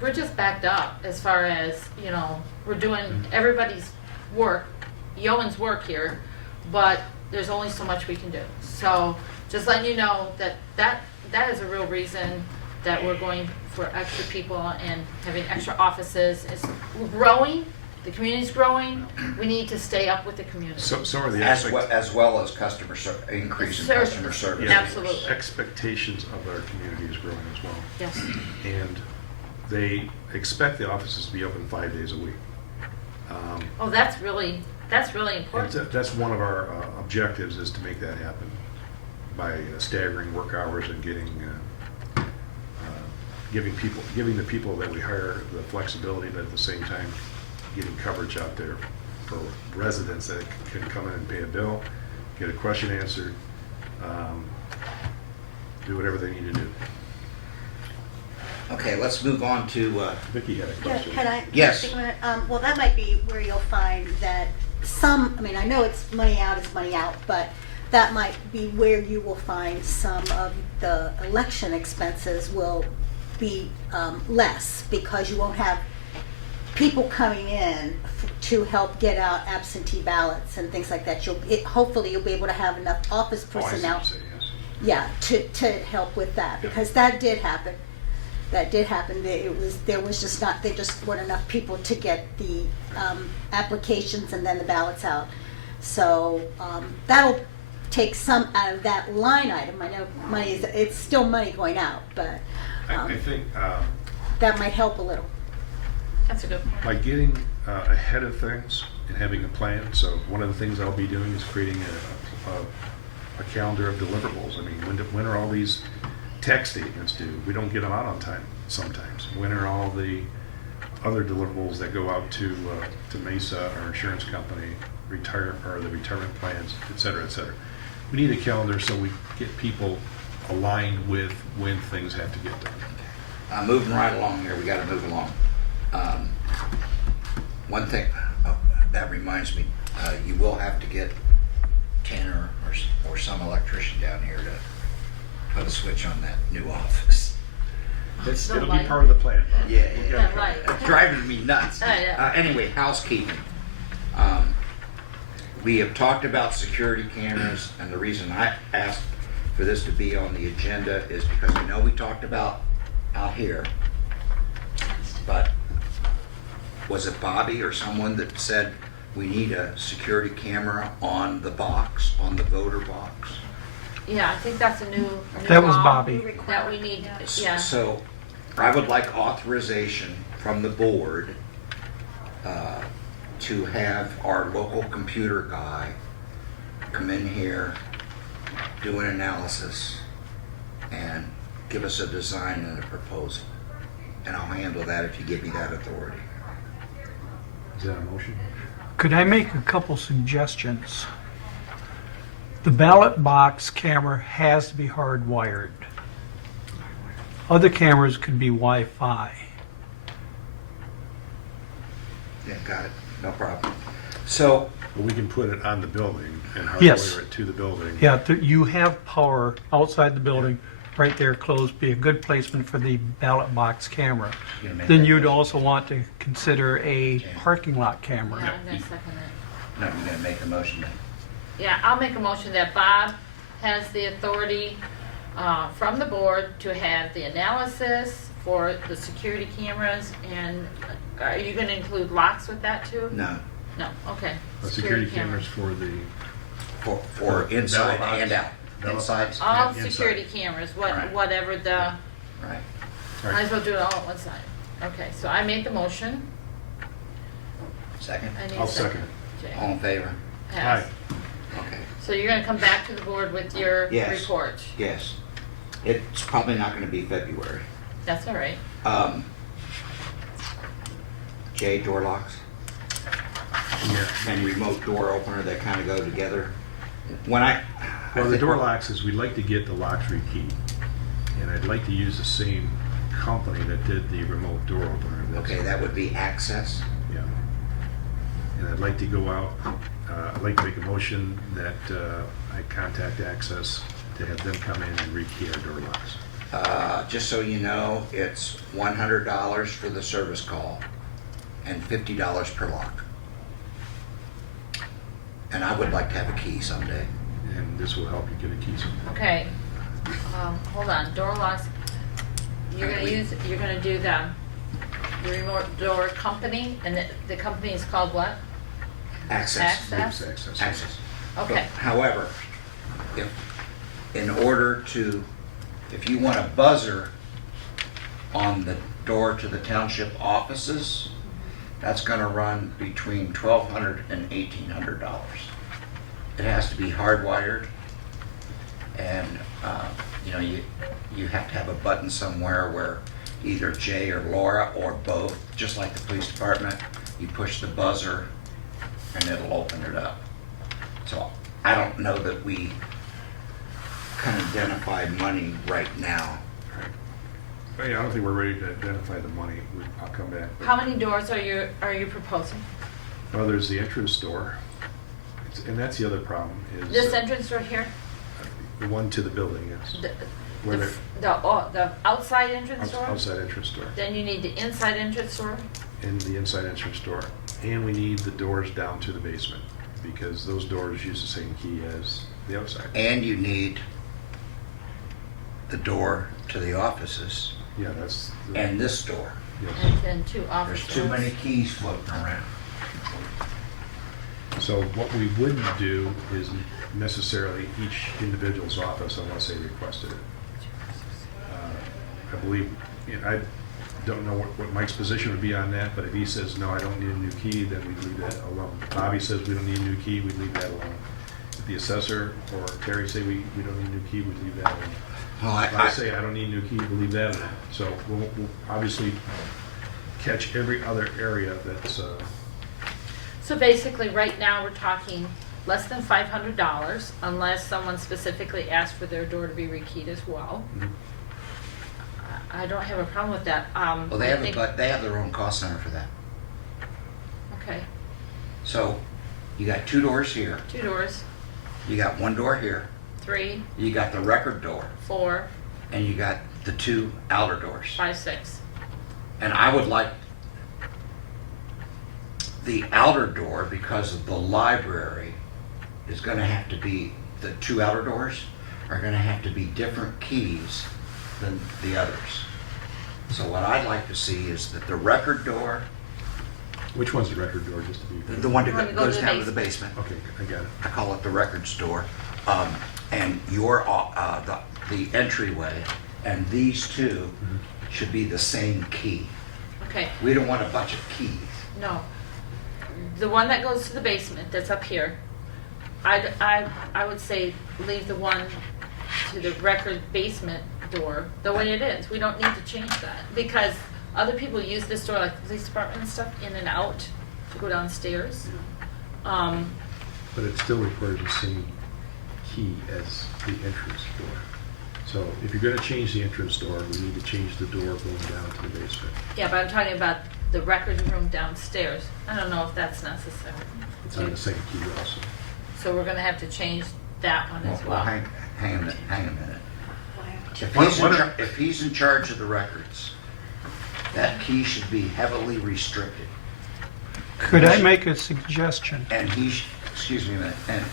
We're just backed up as far as, we're doing everybody's work, yeoman's work here, but there's only so much we can do. So just letting you know that is a real reason that we're going for extra people and having extra offices. We're growing, the community's growing, we need to stay up with the community. So are the As well as increase in customer service. yeah, Absolutely. expectations of our community is growing as well. Yes, And they expect the offices to be open 5 days a week. oh, that's really And important. that's one of our objectives, is to make that happen by staggering work hours and giving the people that we hire the flexibility, but at the same time, getting coverage out there for residents that can come in and pay a bill, get a question answered, do whatever they need to do. Okay, let's move on to, Vicki had a Yeah, question. can I? Yes. take a minute? Well, that might be where you'll find that I know it's money out is money out, but that might be where you will find some of the election expenses will be less, because you won't have people coming in to help get out absentee ballots and things like that. Hopefully you'll be able to have enough office Oh, I see what personnel. you're saying, yes. Yeah, to help with that, because that did happen. There just weren't enough people to get the applications and then the ballots out. So that'll take some out of that line item. I know it's still money going out, but I think that might help a little. That's a good point. by getting ahead of things and having a plan, so one of the things I'll be doing is creating a calendar of deliverables. I mean, when are all these tax statements due? We don't get them out on time sometimes. When are all the other deliverables that go out to Mesa, our insurance company, the retirement plans, et cetera, et cetera. We need a calendar so we get people aligned with when things have to get done. moving right along here, we gotta move along. One thing, that reminds me, you will have to get Tanner or some electrician down here to put a switch on that new office. The It'll be light. part of the plan. Bob. Yeah, We'll get yeah. it That covered. light. It's driving me nuts. Yeah. Anyway, housekeeping. We have talked about security cameras, and the reason I asked for this to be on the agenda is because I know we talked about out here, but was it Bobby or someone that said we need a security camera on the box, on the voter box? Yeah, I think that's a new That was law Bobby. that we need, yeah. So I would like authorization from the board to have our local computer guy come in here, do an analysis, and give us a design and a proposal. And I'll handle that if you give me that authority. Is that a motion? Could I make a couple suggestions? The ballot box camera has to be hardwired. Other cameras could be Wi-Fi. Yeah, got it, no problem. So, Well, we can put it on the building and Yes. hardwire it to the building. Yeah, you have power outside the building, right there close, be a good placement for the ballot box camera. you gonna make Then that you'd motion? also want to consider a parking lot Yeah, camera. I'm gonna second it. No, you're gonna make a motion then. Yeah, I'll make a motion that Bob has the authority from the board to have the analysis for the security cameras, and are you gonna include locks with that too? No, No, okay. Security cameras for the, for inside Ballot and box. out. Ballot Inside, box. All Inside. security cameras, Right. whatever the, right. might as well do it all at one side. Okay, so I made the motion. Second, I need a I'll second it. Jay. all in favor? Pass. Okay, So you're gonna come back to the board with your Yes. report? yes. It's probably not gonna be February. That's all right. Jay, door locks Yeah. and remote door opener that kind of go together. when I Well, the think door we're- locks is we'd like to get the lock free key. And I'd like to use the same company that did the remote door opener. Okay, that would be access. Yeah. And I'd like to go out, I'd like to make a motion that I contact Access to have them come in and rekey our door locks. Just so you know, it's $100 for the service call and $50 per lock. And I would like to have a key someday. And this will help you get a key. Okay, hold on, door locks, you're gonna do the remote door company, and the company is called what? Access. Access? Access. Okay, But, however, if you want a buzzer on the door to the township offices, that's gonna run between $1,200 and $1,800. It has to be hardwired, and, you have to have a button somewhere where either Jay or Laura or both, just like the police department, you push the buzzer and it'll open it up. So I don't know that we can identify money right now. Oh, yeah, I don't think we're ready to identify the money. I'll come back. But- how many doors are you proposing? Well, there's the entrance door. And that's the other problem is. This entrance door here? The one to the building, yes. Where The, they're- the outside entrance door? Outside entrance door. Then you need the inside entrance door? And the inside entrance door. And we need the doors down to the basement, because those doors use the same key as the outside. And you need the door to the offices Yeah, that's. and this door. Yes. And then two office There's doors. too many keys floating around. So what we wouldn't do is necessarily each individual's office unless they requested it. I believe, I don't know what Mike's position would be on that, but if he says, no, I don't need a new key, then we'd leave that alone. Bobby says we don't need a new key, we'd leave that alone. If the assessor or Terry say we don't need a new key, we'd leave that alone. Well, If I say I don't need a new key, we'll leave that alone. So we'll obviously catch every other area that's, So basically, right now, we're talking less than $500 unless someone specifically asked for their door to be rekeyed as well. I don't have a problem with that. Well, they I have, think- but they have their own cost center for that. Okay, So you got two doors here, two doors, you got one door here, 3, you got the record door, 4, and you got the two outer doors. 5, 6. And I would like the outer door, because of the library, is gonna have to be, the two outer doors are gonna have to be different keys than the others. So what I'd like to see is that the record door, which one's the record door, just to be. the one The one that that goes goes to the down to the basement, Okay, I got it. I call it the record store, and your, the entryway, and these two should be the same key. Okay, We don't want a bunch of keys. no. The one that goes to the basement, that's up here, I would say leave the one to the record basement door the way it is. We don't need to change that, because other people use this door, like the police department and stuff, in and out to go downstairs. But it still requires the same key as the entrance door. So if you're gonna change the entrance door, we need to change the door going down to the basement. Yeah, but I'm talking about the record room downstairs. I don't know if that's necessary. It's on the same key also. So we're gonna have to change that one as Well, well. hang a minute. If One- he's, one- if he's in charge of the records, that key should be heavily restricted. Could I make a suggestion? And excuse me a minute, and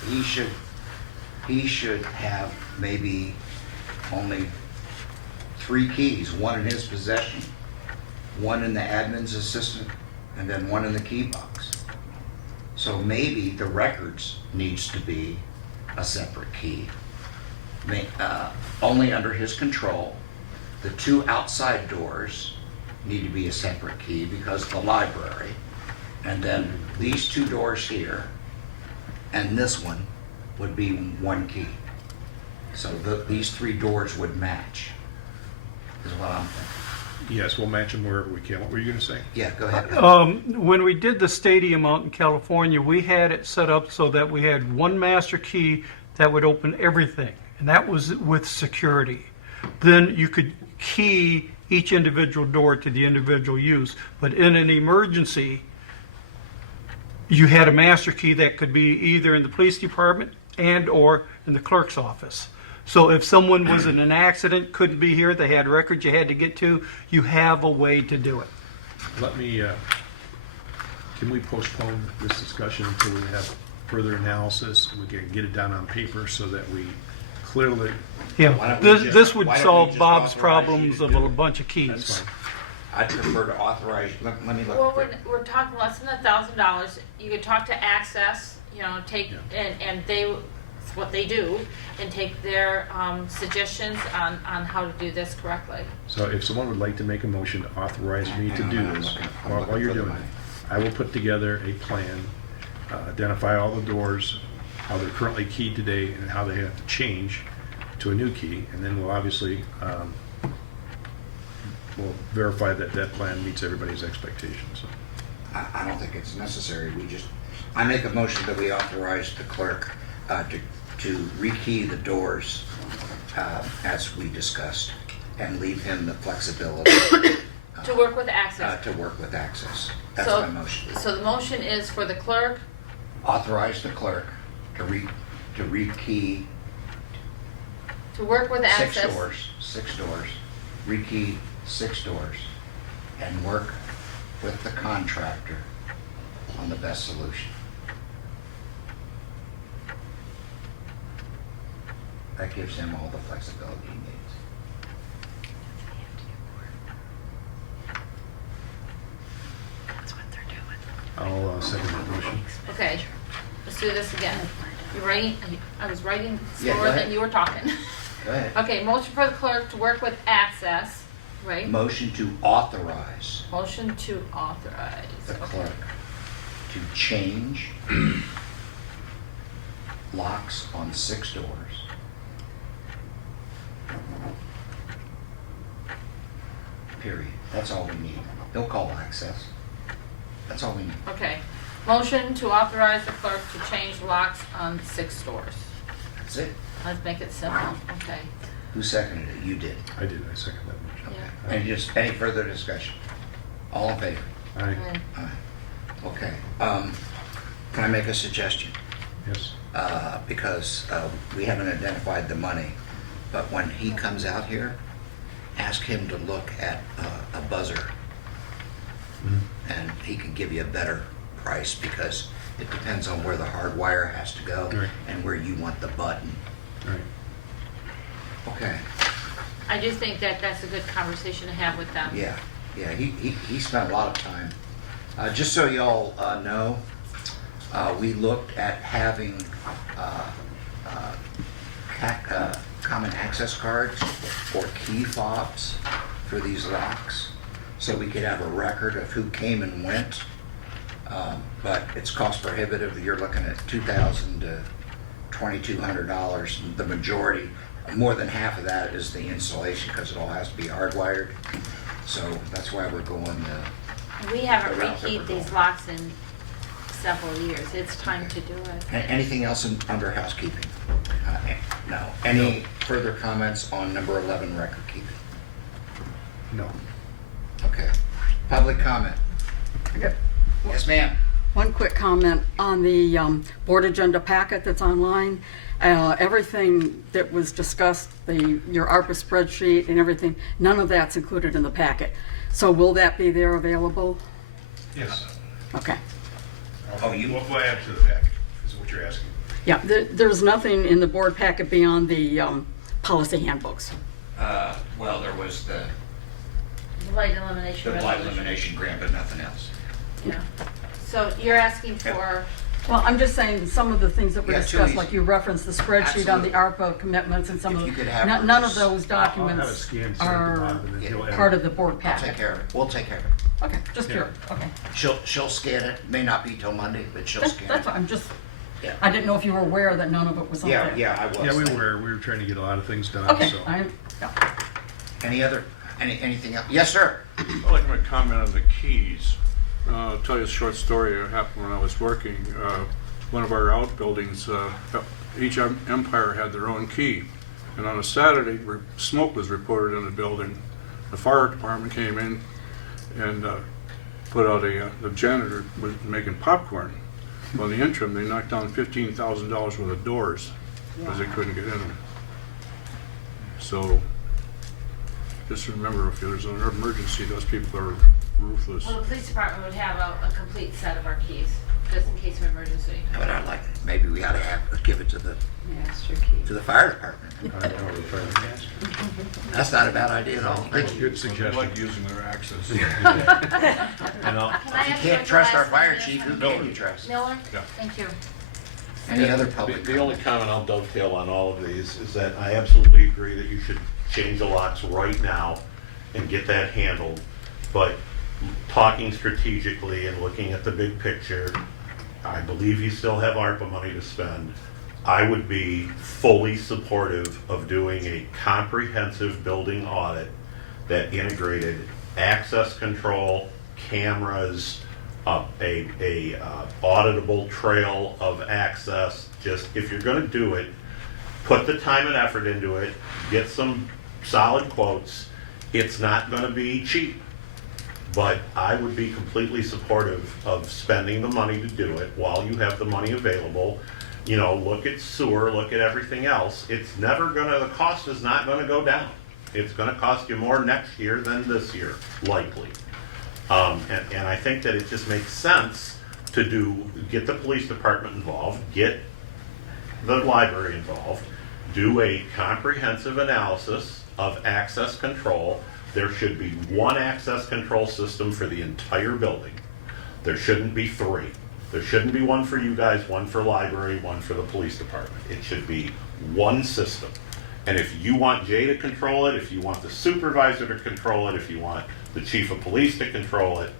he should have maybe only 3 keys, one in his possession, one in the admin's assistant, and then one in the key box. So maybe the records needs to be a separate key. Only under his control. The 2 outside doors need to be a separate key because of the library. And then these 2 doors here and this one would be 1 key. So these 3 doors would match, is what I'm thinking. Yes, we'll match them wherever we can. What were you gonna say? Yeah, go ahead. When we did the stadium out in California, we had it set up so that we had one master key that would open everything, and that was with security. Then you could key each individual door to the individual use, but in an emergency, you had a master key that could be either in the police department and or in the clerk's office. So if someone was in an accident, couldn't be here, they had records you had to get to, you have a way to do it. Let me, can we postpone this discussion until we have further analysis? We can get it down on paper so that we clearly, Why Yeah, don't we just- this would why don't we solve just Bob's authorize you problems to of do a it? bunch of that's keys. fine. I'd prefer to authorize, let me look. Well, we're talking less than $1,000. You could talk to Access, take, Yeah. and they, it's what they do, and take their suggestions on how to do this correctly. So if someone would like to make a motion to authorize me to do this, I'm while looking you're for the doing money. it, I will put together a plan, identify all the doors, how they're currently keyed today, and how they have to change to a new key, and then we'll obviously, we'll verify that that plan meets everybody's expectations. I don't think it's necessary, I make a motion that we authorize the clerk to rekey the doors as we discussed, and leave him the flexibility To work with Access. to work with Access. That's So- my motion. So the motion is for the clerk, Authorize the clerk to rekey to work with six Access. doors, rekey 6 doors, and work with the contractor on the best solution. That gives him all the flexibility he needs. I'll second that motion. Okay, let's do this again. You writing, I was writing Yeah, go slower ahead. than you were talking. Go ahead. Okay, motion for the clerk to work with Access, right? Motion to authorize Motion to authorize. the Okay. clerk to change locks on 6 doors. Period. That's all we need. He'll call Access. That's all we need. Okay, motion to authorize the clerk to change locks on 6 doors. That's it. Let's make it simple, okay. Who seconded it? You did. I did, I second that motion. Yeah. Any further discussion? All in favor? Aye, Aye. Okay. Can I make a suggestion? yes. Because we haven't identified the money, but when he comes out here, ask him to look at a buzzer, and he can give you a better price, because it depends on where the hard wire has to go Right. and where you want the button. All right. Okay. I do think that that's a good conversation to have with them. Yeah, he spent a lot of time. Just so y'all know, we looked at having common access cards or key fobs for these locks, so we could have a record of who came and went. But it's cost prohibitive. You're looking at $2,000 to $2,200. The majority, more than half of that, is the installation, because it all has to be hardwired. So that's why we're going to. We haven't The route that rekeyed we're these going. locks in several years. It's time to do it. Anything else under housekeeping? No. Any further comments on number 11, record keeping? No. Okay. Public comment? Okay. Yes, ma'am. One quick comment on the board agenda packet that's online. Everything that was discussed, your ARPA spreadsheet and everything, none of that's included in the packet. So will that be there available? Yes. Okay. Oh, you- We'll add to the packet, is what you're asking. Yeah, there's nothing in the board packet beyond the policy handbooks. Well, there was the Blight elimination blight resolution. elimination grant, but nothing else. Yeah. So you're asking for, Well, I'm just saying, some of the things that were Yeah, too discussed, easy. like you referenced the spreadsheet on the ARPA commitments and some If of you the, could have her none of just- those I'll have it documents scanned, sent to are Bob, and then he'll edit. part of the board I'll take packet. care of it. We'll take care of it. Okay, just Yeah. curious, okay. She'll scan it. May not be till Monday, but she'll scan That's it. what, I'm just, Yeah. I didn't know if you were aware that none of it was on there. Yeah, I was. Yeah, we were trying to get a lot of things done, Okay, so. yeah. Anything else? Yes, sir. I'd like to make a comment on the keys. I'll tell you a short story that happened when I was working. one of our outbuildings, each empire had their own key. And on a Saturday, smoke was reported in the building. The fire department came in and put out the janitor was making popcorn. Well, in the interim, they knocked down $15,000 worth of doors because they couldn't get in them. So just remember, if there's an emergency, those people are ruthless. Well, the police department would have a complete set of our keys, just in case of emergency. But I'd like, maybe we ought to give it to the fire department. That's not a bad idea at all. Thank you. Good suggestion. Like using their access. And I'll- Can I If you ask can't what trust the our last fire name is? chief, who can you trust? Miller? Yeah. Thank you. Any other public The only comment? comment I'll dovetail on all of these is that I absolutely agree that you should change the locks right now and get that handled. But talking strategically and looking at the big picture, I believe you still have ARPA money to spend. I would be fully supportive of doing a comprehensive building audit that integrated access control, cameras, a auditable trail of access. Just, if you're gonna do it, put the time and effort into it, get some solid quotes. It's not gonna be cheap, but I would be completely supportive of spending the money to do it while you have the money available. You know, look at sewer, look at everything else. It's never gonna, the cost is not gonna go down. It's gonna cost you more next year than this year, likely. And I think that it just makes sense to get the police department involved, get the library involved, do a comprehensive analysis of access control. There should be one access control system for the entire building. There shouldn't be three. There shouldn't be one for you guys, one for library, one for the police department. It should be one system. And if you want Jay to control it, if you want the supervisor to control it, if you want the chief of police to control it,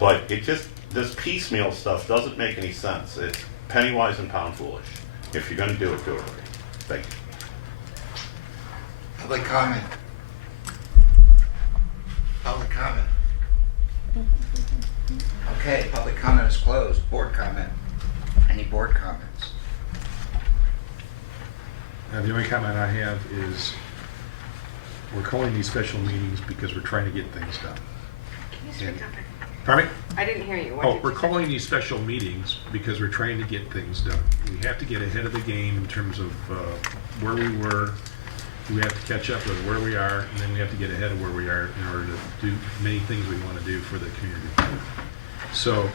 but it just, this piecemeal stuff doesn't make any sense. It's penny wise and pound foolish. If you're gonna do it right. Thank you. Public comment. Public comment. Okay, public comment is closed. Board comment. Any board comments? The only comment I have is, we're calling these special meetings because we're trying to get things done. Can you speak up? Pardon me? I didn't hear you. What Oh, did we're you say? calling these special meetings because we're trying to get things done. We have to get ahead of the game in terms of where we were. We have to catch up with where we are, and then we have to get ahead of where we are in order to do many things we want to do for the community. So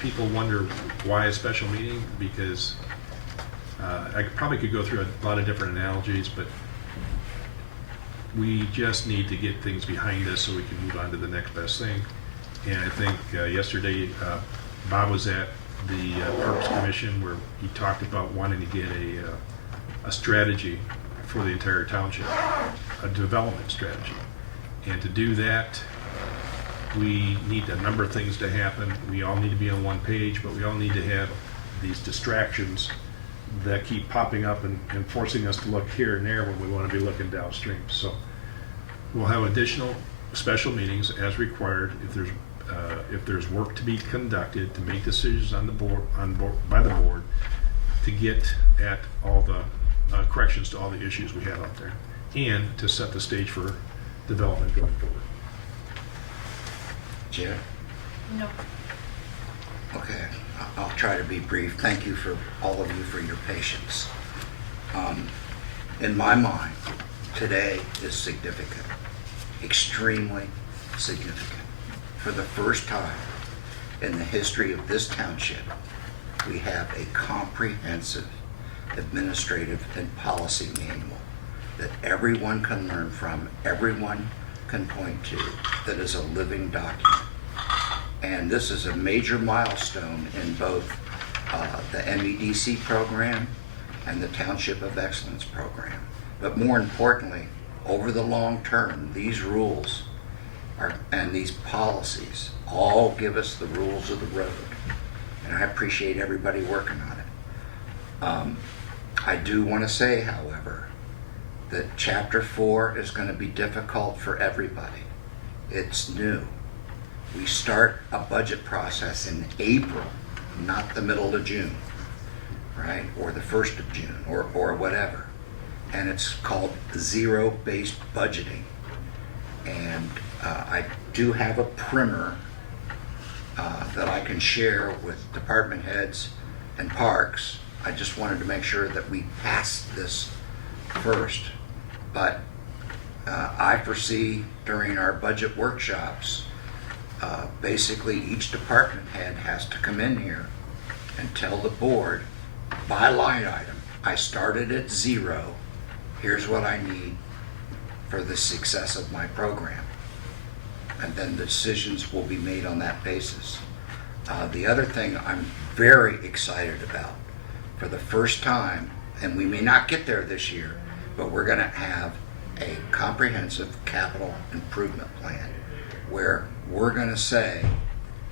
people wonder why a special meeting, because I probably could go through a lot of different analogies, but we just need to get things behind us so we can move on to the next best thing. And I think yesterday Bob was at the Parks Commission where he talked about wanting to get a strategy for the entire township, a development strategy. And to do that, we need a number of things to happen. We all need to be on one page, but we all need to have these distractions that keep popping up and forcing us to look here and there when we want to be looking downstream. So we'll have additional special meetings as required if there's work to be conducted, to make decisions on the board, by the board, to get at all the corrections to all the issues we have out there, and to set the stage for development going forward. Chair? No. Okay, I'll try to be brief. Thank you for all of you for your patience. In my mind, today is significant, extremely significant. For the first time in the history of this township, we have a comprehensive administrative and policy manual that everyone can learn from, everyone can point to, that is a living document. And this is a major milestone in both the MEDC program and the Township of Excellence program. But more importantly, over the long term, these rules and these policies all give us the rules of the road. And I appreciate everybody working on it. I do want to say, however, that Chapter 4 is going to be difficult for everybody. It's new. We start a budget process in April, not the middle of June. right? Or the 1st of June, or whatever. And it's called zero-based budgeting. And I do have a primer that I can share with department heads and parks. I just wanted to make sure that we pass this first. But I foresee during our budget workshops, basically each department head has to come in here and tell the board by line item, I started at 0, here's what I need for the success of my program. And then the decisions will be made on that basis. The other thing I'm very excited about, for the first time, and we may not get there this year, but we're gonna have a comprehensive capital improvement plan where we're gonna say,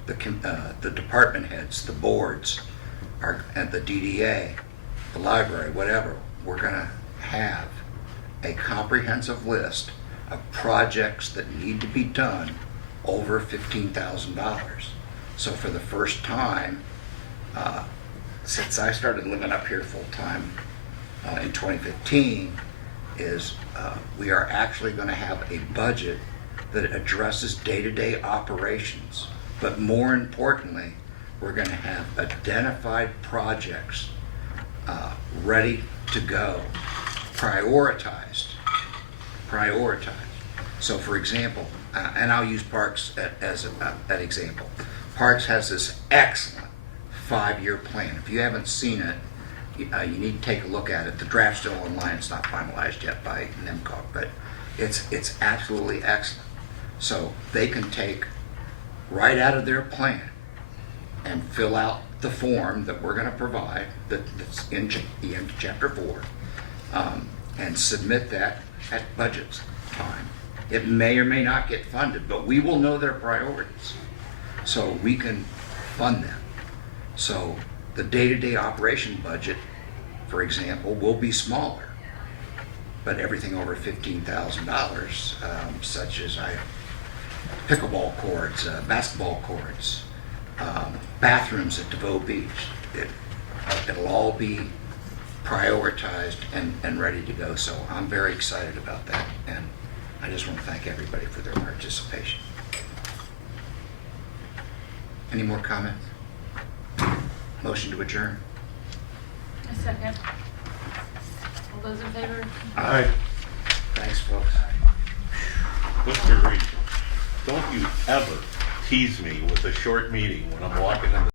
the department heads, the boards, and the DDA, the library, whatever, we're gonna have a comprehensive list of projects that need to be done over $15,000. So for the first time, since I started living up here full time in 2015, we are actually going to have a budget that addresses day-to-day operations. But more importantly, we're going to have identified projects ready to go, prioritized. So for example, and I'll use Parks as an example. Parks has this excellent 5-year plan. If you haven't seen it, you need to take a look at it. The draft's still online. It's not finalized yet by NIMCOG, but it's absolutely excellent. So they can take right out of their plan and fill out the form that we're going to provide that's in chapter 4 and submit that at budget time. It may or may not get funded, but we will know their priorities so we can fund them. So the day-to-day operation budget, for example, will be smaller, but everything over $15,000, such as pickleball courts, basketball courts, bathrooms at DeVoe Beach, it'll all be prioritized and ready to go. So I'm very excited about that, and I just want to thank everybody for their participation. Any more comments? Motion to adjourn? A second. All those in favor? Aye. Thanks, folks. Mr. Reed, don't you ever tease me with a short meeting when I'm walking in the